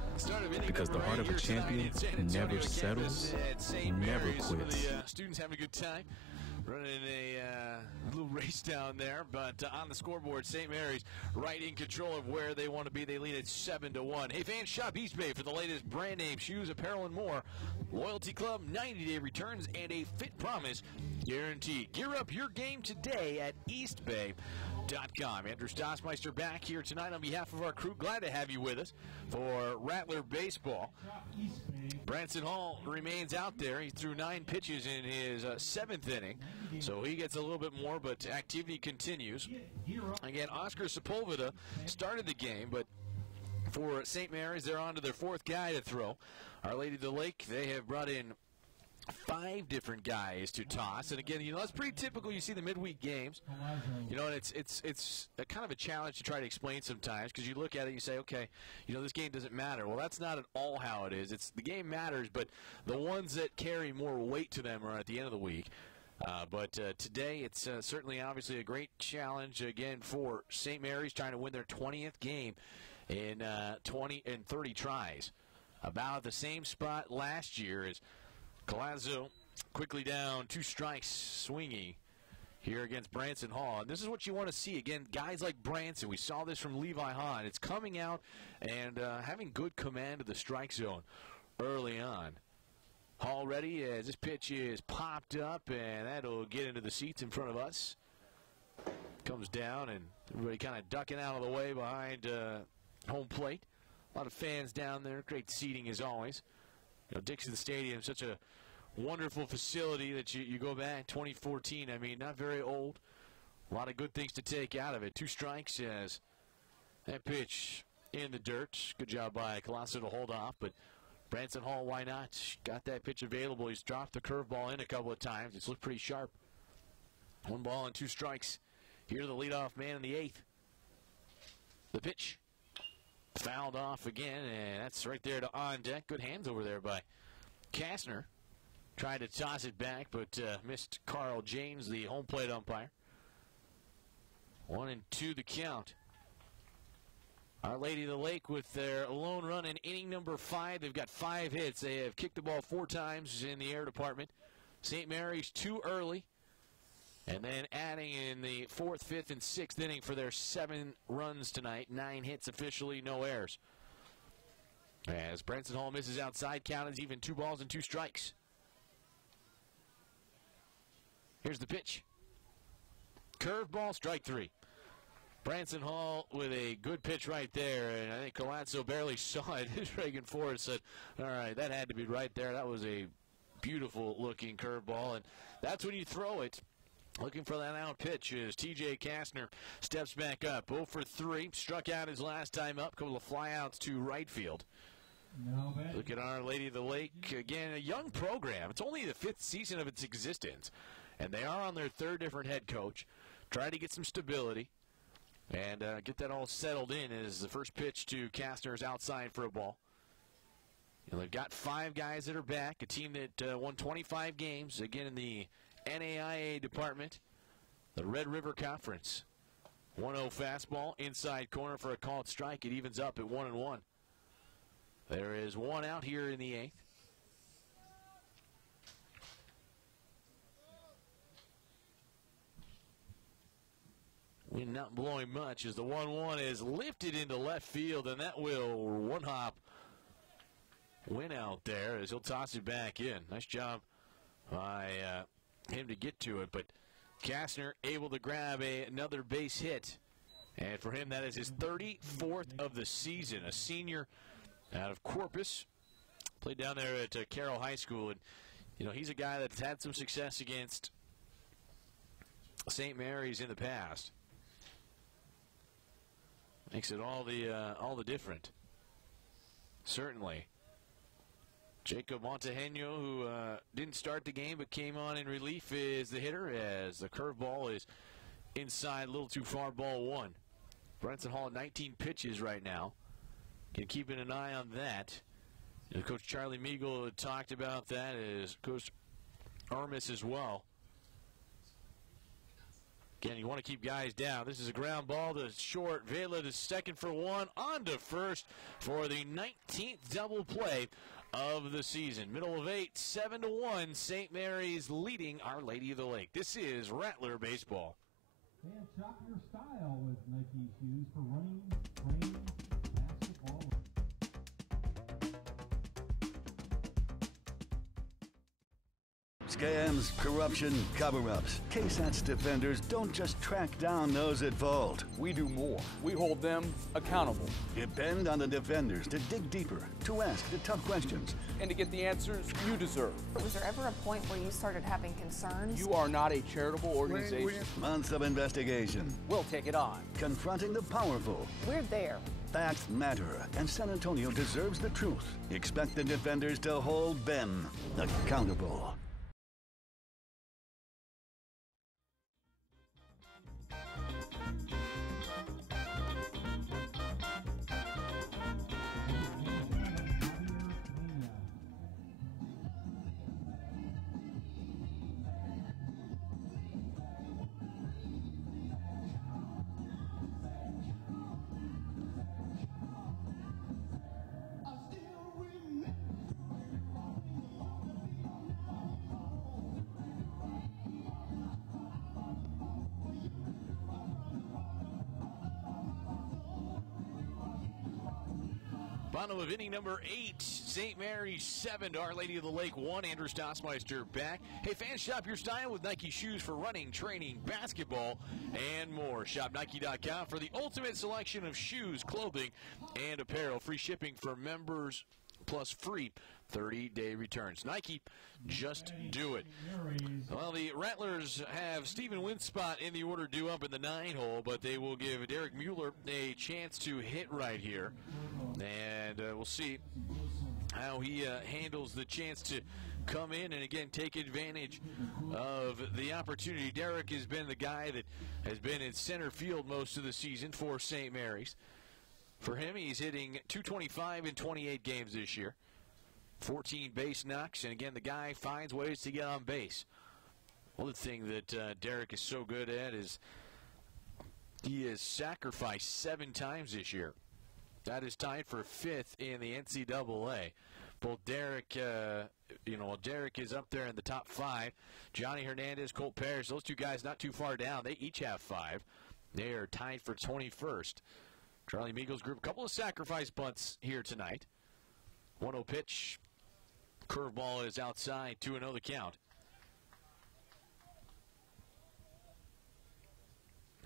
Because the heart of a champion never settles, never quits. Students having a good time. Running a little race down there, but on the scoreboard, St. Mary's right in control of where they want to be. They lead at 7-1. Hey, fans, shop East Bay for the latest brand name shoes, apparel, and more. Loyalty Club, 90-day returns, and a fit promise guaranteed. Gear up your game today at eastbay.com. Andrew Stossmeister back here tonight on behalf of our crew. Glad to have you with us for Rattler baseball. Branson Hall remains out there. He threw 9 pitches in his 7th inning, so he gets a little bit more, but activity continues. Again, Oscar Sepulveda started the game, but for St. Mary's, they're on to their 4th guy to throw. Our Lady of the Lake, they have brought in 5 different guys to toss, and again, that's pretty typical. You see the midweek games, and it's a kind of a challenge to try to explain sometimes, because you look at it and you say, okay, this game doesn't matter. Well, that's not at all how it is. The game matters, but the ones that carry more weight to them are at the end of the week. But today, it's certainly obviously a great challenge again for St. Mary's, trying to win their 20th game in 30 tries. About the same spot last year as Collazo quickly down, 2 strikes, swinging here against Branson Hall. And this is what you want to see. Again, guys like Branson, we saw this from Levi Hahn. It's coming out and having good command of the strike zone early on. Hall ready as this pitch is popped up, and that'll get into the seats in front of us. Comes down, and everybody kind of ducking out of the way behind home plate. A lot of fans down there. Great seating as always. Dixon Stadium, such a wonderful facility that you go back 2014. I mean, not very old. A lot of good things to take out of it. 2 strikes as that pitch in the dirt. Good job by Colosso to hold off, but Branson Hall, why not? Got that pitch available. He's dropped the curveball in a couple of times. It's looked pretty sharp. 1 ball and 2 strikes. Here's the leadoff man in the 8th. The pitch. Fouled off again, and that's right there to on deck. Good hands over there by Kastner. Tried to toss it back, but missed Carl James, the home plate umpire. 1-2 the count. Our Lady of the Lake with their lone run in inning number 5. They've got 5 hits. They have kicked the ball 4 times in the air department. St. Mary's too early. And then adding in the 4th, 5th, and 6th inning for their 7 runs tonight. 9 hits officially, no errors. As Branson Hall misses outside, count is even 2 balls and 2 strikes. Here's the pitch. Curveball, strike 3. Branson Hall with a good pitch right there, and I think Colazzo barely saw it. Reagan Forrest said, all right, that had to be right there. That was a beautiful-looking curveball, and that's when you throw it. Looking for that out pitch as T.J. Kastner steps back up. 0 for 3, struck out his last time up. Couple of flyouts to right field. No, look at Our Lady of the Lake. Again, a young program. It's only the 5th season of its existence, and they are on their 3rd different head coach. Trying to get some stability and get that all settled in as the first pitch to Kastner is outside for a ball. And they've got 5 guys that are back, a team that won 25 games, again in the NAIA department, the Red River Conference. 1-0 fastball, inside corner for a called strike. It evens up at 1-1. There is 1 out here in the 8th. Wind not blowing much as the 1-1 is lifted into left field, and that will one-hop win out there as he'll toss it back in. Nice job by him to get to it, but Kastner able to grab another base hit. And for him, that is his 34th of the season. A senior out of Corpus. Played down there at Carroll High School, and you know he's a guy that's had some success against St. Mary's in the past. Makes it all the different. Certainly. Jacob Montejano, who didn't start the game but came on in relief, is the hitter as the curveball is inside, a little too far, ball 1. Branson Hall 19 pitches right now. Can keeping an eye on that. And Coach Charlie Meagle talked about that as Coach Armis as well. Again, you want to keep guys down. This is a ground ball to short. Vela to second for 1. On to first for the 19th double play of the season. Middle of 8, 7-1. St. Mary's leading Our Lady of the Lake. This is Rattler Baseball. And shop your style with Nike shoes for running, training, basketball. Scams, corruption, cover-ups. KSAT's defenders don't just track down those at fault. We do more. We hold them accountable. Depend on the defenders to dig deeper, to ask the tough questions, and to get the answers you deserve. Was there ever a point where you started having concerns? You are not a charitable organization. Months of investigation. We'll take it on. Confronting the powerful. We're there. Facts matter, and San Antonio deserves the truth. Expect the defenders to hold them accountable. Bottom of inning number 8, St. Mary's 7 to Our Lady of the Lake 1. Andrew Stossmeister back. Hey, fans, shop your style with Nike shoes for running, training, basketball, and more. Shop Nike.com for the ultimate selection of shoes, clothing, and apparel. Free shipping for members, plus free 30-day returns. Nike, just do it. Well, the Rattlers have Steven Winspot in the order due up in the 9-hole, but they will give Derek Mueller a chance to hit right here. And we'll see how he handles the chance to come in and, again, take advantage of the opportunity. Derek has been the guy that has been in center field most of the season for St. Mary's. For him, he's hitting .225 in 28 games this year, 14 base knocks, and, again, the guy finds ways to get on base. One thing that Derek is so good at is he has sacrificed 7 times this year. That is tied for 5th in the NCAA. Both Derek, Derek is up there in the top 5. Johnny Hernandez, Colt Parrish, those two guys not too far down. They each have 5. They are tied for 21st. Charlie Meagle's group, a couple of sacrifice bunts here tonight. 1-0 pitch. Curveball is outside, 2-0 the count.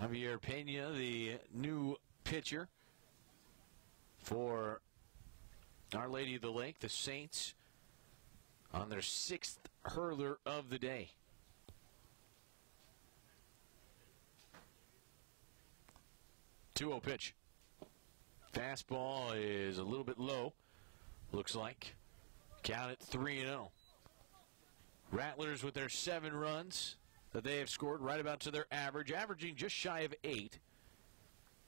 Javier Pena, the new pitcher for Our Lady of the Lake, the Saints, on their 6th hurler of the day. Two-0 pitch. Fastball is a little bit low, looks like. Count it 3-0. Rattlers with their 7 runs that they have scored right about to their average, averaging just shy of 8.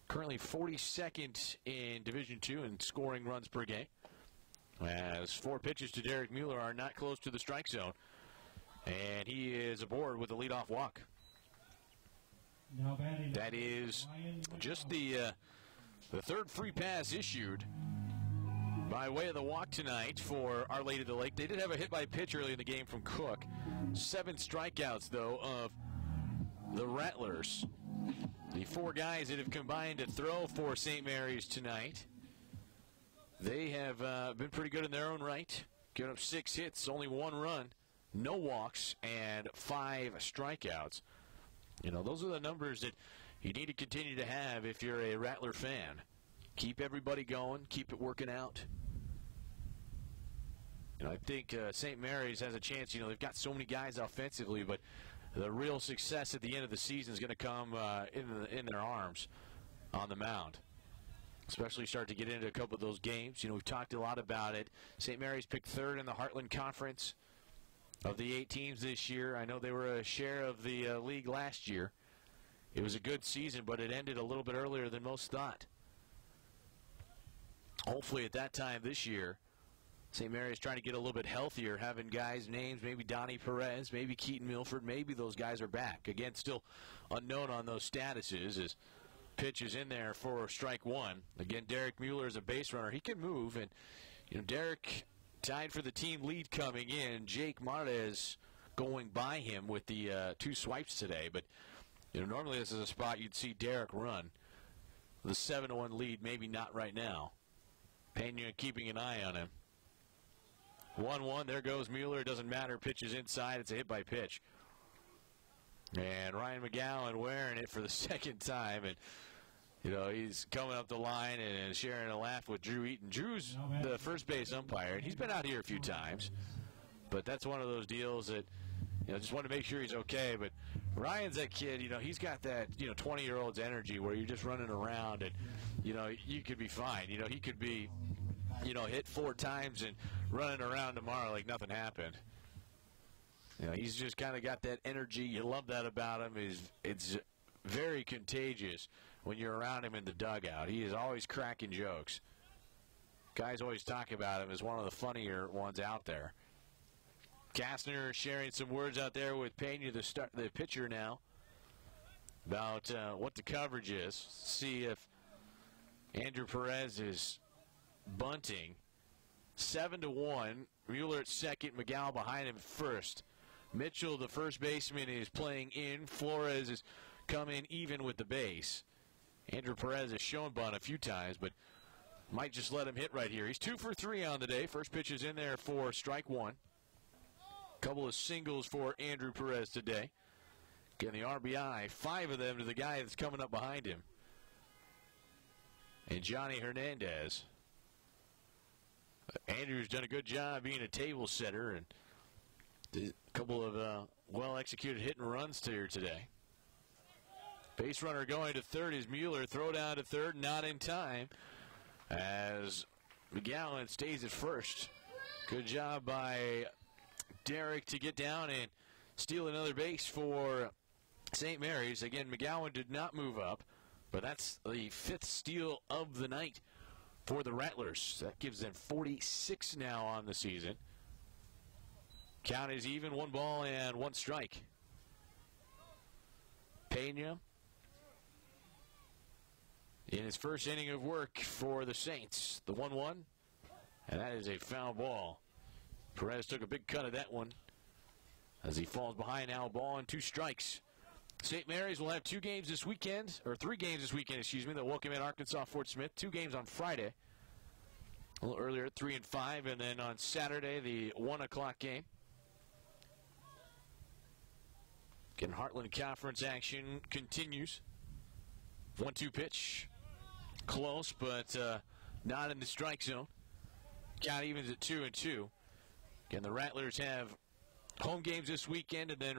Currently 42nd in Division II in scoring runs per game. As 4 pitches to Derek Mueller are not close to the strike zone. And he is aboard with a leadoff walk. That is just the 3rd free pass issued by way of the walk tonight for Our Lady of the Lake. They did have a hit by pitch early in the game from Cook. 7 strikeouts, though, of the Rattlers. The 4 guys that have combined to throw for St. Mary's tonight, they have been pretty good in their own right. Giving up 6 hits, only 1 run, no walks, and 5 strikeouts. You know, those are the numbers that you need to continue to have if you're a Rattler fan. Keep everybody going, keep it working out. You know, I think St. Mary's has a chance. You know, they've got so many guys offensively, but the real success at the end of the season is going to come in their arms on the mound. Especially start to get into a couple of those games. You know, we've talked a lot about it. St. Mary's picked 3rd in the Heartland Conference of the 8 teams this year. I know they were a share of the league last year. It was a good season, but it ended a little bit earlier than most thought. Hopefully at that time this year, St. Mary's trying to get a little bit healthier, having guys' names, maybe Donnie Perez, maybe Keaton Milford, maybe those guys are back. Again, still unknown on those statuses as pitch is in there for strike 1. Again, Derek Mueller is a base runner. He can move, and you know, Derek tied for the team lead coming in. Jake Martez going by him with the 2 swipes today, but you know, normally this is a spot you'd see Derek run. The 7-1 lead, maybe not right now. Pena keeping an eye on him. 1-1, there goes Mueller. It doesn't matter. Pitch is inside. It's a hit by pitch. And Ryan McGowan wearing it for the 2nd time. And, you know, he's coming up the line and sharing a laugh with Drew Eaton. Drew's the first base umpire, and he's been out here a few times. But that's one of those deals that, you know, just want to make sure he's okay. But Ryan's that kid, you know, he's got that, you know, 20-year-old's energy where you're just running around and, you know, you could be fine. You know, he could be, you know, hit 4 times and running around tomorrow like nothing happened. You know, he's just kind of got that energy. You love that about him. It's very contagious when you're around him in the dugout. He is always cracking jokes. Guys always talk about him as one of the funnier ones out there. Kastner sharing some words out there with Pena, the pitcher now, about what the coverage is. See if Andrew Perez is bunting. 7-1. Mueller at 2nd. McGowan behind him at 1st. Mitchell, the first baseman, is playing in. Flores is coming even with the base. Andrew Perez has shown bunt a few times, but might just let him hit right here. He's 2 for 3 on the day. First pitch is in there for strike 1. Couple of singles for Andrew Perez today. Getting the RBI, 5 of them to the guy that's coming up behind him. And Johnny Hernandez. Andrew's done a good job being a table setter and did a couple of well-executed hit and runs here today. Base runner going to 3rd is Mueller. Throw down to 3rd, not in time, as McGowan stays at 1st. Good job by Derek to get down and steal another base for St. Mary's. Again, McGowan did not move up, but that's the 5th steal of the night for the Rattlers. That gives them 46 now on the season. Count is even, 1 ball and 1 strike. Pena in his first inning of work for the Saints. The 1-1, and that is a foul ball. Perez took a big cut of that one as he falls behind now, 1 ball and 2 strikes. St. Mary's will have 2 games this weekend, or 3 games this weekend, excuse me. They'll welcome in Arkansas Fort Smith. 2 games on Friday, a little earlier at 3 and 5, and then on Saturday, the 1 o'clock game. Again, Heartland Conference action continues. 1-2 pitch. Close, but not in the strike zone. Count evens at 2-2. Again, the Rattlers have home games this weekend and then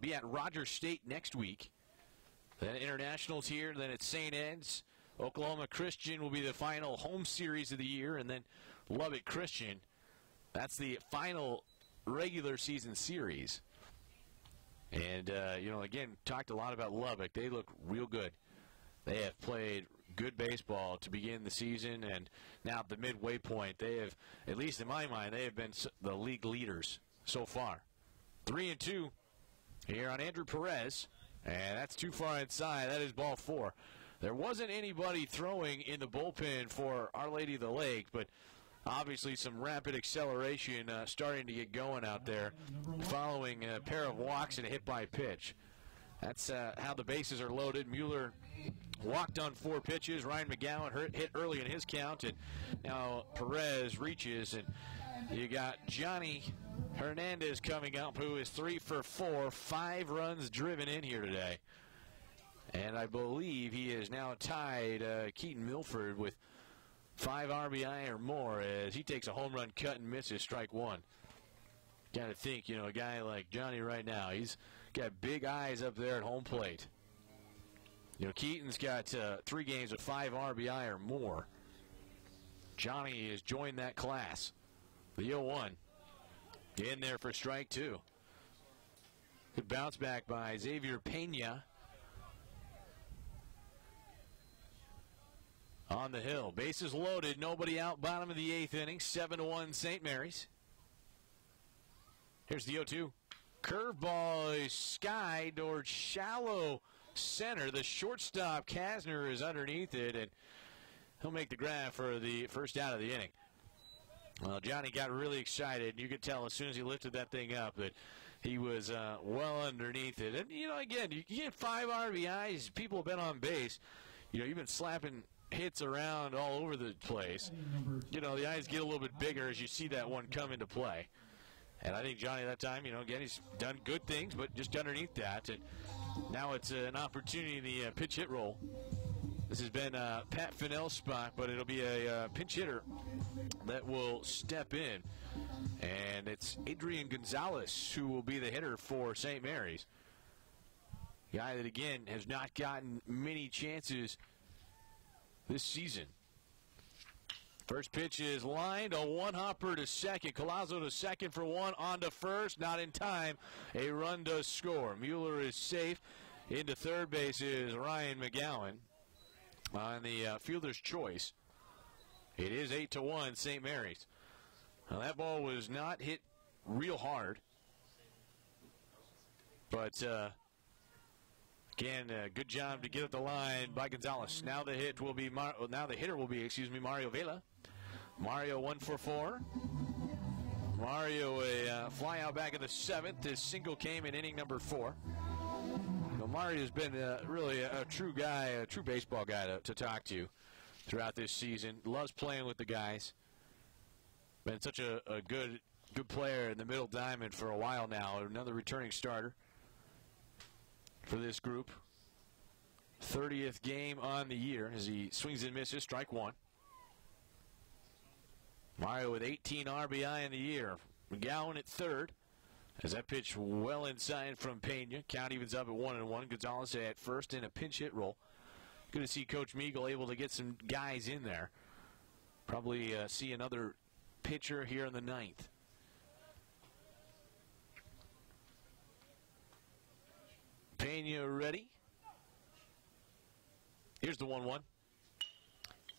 be at Rogers State next week. Then Internationals here, then at St. Ed's. Oklahoma Christian will be the final home series of the year, and then Lubbock Christian. That's the final regular season series. And, again, talked a lot about Lubbock. They look real good. They have played good baseball to begin the season, and now at the midway point, they have, at least in my mind, they have been the league leaders so far. 3-2 here on Andrew Perez, and that's too far inside. That is ball 4. There wasn't anybody throwing in the bullpen for Our Lady of the Lake, but obviously some rapid acceleration starting to get going out there following a pair of walks and a hit by pitch. That's how the bases are loaded. Mueller walked on 4 pitches. Ryan McGowan hit early in his count, and now Perez reaches, and you got Johnny Hernandez coming up, who is 3 for 4, 5 runs driven in here today. And I believe he is now tied Keaton Milford with 5 RBI or more as he takes a home run cut and misses, strike 1. Got to think, a guy like Johnny right now, he's got big eyes up there at home plate. Keaton's got 3 games with 5 RBI or more. Johnny has joined that class. The 0-1 in there for strike 2. Good bounce back by Xavier Pena. On the hill. Bases loaded. Nobody out. Bottom of the 8th inning. 7-1 St. Mary's. Here's the 0-2. Curveball is skied towards shallow center. The shortstop, Kasner, is underneath it, and he'll make the grab for the first out of the inning. Well, Johnny got really excited. You could tell as soon as he lifted that thing up that he was well underneath it. And, again, you get 5 RBIs. People have been on base. You've been slapping hits around all over the place. The eyes get a little bit bigger as you see that one come into play. And I think Johnny that time, again, he's done good things, but just underneath that. And now it's an opportunity in the pitch hit roll. This has been Pat Fennell's spot, but it'll be a pinch hitter that will step in. And it's Adrian Gonzalez who will be the hitter for St. Mary's. Guy that, again, has not gotten many chances this season. First pitch is lined, a one-hopper to second. Collazo to second for 1, on to first, not in time. A run does score. Mueller is safe. Into third base is Ryan McGowan on the fielder's choice. It is 8-1 St. Mary's. Now, that ball was not hit real hard, but again, good job to get up the line by Gonzalez. Now the hitter will be Mario Vela. Mario 1 for 4. Mario a fly out back in the 7th. His single came in inning number 4. Mario's been really a true guy, a true baseball guy to talk to throughout this season. Loves playing with the guys. Been such a good player in the middle diamond for a while now. Another returning starter for this group. 30th game on the year as he swings and misses, strike 1. Mario with 18 RBI in the year. McGowan at third. As that pitch well inside from Pena. Count evens up at 1-1. Gonzalez at first in a pinch hit roll. Good to see Coach Meagle able to get some guys in there. Probably see another pitcher here in the ninth. Pena ready. Here's the 1-1.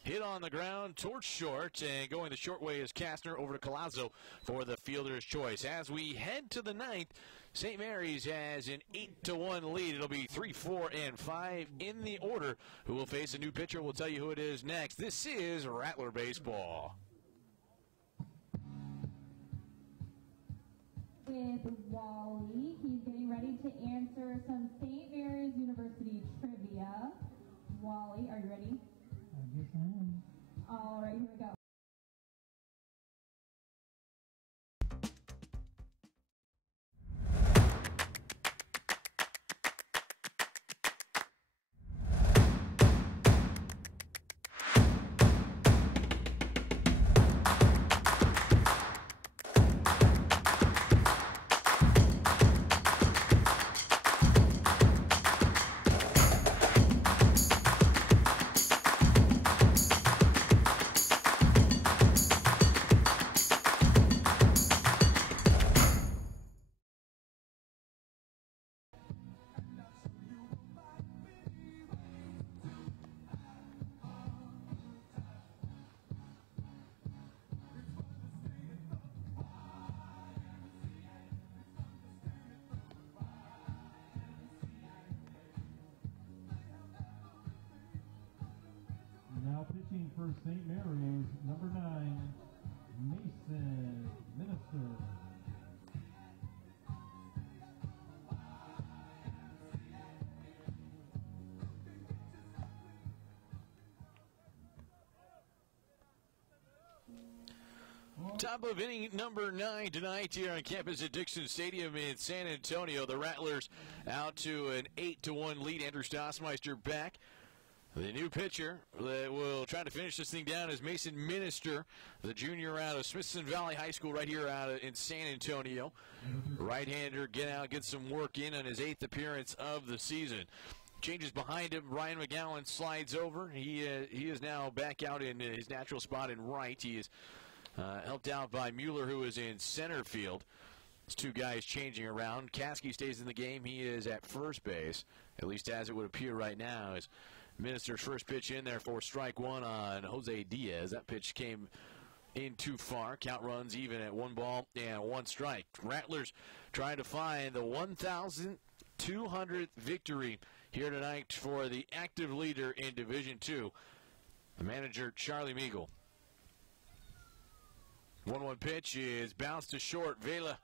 Hit on the ground towards short, and going the short way is Kastner over to Collazo for the fielder's choice. As we head to the ninth, St. Mary's has an 8-1 lead. It'll be 3, 4, and 5 in the order. Who will face a new pitcher? We'll tell you who it is next. This is Rattler Baseball. With Wally, he's getting ready to answer some St. Mary's University trivia. Wally, are you ready? I guess I am. All right, here we go. Now pitching for St. Mary's, number 9, Mason Minister. Top of inning number 9 tonight here on campus at Dixon Stadium in San Antonio. The Rattlers out to an 8-1 lead. Andrew Stossmeister back. The new pitcher that will try to finish this thing down is Mason Minister, the junior out of Smithson Valley High School right here in San Antonio. Right-hander, get some work in on his 8th appearance of the season. Changes behind him. Ryan McGowan slides over. He is now back out in his natural spot in right. He is helped out by Mueller, who is in center field. It's two guys changing around. Caskey stays in the game. He is at first base, at least as it would appear right now. As Minister's first pitch in there for strike one on Jose Diaz. That pitch came in too far. Count runs even at 1 ball and 1 strike. Rattlers trying to find the 1,200th victory here tonight for the active leader in Division II, the manager Charlie Meagle. 1-1 pitch is bounced to short. Vela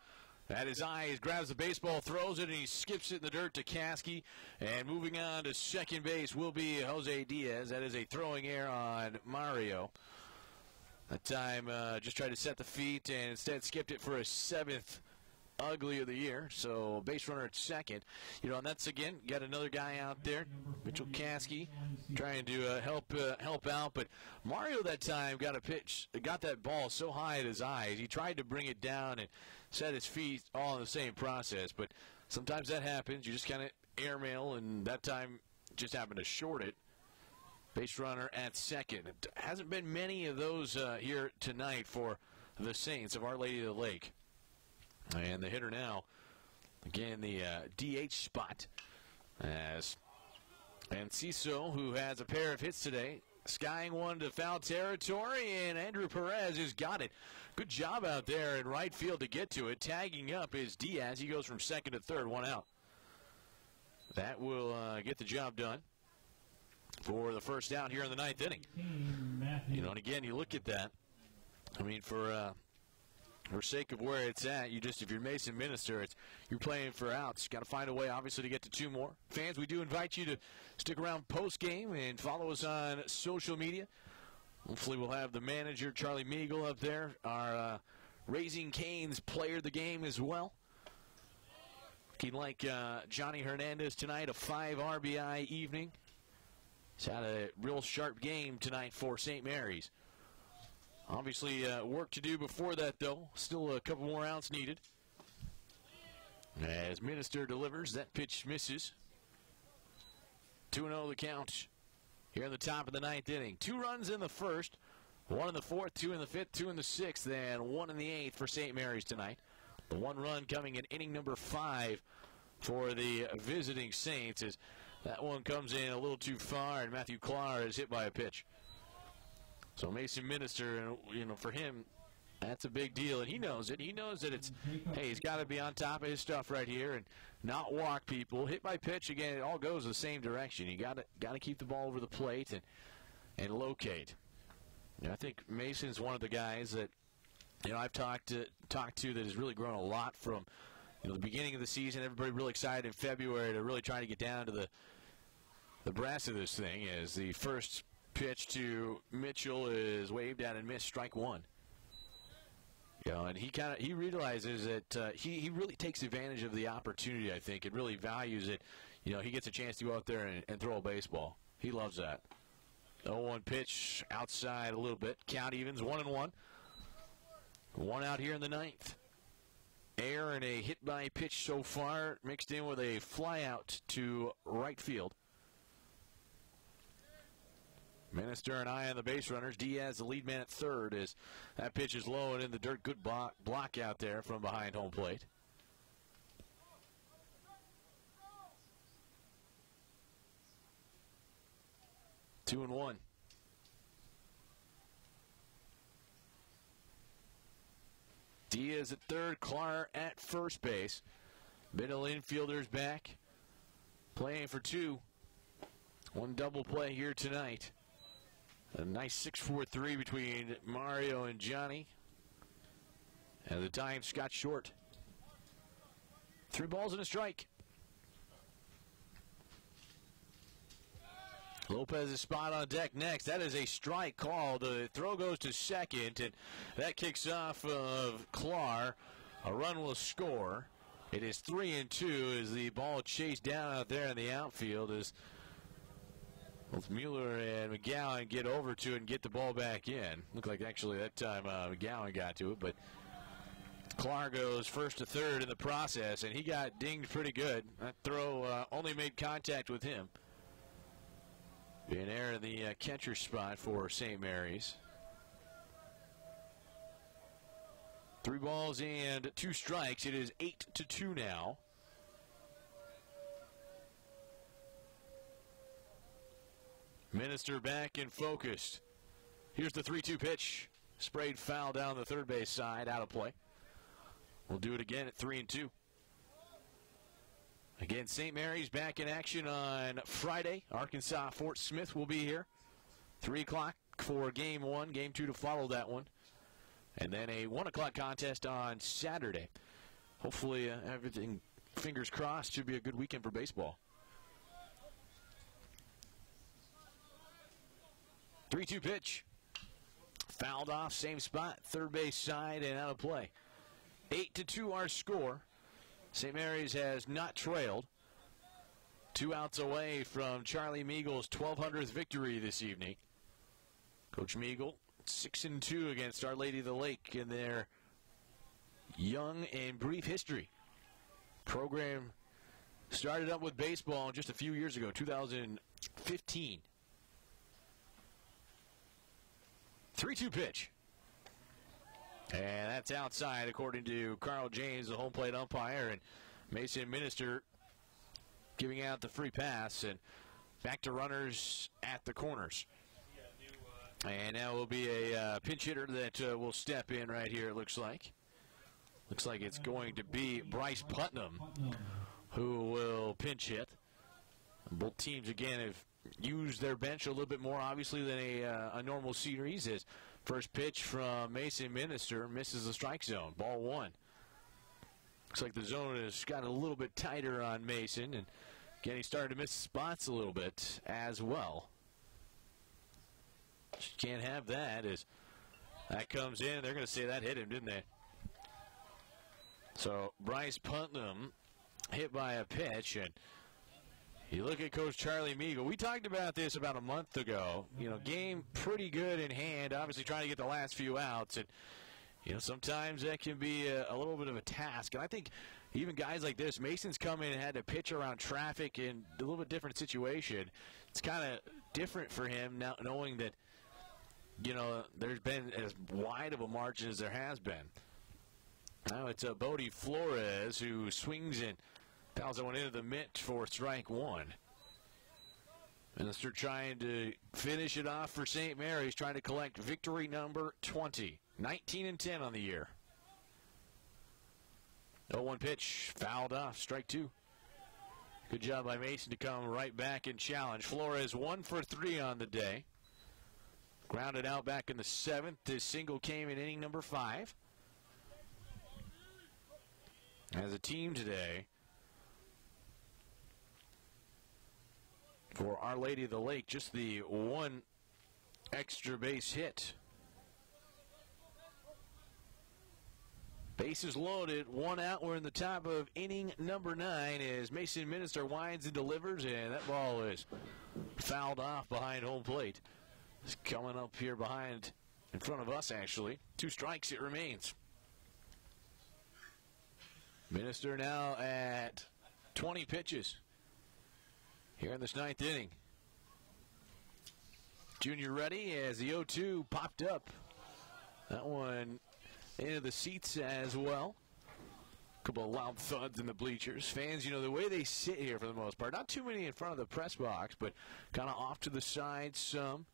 at his eyes, grabs the baseball, throws it, and he skips it in the dirt to Caskey. And moving on to second base will be Jose Diaz. That is a throwing error on Mario. That time just tried to set the feet and instead skipped it for a 7th ugly of the year. So base runner at second. You know, and that's again got another guy out there, Mitchell Caskey, trying to help out. But Mario that time got a pitch, got that ball so high at his eyes. He tried to bring it down and set his feet all in the same process. But sometimes that happens. You just kind of airmail, and that time just happened to short it. Base runner at second. It hasn't been many of those here tonight for the Saints of Our Lady of the Lake. And the hitter now, again, the DH spot. As Enciso, who has a pair of hits today, skying one to foul territory, and Andrew Perez has got it. Good job out there in right field to get to it. Tagging up is Diaz. He goes from second to third, 1 out. That will get the job done for the first out here in the 9th inning. You know, and again, you look at that. I mean, for sake of where it's at, if you're Mason Minister, you're playing for outs. Got to find a way, obviously, to get to 2 more. Fans, we do invite you to stick around post-game and follow us on social media. Hopefully we'll have the manager, Charlie Meagle, up there, our Raising Cane's player of the game as well. Looking like Johnny Hernandez tonight, a 5 RBI evening. He's had a real sharp game tonight for St. Mary's. Obviously, work to do before that, though. Still a couple more outs needed. As Minister delivers, that pitch misses. 2-0 the count here in the top of the 9th inning. 2 runs in the first. 1 in the 4th, 2 in the 5th, 2 in the 6th, and 1 in the 8th for St. Mary's tonight. The one run coming in inning number 5 for the visiting Saints as that one comes in a little too far, and Matthew Clark is hit by a pitch. So Mason Minister, for him, that's a big deal, and he knows it. He knows that it's, hey, he's got to be on top of his stuff right here and not walk people. Hit by pitch, again, it all goes the same direction. You got to keep the ball over the plate and locate. I think Mason's one of the guys that I've talked to that has really grown a lot from the beginning of the season. Everybody really excited in February to really try to get down to the brass of this thing. As the first pitch to Mitchell is waved out and missed, strike one. And he realizes that he really takes advantage of the opportunity, I think, and really values it. He gets a chance to go out there and throw a baseball. He loves that. 0-1 pitch outside a little bit. Count evens 1-1. One out here in the 9th. Air and a hit by pitch so far, mixed in with a fly out to right field. Minister and I on the base runners. Diaz, the lead man at third, as that pitch is low and in the dirt. Good block out there from behind home plate. Two and one. Diaz at third, Clark at first base. Middle infielders back, playing for two. One double play here tonight. A nice 6-4-3 between Mario and Johnny. And the time, Scott Short. 3 balls and a strike. Lopez is spot on deck next. That is a strike call. The throw goes to second, and that kicks off of Clark. A run will score. It is 3-2 as the ball chased down out there in the outfield as both Mueller and McGowan get over to it and get the ball back in. Looked like actually that time McGowan got to it, but Clark goes first to third in the process, and he got dinged pretty good. That throw only made contact with him. Being there in the catcher spot for St. Mary's. 3 balls and 2 strikes. It is 8-2 now. Minister back and focused. Here's the 3-2 pitch. Sprayed foul down the third base side, out of play. We'll do it again at 3-2. Again, St. Mary's back in action on Friday. Arkansas Fort Smith will be here. 3 o'clock for game 1. Game 2 to follow that one. And then a 1 o'clock contest on Saturday. Hopefully everything, fingers crossed, should be a good weekend for baseball. 3-2 pitch. Fouled off, same spot, third base side, and out of play. 8-2 our score. St. Mary's has not trailed. 2 outs away from Charlie Meagle's 1,200th victory this evening. Coach Meagle, 6-2 against Our Lady of the Lake in their young and brief history. Program started up with baseball just a few years ago, 2015. 3-2 pitch. And that's outside, according to Carl James, the home plate umpire, and Mason Minister giving out the free pass, and back to runners at the corners. And now will be a pinch hitter that will step in right here, it looks like. Looks like it's going to be Bryce Putnam who will pinch hit. Both teams, again, have used their bench a little bit more, obviously, than a normal series. As first pitch from Mason Minister misses the strike zone. Ball 1. Looks like the zone has gotten a little bit tighter on Mason, and again, he started to miss spots a little bit as well. Can't have that as that comes in. They're going to say that hit him, didn't they? So Bryce Putnam hit by a pitch, and you look at Coach Charlie Meagle. We talked about this about a month ago. Game pretty good in hand, obviously trying to get the last few outs. And, sometimes that can be a little bit of a task. And I think even guys like this, Mason's come in and had to pitch around traffic in a little bit different situation. It's kind of different for him now knowing that there's been as wide of a margin as there has been. Now it's Bodie Flores who swings in. Fouls that one into the mitt for strike one. Minister trying to finish it off for St. Mary's, trying to collect victory number 20. 19-10 on the year. 0-1 pitch, fouled off, strike two. Good job by Mason to come right back and challenge. Flores 1 for 3 on the day. Grounded out back in the 7th. This single came in inning number 5. As a team today, for Our Lady of the Lake, just the one extra base hit. Bases loaded, 1 out. We're in the top of inning number 9 as Mason Minister winds and delivers, and that ball is fouled off behind home plate. It's coming up here behind, in front of us actually. 2 strikes it remains. Minister now at 20 pitches here in this 9th inning. Junior ready as the 0-2 popped up. That one into the seats as well. A couple of loud thuds in the bleachers. Fans, the way they sit here for the most part, not too many in front of the press box, but kind of off to the side some.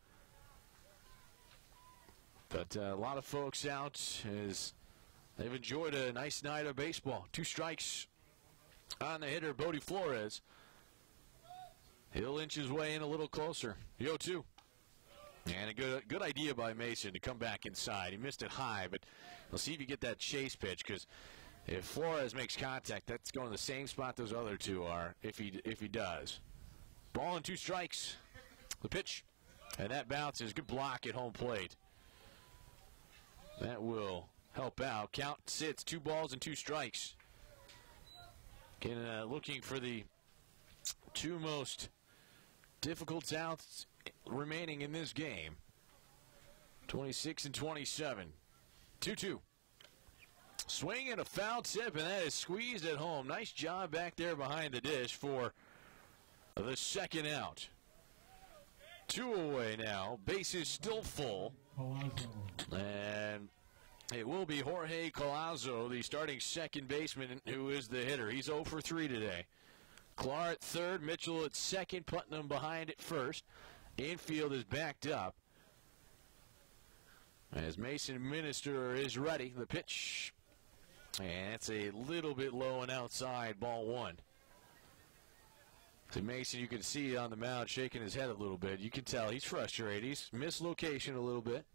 But a lot of folks out as they've enjoyed a nice night of baseball. 2 strikes on the hitter, Bodie Flores. He'll inch his way in a little closer. The 0-2. And a good idea by Mason to come back inside. He missed it high, but we'll see if you get that chase pitch, because if Flores makes contact, that's going to the same spot those other 2 are, if he does. Ball and 2 strikes. The pitch. And that bounces. Good block at home plate. That will help out. Count sits 2 balls and 2 strikes. Again, looking for the 2 most difficult outs remaining in this game. 26 and 27. 2-2. Swing and a foul tip, and that is squeezed at home. Nice job back there behind the dish for the 2nd out. 2 away now. Bases still full. And it will be Jorge Collazo, the starting second baseman, who is the hitter. He's 0 for 3 today. Clark at 3rd, Mitchell at 2nd, Putnam behind at 1st. Infield is backed up as Mason Minister is ready. The pitch, and it's a little bit low and outside, ball 1. So Mason, you can see on the mound shaking his head a little bit. You can tell he's frustrated. He's missed location a little bit.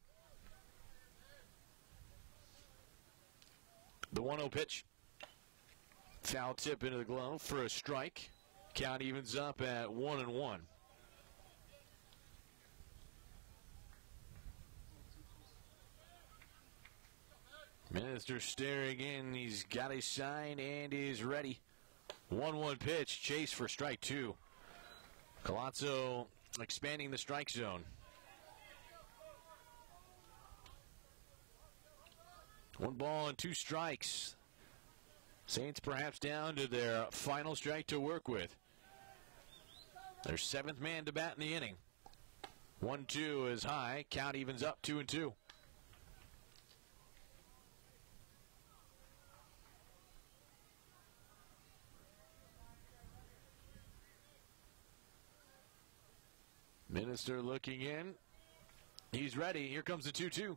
The 1-0 pitch. Foul tip into the glove for a strike. Count evens up at 1-1. Minister staring in. He's got his sign and is ready. 1-1 pitch. Chase for strike 2. Colazzo expanding the strike zone. 1 ball and 2 strikes. Saints perhaps down to their final strike to work with. Their 7th man to bat in the inning. 1-2 is high. Count evens up 2-2. Minister looking in. He's ready. Here comes the 2-2.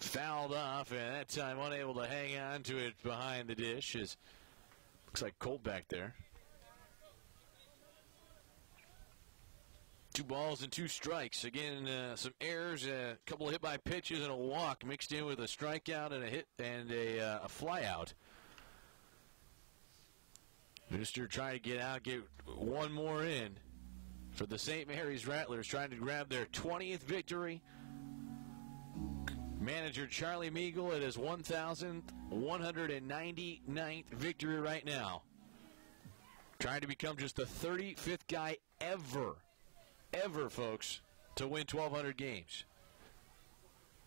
Fouled off, and that time unable to hang on to it behind the dish. Looks like Colt back there. 2 balls and 2 strikes. Again, some errors, a couple of hit by pitches and a walk mixed in with a strikeout and a hit and a fly out. Minister trying to get out, get 1 more in for the St. Mary's Rattlers, trying to grab their 20th victory. Manager Charlie Meagle at his 1,199th victory right now. Trying to become just the 35th guy ever, folks, to win 1,200 games.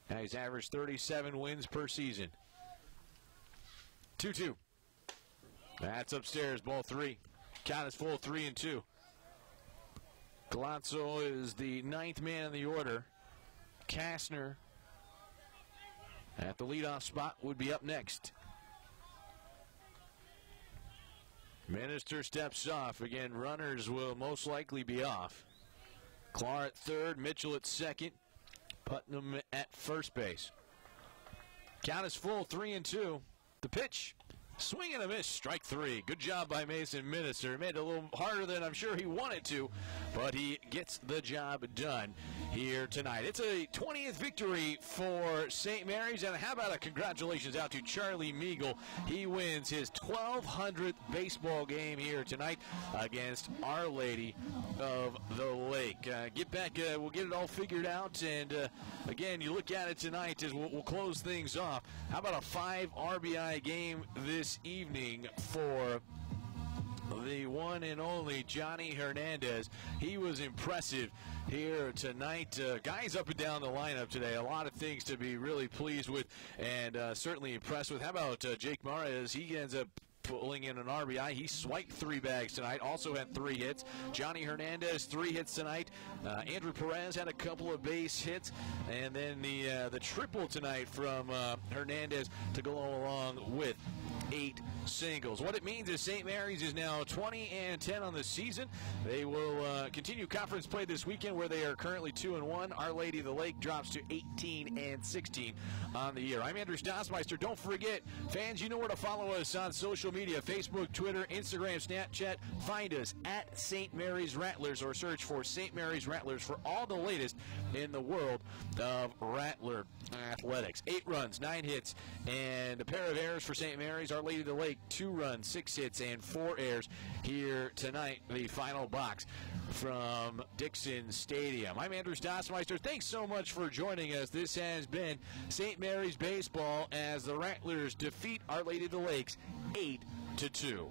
Now he's averaged 37 wins per season. 2-2. That's upstairs, ball 3. Count is full, 3-2. Galazzo is the 9th man in the order. Kastner at the leadoff spot would be up next. Minister steps off. Again, runners will most likely be off. Clark at third, Mitchell at second, Putnam at first base. Count is full, 3-2. The pitch, swing and a miss, strike three. Good job by Mason Minister. Made it a little harder than I'm sure he wanted to, but he gets the job done here tonight. It's a 20th victory for St. Mary's, and how about a congratulations out to Charlie Meagle. He wins his 1,200th baseball game here tonight against Our Lady of the Lake. Get back, we'll get it all figured out, and again, you look at it tonight as we'll close things off. How about a 5 RBI game this evening for the one and only Johnny Hernandez? He was impressive here tonight. Guys up and down the lineup today. A lot of things to be really pleased with and certainly impressed with. How about Jake Mares? He ends up pulling in an RBI. He swiped 3 bags tonight, also had 3 hits. Johnny Hernandez, 3 hits tonight. Andrew Perez had a couple of base hits, and then the triple tonight from Hernandez to go along with 8 singles. What it means is St. Mary's is now 20-10 on the season. They will continue conference play this weekend, where they are currently 2-1. Our Lady of the Lake drops to 18-16 on the year. I'm Andrew Stossmeister. Don't forget, fans, you know where to follow us on social media: Facebook, Twitter, Instagram, Snapchat. Find us at St. Mary's Rattlers, or search for St. Mary's Rattlers for all the latest in the world of Rattler athletics. 8 runs, 9 hits, and a pair of errors for St. Mary's. Our Lady of the Lake, 2 runs, 6 hits, and 4 errors here tonight. The final box from Dixon Stadium. I'm Andrew Stossmeister. Thanks so much for joining us. This has been St. Mary's Baseball as the Rattlers defeat Our Lady of the Lakes 8-2.